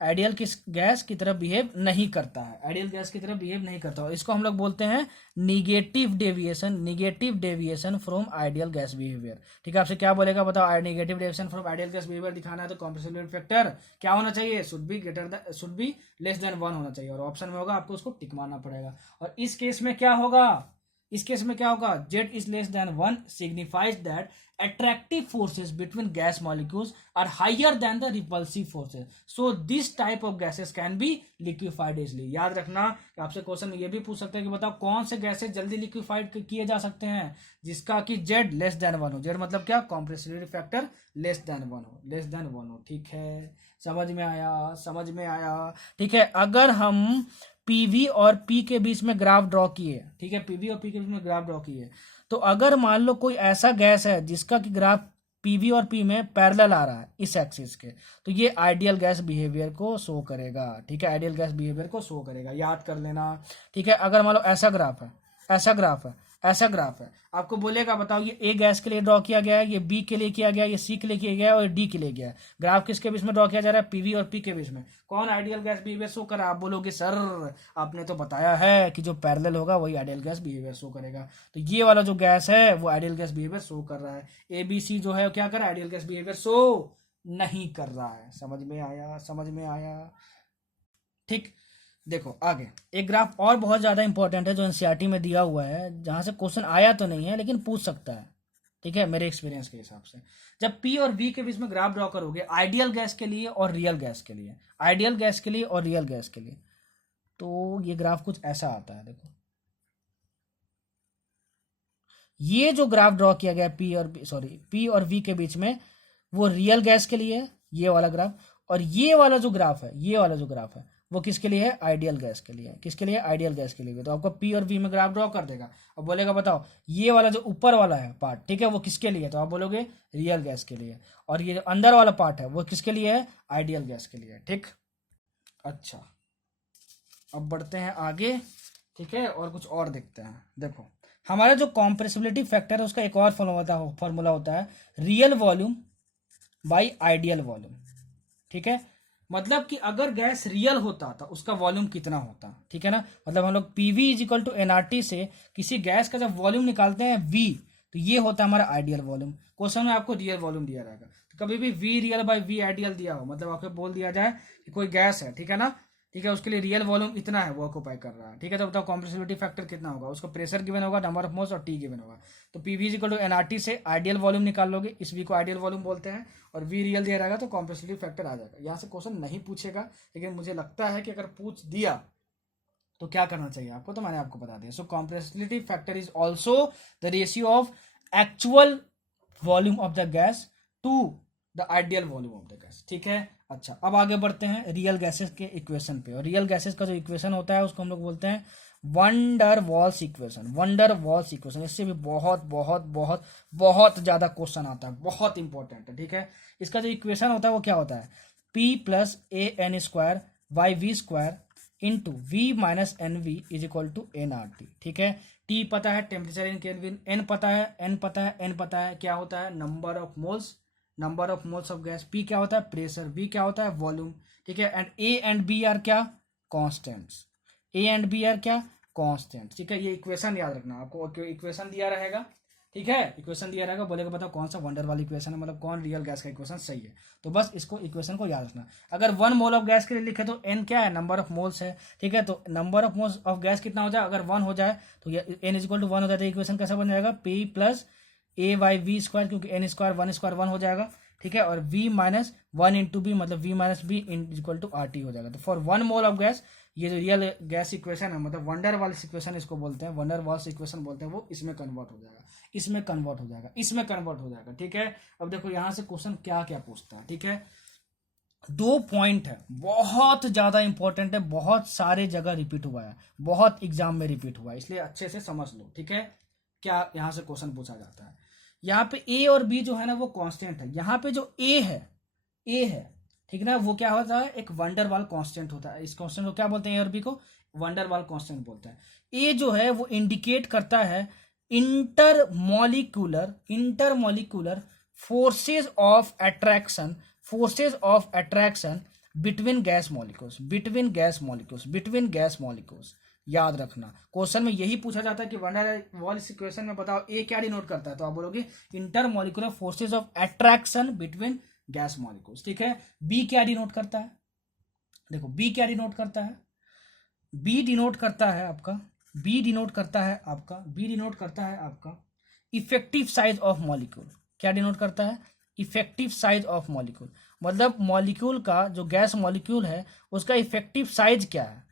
आइडियल किस गैस की तरह बिहेव नहीं करता है, आइडियल गैस की तरह बिहेव नहीं करता है। इसको हम लोग बोलते हैं negative deviation, negative deviation from ideal gas behaviour, ठीक है। आपसे क्या बोलेगा बताओ, negative deviation from ideal gas behaviour दिखाना है तो कॉम्प्रेसिबिलिटी फैक्टर क्या होना चाहिए, should be greater than, should be less than 1 होना चाहिए, और ऑप्शन में होगा आपको उसको टिक मारना पड़ेगा। और इस केस में क्या होगा, इस केस में क्या होगा, Z is less than 1 signifies that attractive forces between gas molecules are higher than the repulsive forces, so this type of gases can be liquefied easily। याद रखना कि आपसे क्वेश्चन ये भी पूछ सकते हैं कि बताओ कौन से गैसेस जल्दी लिक्विफाइड किए जा सकते हैं, जिसका कि जेड लेस देन 1 हो, जेड मतलब क्या, कॉम्प्रेसिबिलिटी फैक्टर लेस देन 1 हो, लेस देन 1 हो, ठीक है। समझ में आया, समझ में आया, ठीक है। अगर हम पीवी और पी के बीच में ग्राफ ड्रॉ किए, ठीक है, पीवी और पी के बीच में ग्राफ ड्रॉ किए, तो अगर मान लो कोई ऐसा गैस है जिसका कि ग्राफ पीवी और पी में पैरेलल आ रहा है इस एक्सिस के, तो ये आइडियल गैस बिहेवियर को शो करेगा, ठीक है, आइडियल गैस बिहेवियर को शो करेगा, याद कर लेना, ठीक है। अगर मान लो ऐसा ग्राफ है, ऐसा ग्राफ है, ऐसा ग्राफ है, आपको बोलेगा बताओ ये ए गैस के लिए ड्रॉ किया गया है, ये बी के लिए किया गया है, ये सी के लिए किया गया है, और डी के लिए गया है। ग्राफ किसके बीच में ड्रॉ किया जा रहा है, पीवी और पी के बीच में। कौन आइडियल गैस बिहेवियर शो कर रहा है, आप बोलोगे सर आपने तो बताया है कि जो पैरेलल होगा वही आइडियल गैस बिहेवियर शो करेगा, तो ये वाला जो गैस है वो आइडियल गैस बिहेवियर शो कर रहा है। ए बी सी जो है क्या कर रहा है, आइडियल गैस बिहेवियर शो नहीं कर रहा है। समझ में आया, समझ में आया, ठीक। देखो आगे एक ग्राफ और बहुत ज्यादा इंपॉर्टेंट है जो एनसीईआरटी में दिया हुआ है, जहां से क्वेश्चन आया तो नहीं है लेकिन पूछ सकता है, ठीक है, मेरे एक्सपीरियंस के हिसाब से। जब पी और वी के बीच में ग्राफ ड्रॉ करोगे आइडियल गैस के लिए और रियल गैस के लिए, आइडियल गैस के लिए और रियल गैस के लिए, तो ये ग्राफ कुछ ऐसा आता है। देखो ये जो ग्राफ ड्रॉ किया गया पी और वी के बीच में, वो रियल गैस के लिए है ये वाला ग्राफ, और ये वाला जो ग्राफ है, ये वाला जो ग्राफ है वो किसके लिए है, आइडियल गैस के लिए, किसके लिए, आइडियल गैस के लिए। तो आपको पी और वी में ग्राफ ड्रॉ कर देगा और बोलेगा बताओ ये वाला जो ऊपर वाला है पार्ट, ठीक है, वो किसके लिए है, तो आप बोलोगे रियल गैस के लिए, और ये जो अंदर वाला पार्ट है वो किसके लिए है, आइडियल गैस के लिए, ठीक। अच्छा अब बढ़ते हैं आगे, ठीक है, और कुछ और देखते हैं। देखो हमारा जो कॉम्प्रेसिबिलिटी फैक्टर है उसका एक और फॉर्मूला होता है real volume by ideal volume, ठीक है। मतलब कि अगर गैस रियल होता तो उसका वॉल्यूम कितना होता, ठीक है ना। मतलब हम लोग PV is equal to NRT से किसी गैस का जब वॉल्यूम निकालते हैं वी, तो ये होता है हमारा आइडियल वॉल्यूम। क्वेश्चन में आपको रियल वॉल्यूम दिया रहेगा, तो कभी भी V real by V ideal दिया हो, मतलब आपको बोल दिया जाए कि कोई गैस है, ठीक है ना, ठीक है, उसके लिए रियल वॉल्यूम इतना है वो ऑक्यूपाई कर रहा है। ठीक है, तो बताओ कॉम्प्रेसिबिलिटी फैक्टर कितना होगा, उसको प्रेशर गिवन होगा, नंबर ऑफ मोल्स और टी गिवन होगा। तो P V is equal to NRT से आइडियल वॉल्यूम निकाल लोगे, इस वी को आइडियल वॉल्यूम बोलते हैं, और वी रियल दिया रहेगा तो कॉम्प्रेसिबिलिटी फैक्टर आ जाएगा। यहाँ से क्वेश्चन नहीं पूछेगा, लेकिन मुझे लगता है कि अगर पूछ दिया तो क्या करना चाहिए आपको, तो मैंने आपको बता दिया। So compressibility factor is also the ratio of actual volume of the gas to the ideal volume of the gas. ठीक है, अच्छा अब आगे बढ़ते हैं रियल गैसेस के इक्वेशन पे। और रियल गैसेस का जो इक्वेशन होता है उसको हम लोग बोलते हैं wonder walls equation. Wonder walls equation, इससे भी बहुत बहुत बहुत बहुत ज्यादा क्वेश्चन आता है, बहुत इंपॉर्टेंट है। ठीक है, इसका जो इक्वेशन होता है वो क्या होता है, P plus a n square y V square into V minus n V is equal to n R T. ठीक है, टी पता है टेम्परेचर इन केल्विन, एन पता है, एन पता है, एन पता है क्या होता है number of moles, number of moles of gas, P क्या होता है प्रेशर, वी क्या होता है वॉल्यूम। ठीक है, and a and b are क्या constants, a and b are क्या कॉन्स्टेंट। ठीक है, ये इक्वेशन याद रखना आपको, इक्वेशन दिया रहेगा। ठीक है, इक्वेशन दिया रहेगा, बोलेगा बताओ कौन सा वंडर वाली इक्वेशन है, मतलब कौन रियल गैस का इक्वेशन सही है। तो बस इसको इक्वेशन को याद रखना। अगर 1 मोल ऑफ गैस के लिए लिखे तो एन क्या है नंबर ऑफ मोल्स है। ठीक है, तो number of moles of gas कितना हो जाए, अगर 1 हो जाए तो एन इज इक्वल टू 1 हो जाए तो इक्वेशन कैसा बन जाएगा, P plus a y V square, क्योंकि एन स्क्वायर 1 हो जाएगा। ठीक है, और v माइनस 1 इंटू बी मतलब v minus b equal to R T हो जाएगा। तो फॉर 1 मोल ऑफ गैस, ये जो रियल गैस इक्वेशन है मतलब वंडर वाल्स इक्वेशन इसको बोलते हैं, वंडर वाल्स इक्वेशन बोलते हैं, वो इसमें कन्वर्ट हो जाएगा, इसमें कन्वर्ट हो जाएगा, इसमें कन्वर्ट हो जाएगा। ठीक है, अब देखो यहाँ से क्वेश्चन क्या क्या पूछता है। ठीक है, 2 पॉइंट है, बहुत ज्यादा इंपॉर्टेंट है, बहुत सारे जगह रिपीट हुआ है, बहुत एग्जाम में रिपीट हुआ है, इसलिए अच्छे से समझ लो। ठीक है, क्या यहाँ से क्वेश्चन पूछा जाता है। यहाँ पे ए और बी जो है ना वो कांस्टेंट है, यहाँ पे जो ए है ठीक ना, वो क्या होता है एक वंडरवाल कांस्टेंट होता है। इस कांस्टेंट को क्या बोलते हैं, ए और बी को वंडरवाल कांस्टेंट बोलते हैं। ए जो है वो इंडिकेट करता है intermolecular forces of attraction between gas molecules. याद रखना, क्वेश्चन में यही पूछा जाता है कि वंडर वॉल्स इक्वेशन में बताओ ए क्या डिनोट करता है, तो आप बोलोगे intermolecular forces of attraction between gas molecules. ठीक है, बी क्या डिनोट करता है, देखो बी क्या डिनोट करता है, बी डिनोट करता है आपका इफेक्टिव साइज ऑफ मॉलिक्यूल। क्या डिनोट करता है, इफेक्टिव साइज ऑफ मॉलिक्यूल, मतलब मॉलिक्यूल का जो गैस मॉलिक्यूल है उसका इफेक्टिव साइज क्या है।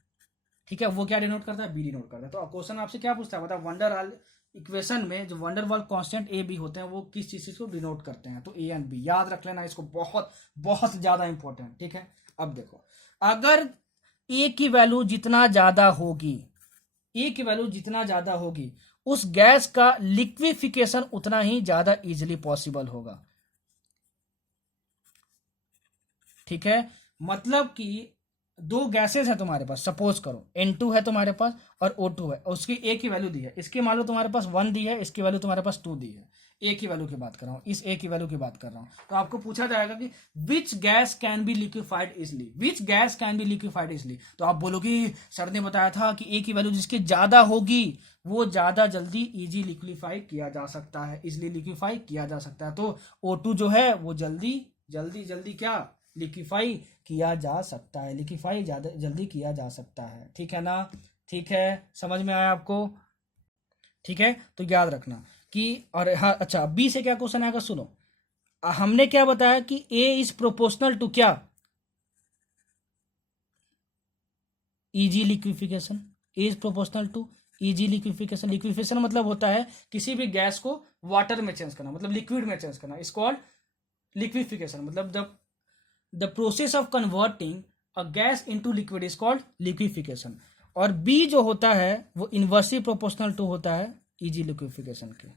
ठीक है, वो क्या डिनोट करता है, बी डिनोट करता है। तो क्वेश्चन आपसे क्या पूछता है, मतलब वंडरवाल इक्वेशन में जो वंडरवाल कांस्टेंट ए बी होते हैं वो किस चीज को डिनोट करते हैं, तो ए एंड बी याद रख लेना इसको, बहुत बहुत ज्यादा इंपॉर्टेंट। ठीक है, अब देखो अगर ए की वैल्यू जितना ज्यादा होगी उस गैस का लिक्विफिकेशन उतना ही ज्यादा इजिली पॉसिबल होगा। ठीक है, मतलब कि 2 गैसेज है तुम्हारे पास, सपोज करो N2 है तुम्हारे पास और O2 है, उसकी ए की वैल्यू दी है, इसकी मान लो तुम्हारे पास 1 दी है, इसकी वैल्यू तुम्हारे पास 2 दी है। ए की वैल्यू की बात कर रहा हूँ, इस ए की वैल्यू की बात कर रहा हूँ। तो आपको पूछा जाएगा कि which gas can be liquefied easily, तो आप बोलोगे सर ने बताया था कि ए की वैल्यू जिसकी ज्यादा होगी वो ज्यादा जल्दी इजी लिक्विफाई किया जा सकता है, इजिली लिक्विफाई किया जा सकता है। तो O2 जो है वो जल्दी क्या लिक्विफाई किया जा सकता है, लिक्विफाई ज्यादा जल्दी किया जा सकता है। ठीक है ना, ठीक है, समझ में आया आपको। ठीक है, तो याद रखना कि, और हाँ अच्छा बी से क्या क्वेश्चन आएगा सुनो, हमने क्या बताया कि ए इज प्रोपोर्शनल टू क्या, easy liquefaction, a is proportional to easy liquefaction. Liquefaction मतलब होता है किसी भी गैस को वाटर में चेंज करना, मतलब लिक्विड में चेंज करना, इज कॉल्ड लिक्विफिकेशन। मतलब the process of converting a gas into liquid is called liquefaction। और B जो होता है वो इनवर्सली प्रोपोर्शनल टू होता है इजी लिक्विफिकेशन के।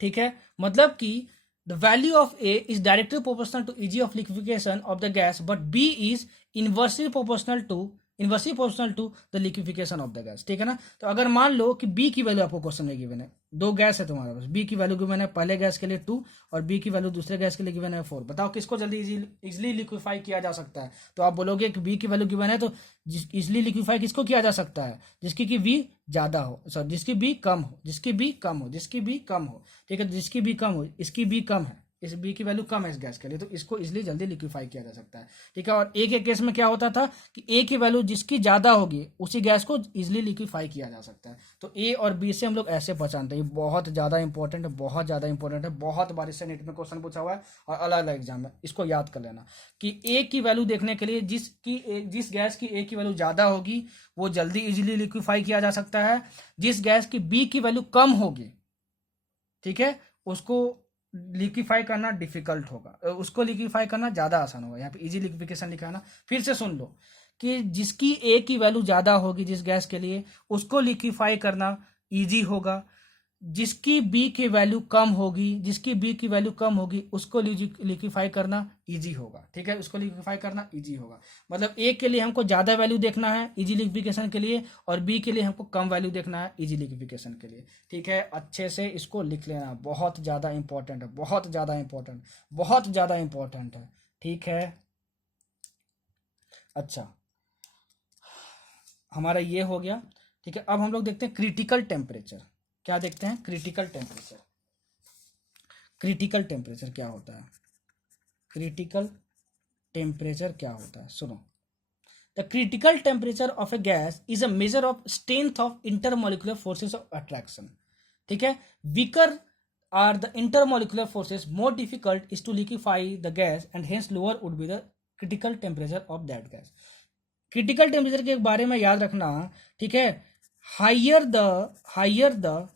ठीक है, मतलब कि the value of A is directly proportional to Eg of liquefaction of the gas, but B is inversely proportional to the liquefaction of the gas. ठीक है ना, तो अगर मान लो कि बी की वैल्यू आपको क्वेश्चन में गिवन है, 2 गैस है तुम्हारे पास, बी की वैल्यू गिवन है पहले गैस के लिए 2 और बी की वैल्यू दूसरे गैस के लिए गिवन है 4। बताओ किसको जल्दी इजिली लिक्विफाई किया जा सकता है, तो आप बोलोगे कि बी की वैल्यू गिवन है तो इजिली लिक्विफाई किसको किया जा सकता है, जिसकी की वी ज्यादा हो, जिसकी बी कम हो। ठीक है, जिसकी बी कम हो, इसकी बी कम है, इस बी की वैल्यू कम है इस गैस के लिए, तो इसको इजिली जल्दी लिक्विफाई किया जा सकता है, ठीक है। और ए के केस में क्या होता था कि ए की वैल्यू जिसकी ज़्यादा होगी उसी गैस को इजिली लिक्विफाई किया जा सकता है। तो ए और बी से हम लोग ऐसे पहचानते हैं। ये बहुत ज़्यादा इंपॉर्टेंट है, बहुत ज़्यादा इंपॉर्टेंट है, बहुत बार इससे नेट में क्वेश्चन पूछा हुआ है और अलग अलग एग्जाम में। इसको याद कर लेना कि ए की वैल्यू देखने के लिए जिस गैस की ए की वैल्यू ज़्यादा होगी वो जल्दी इजिली लिक्विफाई किया जा सकता है। जिस गैस की बी की वैल्यू कम होगी, ठीक है, उसको लिक्विफाई करना डिफिकल्ट होगा, उसको लिक्विफाई करना ज़्यादा आसान होगा। यहाँ पे इजी लिक्विफिकेशन लिखा है ना, फिर से सुन लो कि जिसकी ए की वैल्यू ज़्यादा होगी जिस गैस के लिए, उसको लिक्विफाई करना इजी होगा। जिसकी बी की वैल्यू कम होगी, जिसकी बी की वैल्यू कम होगी उसको लिक्विफाई करना इजी होगा, ठीक है, उसको लिक्विफाई करना इजी होगा। मतलब ए के लिए हमको ज़्यादा वैल्यू देखना है इजी लिक्विफिकेशन के लिए, और बी के लिए हमको कम वैल्यू देखना है इजी लिक्विफिकेशन के लिए, ठीक है। अच्छे से इसको लिख लेना, बहुत ज़्यादा इंपॉर्टेंट है, बहुत ज़्यादा इंपॉर्टेंट, बहुत ज़्यादा इंपॉर्टेंट है, ठीक है। अच्छा, हमारा ये हो गया, ठीक है। अब हम लोग देखते हैं क्रिटिकल टेम्परेचर। क्या देखते हैं? Critical temperature. क्रिटिकल टेम्परेचर क्या होता है? क्रिटिकल टेम्परेचर क्या होता है? सुनो, the critical temperature of a gas is a measure of strength of intermolecular forces of attraction, ठीक है। Weaker are the intermolecular forces, more difficult is to liquefy the gas and hence lower would be the critical temperature of that gas. Critical temperature के बारे में याद रखना, ठीक है। Higher the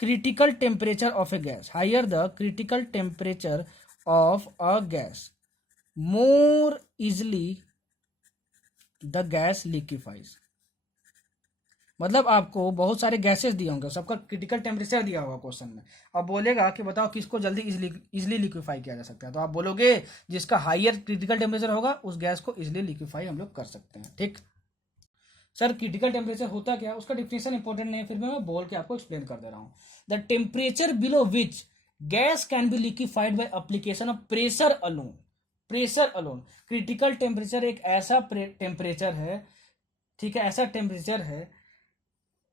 critical temperature of a gas, higher the critical temperature of a gas, more easily the gas liquefies। मतलब आपको बहुत सारे गैसेस दिए होंगे, सबका क्रिटिकल टेम्परेचर दिया होगा क्वेश्चन में। अब बोलेगा कि बताओ किसको जल्दी इजिली लिक्विफाई किया जा सकता है, तो आप बोलोगे जिसका हाइयर क्रिटिकल टेम्परेचर होगा उस गैस को इजिली लिक्विफाई हम लोग कर सकते हैं, ठीक। सर क्रिटिकल टेम्परेचर होता क्या है, उसका डिफिनेशन इंपॉर्टेंट नहीं है, फिर भी मैं बोल के आपको एक्सप्लेन कर दे रहा हूँ। The temperature below which gas can be liquefied by application of pressure alone. Pressure alone. Critical temperature एक ऐसा टेम्परेचर है, ठीक है, ऐसा टेम्परेचर है,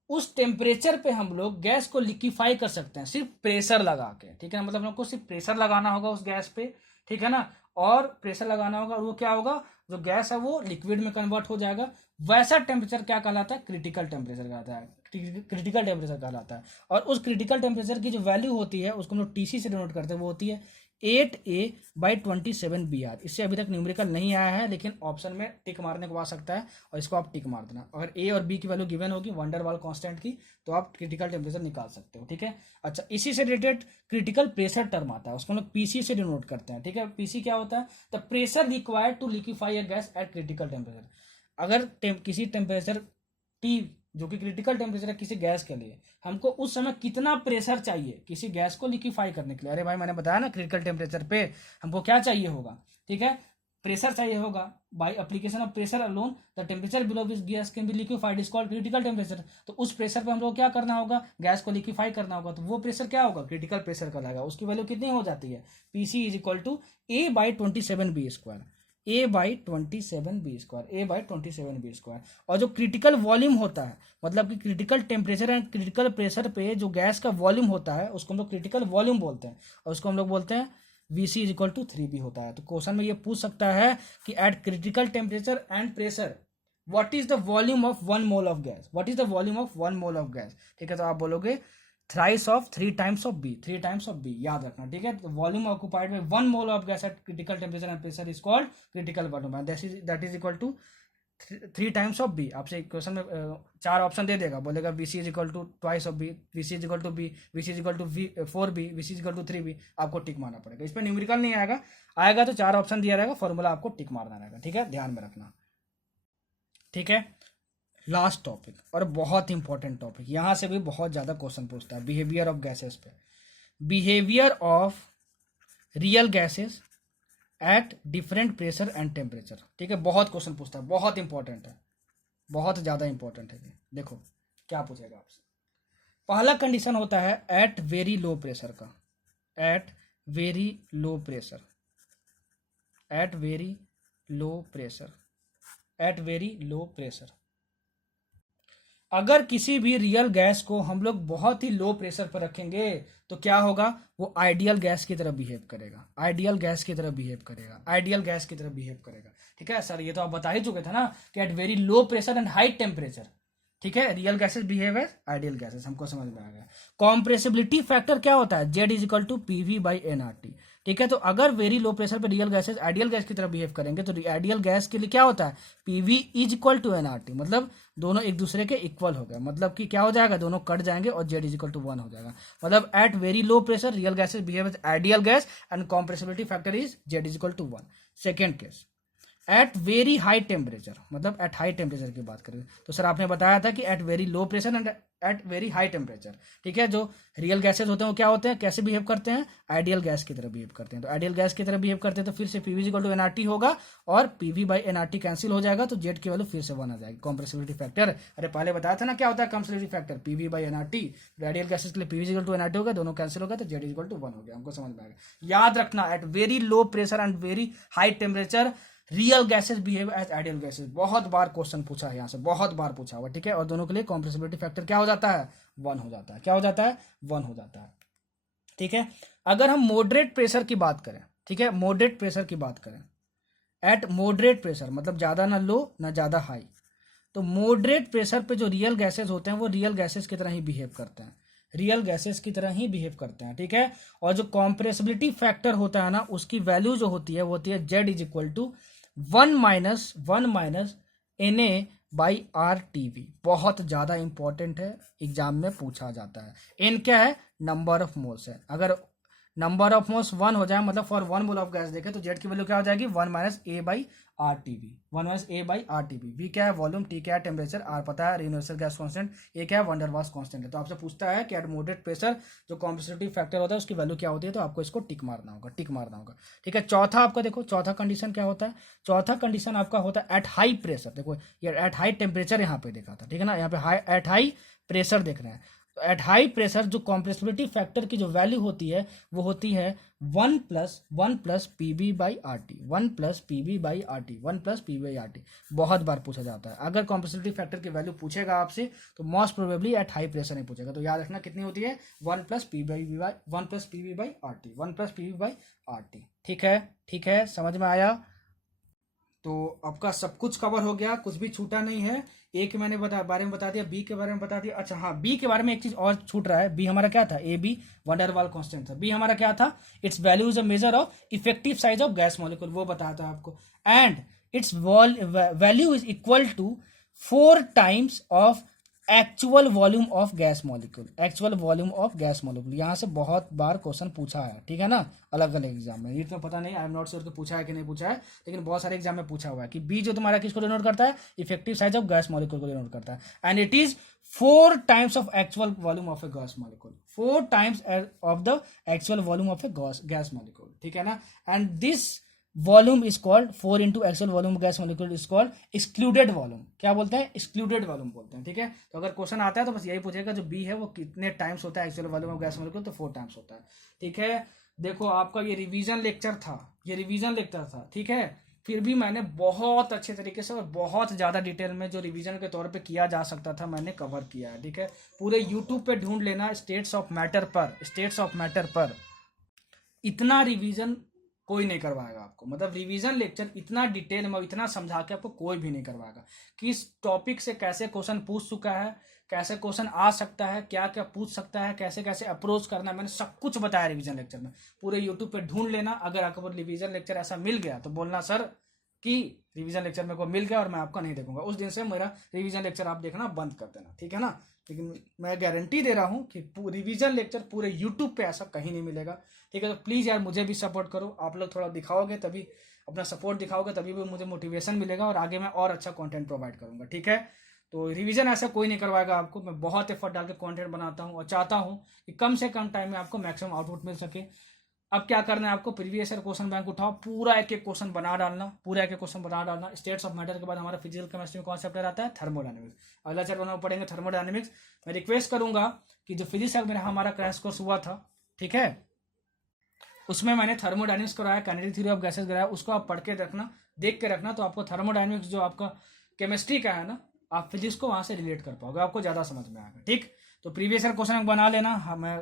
उस टेम्परेचर पे हम लोग गैस को लिक्विफाई कर सकते हैं सिर्फ प्रेशर लगा के, ठीक है। मतलब हमको सिर्फ प्रेशर लगाना होगा उस गैस पे, ठीक है ना, और प्रेशर लगाना होगा और वो क्या होगा, जो गैस है वो लिक्विड में कन्वर्ट हो जाएगा। वैसा टेम्परेचर क्या कहलाता है? क्रिटिकल टेम्परेचर कहलाता है, क्रिटिकल टेम्परेचर कहलाता है। और उस क्रिटिकल टेम्परेचर की जो वैल्यू होती है उसको हम लोग टीसी से डिनोट करते हैं, वो होती है 8a/27 br। इससे अभी तक न्यूमेरिकल नहीं आया है, लेकिन ऑप्शन में टिक मारने को आ सकता है और इसको आप टिक मार देना। अगर ए और बी की वैल्यू गिवन होगी वंडरवाल कांस्टेंट की, तो आप क्रिटिकल टेम्परेचर निकाल सकते हो, ठीक है। अच्छा, इसी से रिलेटेड क्रिटिकल प्रेशर टर्म आता है, उसको हम लोग पीसी से डिनोट करते हैं, ठीक है। पीसी क्या होता है? The pressure required to liquefy a gas at critical temperature. अगर किसी टेम्परेचर टी, जो कि क्रिटिकल टेम्परेचर है किसी गैस के लिए, हमको उस समय कितना प्रेशर चाहिए किसी गैस को लिक्विफाई करने के लिए। अरे भाई मैंने बताया ना, क्रिटिकल टेम्परेचर पे हमको क्या चाहिए होगा, ठीक है, प्रेशर चाहिए होगा। By application of pressure alone the temperature below which gas can be liquefied is called critical temperature. तो उस प्रेशर पे हम लोग क्या करना होगा, गैस को लिक्विफाई करना होगा, तो वो प्रेशर क्या होगा? क्रिटिकल प्रेशर कहलाएगा। उसकी वैल्यू कितनी हो जाती है? PC is equal to a/27b², a/27b²। और जो क्रिटिकल वॉल्यूम होता है, मतलब कि critical temperature and critical pressure पे जो गैस का वॉल्यूम होता है उसको हम लोग क्रिटिकल वॉल्यूम बोलते हैं, और उसको हम लोग बोलते हैं VC is equal to 3b होता है। तो क्वेश्चन में ये पूछ सकता है कि at critical temperature and pressure what is the volume of 1 mole of gas, what is the volume of 1 mole of gas, ठीक है। तो आप बोलोगे thrice of 3 times of b, 3 times of b, याद रखना, ठीक है। Volume occupied by 1 mole of gas at critical temperature and pressure is called critical volume, that is equal to 3 times of B. आपसे क्वेश्चन में 4 option दे देगा, बोलेगा VC is equal to twice of b, VC is equal to b, VC is equal to 4b, VC is equal to 3b। आपको टिक मारना पड़ेगा, इस पर न्यूमेरिकल नहीं आएगा, आएगा तो 4 ऑप्शन दिया रहेगा, फॉर्मूला आपको टिक मारना रहेगा, ठीक है, ध्यान में रखना, ठीक है। लास्ट टॉपिक और बहुत इंपॉर्टेंट टॉपिक, यहां से भी बहुत ज्यादा क्वेश्चन पूछता है, बिहेवियर ऑफ गैसेस पे। Behaviour of real gases at different pressure and temperature, ठीक है, बहुत क्वेश्चन पूछता है, बहुत इंपॉर्टेंट है, बहुत ज्यादा इंपॉर्टेंट है। देखो क्या पूछेगा आपसे। पहला कंडीशन होता है एट वेरी लो प्रेशर का, at very low pressure, at very low pressure, at very low pressure. अगर किसी भी रियल गैस को हम लोग बहुत ही लो प्रेशर पर रखेंगे तो क्या होगा, वो आइडियल गैस की तरह बिहेव करेगा, आइडियल गैस की तरह बिहेव करेगा, आइडियल गैस की तरह बिहेव करेगा। ठीक है सर, ये तो आप बता ही चुके थे ना कि at very low pressure and high temperature, ठीक है, real gases behave as ideal gases, हमको समझ में आ गया। कॉम्प्रेसिबिलिटी फैक्टर क्या होता है, Z is equal to PV by NRT. ठीक है, तो अगर वेरी लो प्रेशर पे रियल गैसेस आइडियल गैस की तरह बिहेव करेंगे तो आइडियल गैस के लिए क्या होता है, PV is equal to NRT, मतलब दोनों एक दूसरे के इक्वल हो गए, मतलब कि क्या हो जाएगा, दोनों कट जाएंगे और जेड इज इक्वल टू 1 हो जाएगा। मतलब at very low pressure real gases behave as ideal gas and compressibility factor is Z is equal to 1। Second case, at very high temperature, मतलब एट हाई टेम्परेचर की बात करें तो sir आपने बताया था कि at very low pressure and at very high temperature. ठीक है, जो रियल गैसेस होते हैं वो क्या होते हैं, कैसे बिहेव करते हैं, आइडियल गैस की तरह बिहेव करते हैं। तो आइडियल गैस की तरह बिहेव करते हैं तो फिर से पीवी इक्वल टू एनआरटी होगा और पीवी बाई एनआरटी कैंसिल हो जाएगा तो जेड की वैल्यू फिर से 1 आ जाएगी। कॉम्प्रेसिबिलिटी फैक्टर, अरे पहले बताया था ना क्या होता है compressibility factor, PV by NRT. Ideal gases के लिए पीवी इक्वल टू एनआरटी होगा, दोनों कैंसिल होगा तो जेड इक्वल टू 1 हो गया। हमको समझ में आएगा। याद रखना, at very low pressure and very high temperature real gases behave as ideal gases. बहुत बार क्वेश्चन पूछा है यहाँ से, बहुत बार पूछा हुआ। ठीक है, और दोनों के लिए कॉम्प्रेसिबिलिटी फैक्टर क्या हो जाता है, 1 हो जाता है। क्या हो जाता है, 1 हो जाता है। ठीक है, अगर हम मॉडरेट प्रेशर की बात करें, ठीक है, मॉडरेट प्रेशर की बात करें, एट मॉडरेट प्रेशर मतलब ज्यादा ना लो ना ज्यादा हाई, तो मॉडरेट प्रेशर पे जो रियल गैसेस होते हैं वो रियल गैसेस की तरह ही बिहेव करते हैं, रियल गैसेस की तरह ही बिहेव करते हैं। ठीक है, और जो कॉम्प्रेसिबिलिटी फैक्टर होता है ना उसकी वैल्यू जो होती है वो होती है Z is equal to 1 minus n a by R T V. बहुत ज़्यादा इंपॉर्टेंट है, एग्जाम में पूछा जाता है। एन क्या है, नंबर ऑफ मोल्स है। अगर नंबर ऑफ मोल्स 1 हो जाए, मतलब फॉर 1 मोल ऑफ गैस देखे तो जेड की वैल्यू क्या हो जाएगी, 1 minus a by R T V, 1 minus a by R T V. V क्या है, वॉल्यूम, टी क्या है, टेम्परेचर, आर पता है यूनिवर्सल गैस कांस्टेंट, ए क्या है, वंडर वाल्स कांस्टेंट है। तो आपसे पूछता है कि एट मॉडरेट प्रेशर जो कॉम्प्रेसिबिलिटी फैक्टर होता है उसकी वैल्यू क्या होती है, तो आपको इसको टिक मारना होगा, टिक मारना होगा। ठीक है, चौथा आपका देखो, चौथा कंडीशन क्या होता है, चौथा कंडीशन आपका होता है एट हाई प्रेशर। देखो ये एट हाई टेम्परेचर यहाँ पे देखा था, ठीक है ना, यहाँ पे हाई एट हाई प्रेशर देख रहे हैं। तो एट हाई प्रेशर जो कॉम्प्रेसिबिलिटी फैक्टर की जो वैल्यू होती है वो होती है 1 plus P b by R T, 1 plus P b by R T, 1 plus P by R T. बहुत बार पूछा जाता है, अगर कॉम्प्रेसिबिलिटी फैक्टर की वैल्यू पूछेगा आपसे तो most probably at high pressure नहीं पूछेगा। तो याद रखना कितनी होती है, 1 plus P by by 1 plus P b by R T, 1 plus P b by R T. ठीक है, ठीक है, समझ में आया। तो आपका सब कुछ कवर हो गया, कुछ भी छूटा नहीं है। ए के मैंने बारे में बता दिया, बी के बारे में बता दिया। अच्छा हाँ, बी के बारे में एक चीज और छूट रहा है। बी हमारा क्या था, a b van der Waals constant था। बी हमारा क्या था, its value is a measure of effective size of gas molecule, वो बताया था आपको। And its value is equal to 4 times of actual volume of gas molecule, actual volume of gas molecule. यहाँ से बहुत बार क्वेश्चन पूछा है, ठीक है ना, अलग अलग एग्जाम में। नीट में पता नहीं, आई एम नॉट श्योर कि पूछा है कि नहीं पूछा है, लेकिन बहुत सारे एग्जाम में पूछा हुआ है कि बी जो तुम्हारा किसको डिनोट करता है, effective size of gas molecule को डिनोट करता है। And it is 4 times of actual volume of a gas molecule, 4 times of the actual volume of a gas molecule, ठीक है ना। And this volume is called 4 into actual volume gas molecule is called excluded volume. क्या बोलते हैं, excluded volume बोलते हैं। ठीक है, तो अगर क्वेश्चन आता है तो बस यही पूछेगा जो बी है वो कितने टाइम्स होता है actual volume of gas molecule, तो 4 टाइम्स होता है। ठीक है, देखो आपका ये रिवीजन लेक्चर था, ये रिवीजन लेक्चर था, ठीक है। फिर भी मैंने बहुत अच्छे तरीके से और बहुत ज़्यादा डिटेल में जो रिवीजन के तौर पे किया जा सकता था मैंने कवर किया है। ठीक है, पूरे यूट्यूब पे ढूंढ लेना स्टेट्स ऑफ मैटर पर, स्टेट्स ऑफ मैटर पर इतना रिवीजन कोई नहीं करवाएगा आपको। मतलब रिवीजन लेक्चर इतना डिटेल में इतना समझा के आपको कोई भी नहीं करवाएगा। किस टॉपिक से कैसे क्वेश्चन पूछ चुका है, कैसे क्वेश्चन आ सकता है, क्या क्या पूछ सकता है, कैसे कैसे अप्रोच करना है, मैंने सब कुछ बताया रिवीजन लेक्चर में। पूरे यूट्यूब पे ढूंढ लेना। अगर आपको रिवीजन लेक्चर ऐसा मिल गया तो बोलना सर कि रिवीजन लेक्चर मेरे को मिल गया और मैं आपका नहीं देखूंगा, उस दिन से मेरा रिवीजन लेक्चर आप देखना बंद कर देना, ठीक है ना। लेकिन मैं गारंटी दे रहा हूँ कि रिवीजन लेक्चर पूरे यूट्यूब पे ऐसा कहीं नहीं मिलेगा। ठीक है, तो प्लीज़ यार मुझे भी सपोर्ट करो। आप लोग थोड़ा दिखाओगे तभी, अपना सपोर्ट दिखाओगे तभी भी मुझे मोटिवेशन मिलेगा और आगे मैं और अच्छा कंटेंट प्रोवाइड करूँगा। ठीक है, तो रिवीजन ऐसा कोई नहीं करवाएगा आपको। मैं बहुत एफर्ट डाल के कंटेंट बनाता हूँ और चाहता हूँ कि कम से कम टाइम में आपको मैक्सिमम आउटपुट मिल सके। अब क्या करना है आपको, प्रीवियस ईयर क्वेश्चन बैंक उठाओ, पूरा एक एक क्वेश्चन बना डालना, पूरा एक एक क्वेश्चन बना डालना। स्टेट्स ऑफ मैटर के बाद हमारा फिजिकल केमिस्ट्री में कौन चैप्टर आता है, थर्मोडायनेमिक्स। अगला चैप्टर हम पढ़ेंगे थर्मोडायनेमिक्स। मैं रिक्वेस्ट करूंगा कि जो फिजिक्स का मेरा हमारा क्रैश कोर्स हुआ था, ठीक है, उसमें मैंने थर्मोडायनेमिक्स कराया, काइनेटिक थ्योरी ऑफ गैसेस कराया, उसको आप पढ़ के रखना, देख के रखना। तो आपको थर्मोडायनेमिक्स जो आपका केमिस्ट्री का है ना, आप फिजिक्स को वहाँ से रिलेट कर पाओगे, आपको ज़्यादा समझ में आएगा। ठीक, तो प्रीवियस ईयर क्वेश्चन बना लेना। हाँ, मैं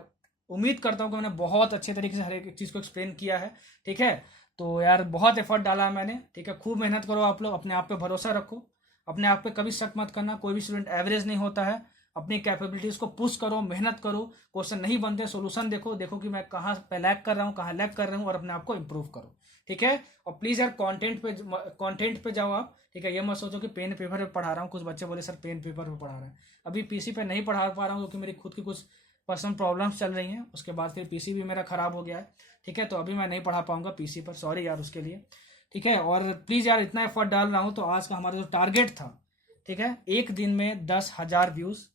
उम्मीद करता हूँ कि मैंने बहुत अच्छे तरीके से हर एक चीज़ को एक्सप्लेन किया है। ठीक है, तो यार बहुत एफर्ट डाला है मैंने। ठीक है, खूब मेहनत करो आप लोग, अपने आप पे भरोसा रखो, अपने आप पे कभी शक मत करना। कोई भी स्टूडेंट एवरेज नहीं होता है। अपनी कैपेबिलिटीज़ को पुश करो, मेहनत करो, क्वेश्चन नहीं बनते सोल्यूशन देखो, देखो कि मैं कहाँ पे लैग कर रहा हूँ, कहाँ लैग कर रहा हूँ, और अपने आप को इम्प्रूव करो। ठीक है, और प्लीज़ यार कंटेंट पे जाओ आप। ठीक है, ये मत सोचो कि पेन पेपर पे पढ़ा रहा हूँ। कुछ बच्चे बोले सर पेन पेपर पे पढ़ा रहे हैं, अभी पीसी पे नहीं पढ़ा पा रहा हूँ क्योंकि मेरी खुद की कुछ पर्सनल प्रॉब्लम्स चल रही हैं। उसके बाद फिर पीसी भी मेरा ख़राब हो गया है। ठीक है, तो अभी मैं नहीं पढ़ा पाऊंगा पीसी पर, सॉरी यार उसके लिए। ठीक है, और प्लीज़ यार इतना एफर्ट डाल रहा हूँ, तो आज का हमारा जो टारगेट था, ठीक है, एक दिन में 10,000 व्यूज़,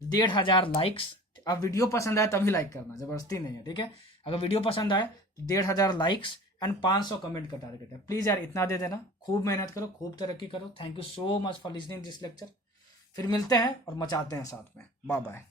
1,500 लाइक्स। अब वीडियो पसंद आए तभी लाइक करना, ज़बरदस्ती नहीं है। ठीक है, अगर वीडियो पसंद आए तो 1,500 लाइक्स एंड 500 कमेंट का टारगेट है। प्लीज़ यार इतना दे देना, खूब मेहनत करो, खूब तरक्की करो। Thank you so much for listening this lecture. फिर मिलते हैं और मचाते हैं साथ में। Bye bye.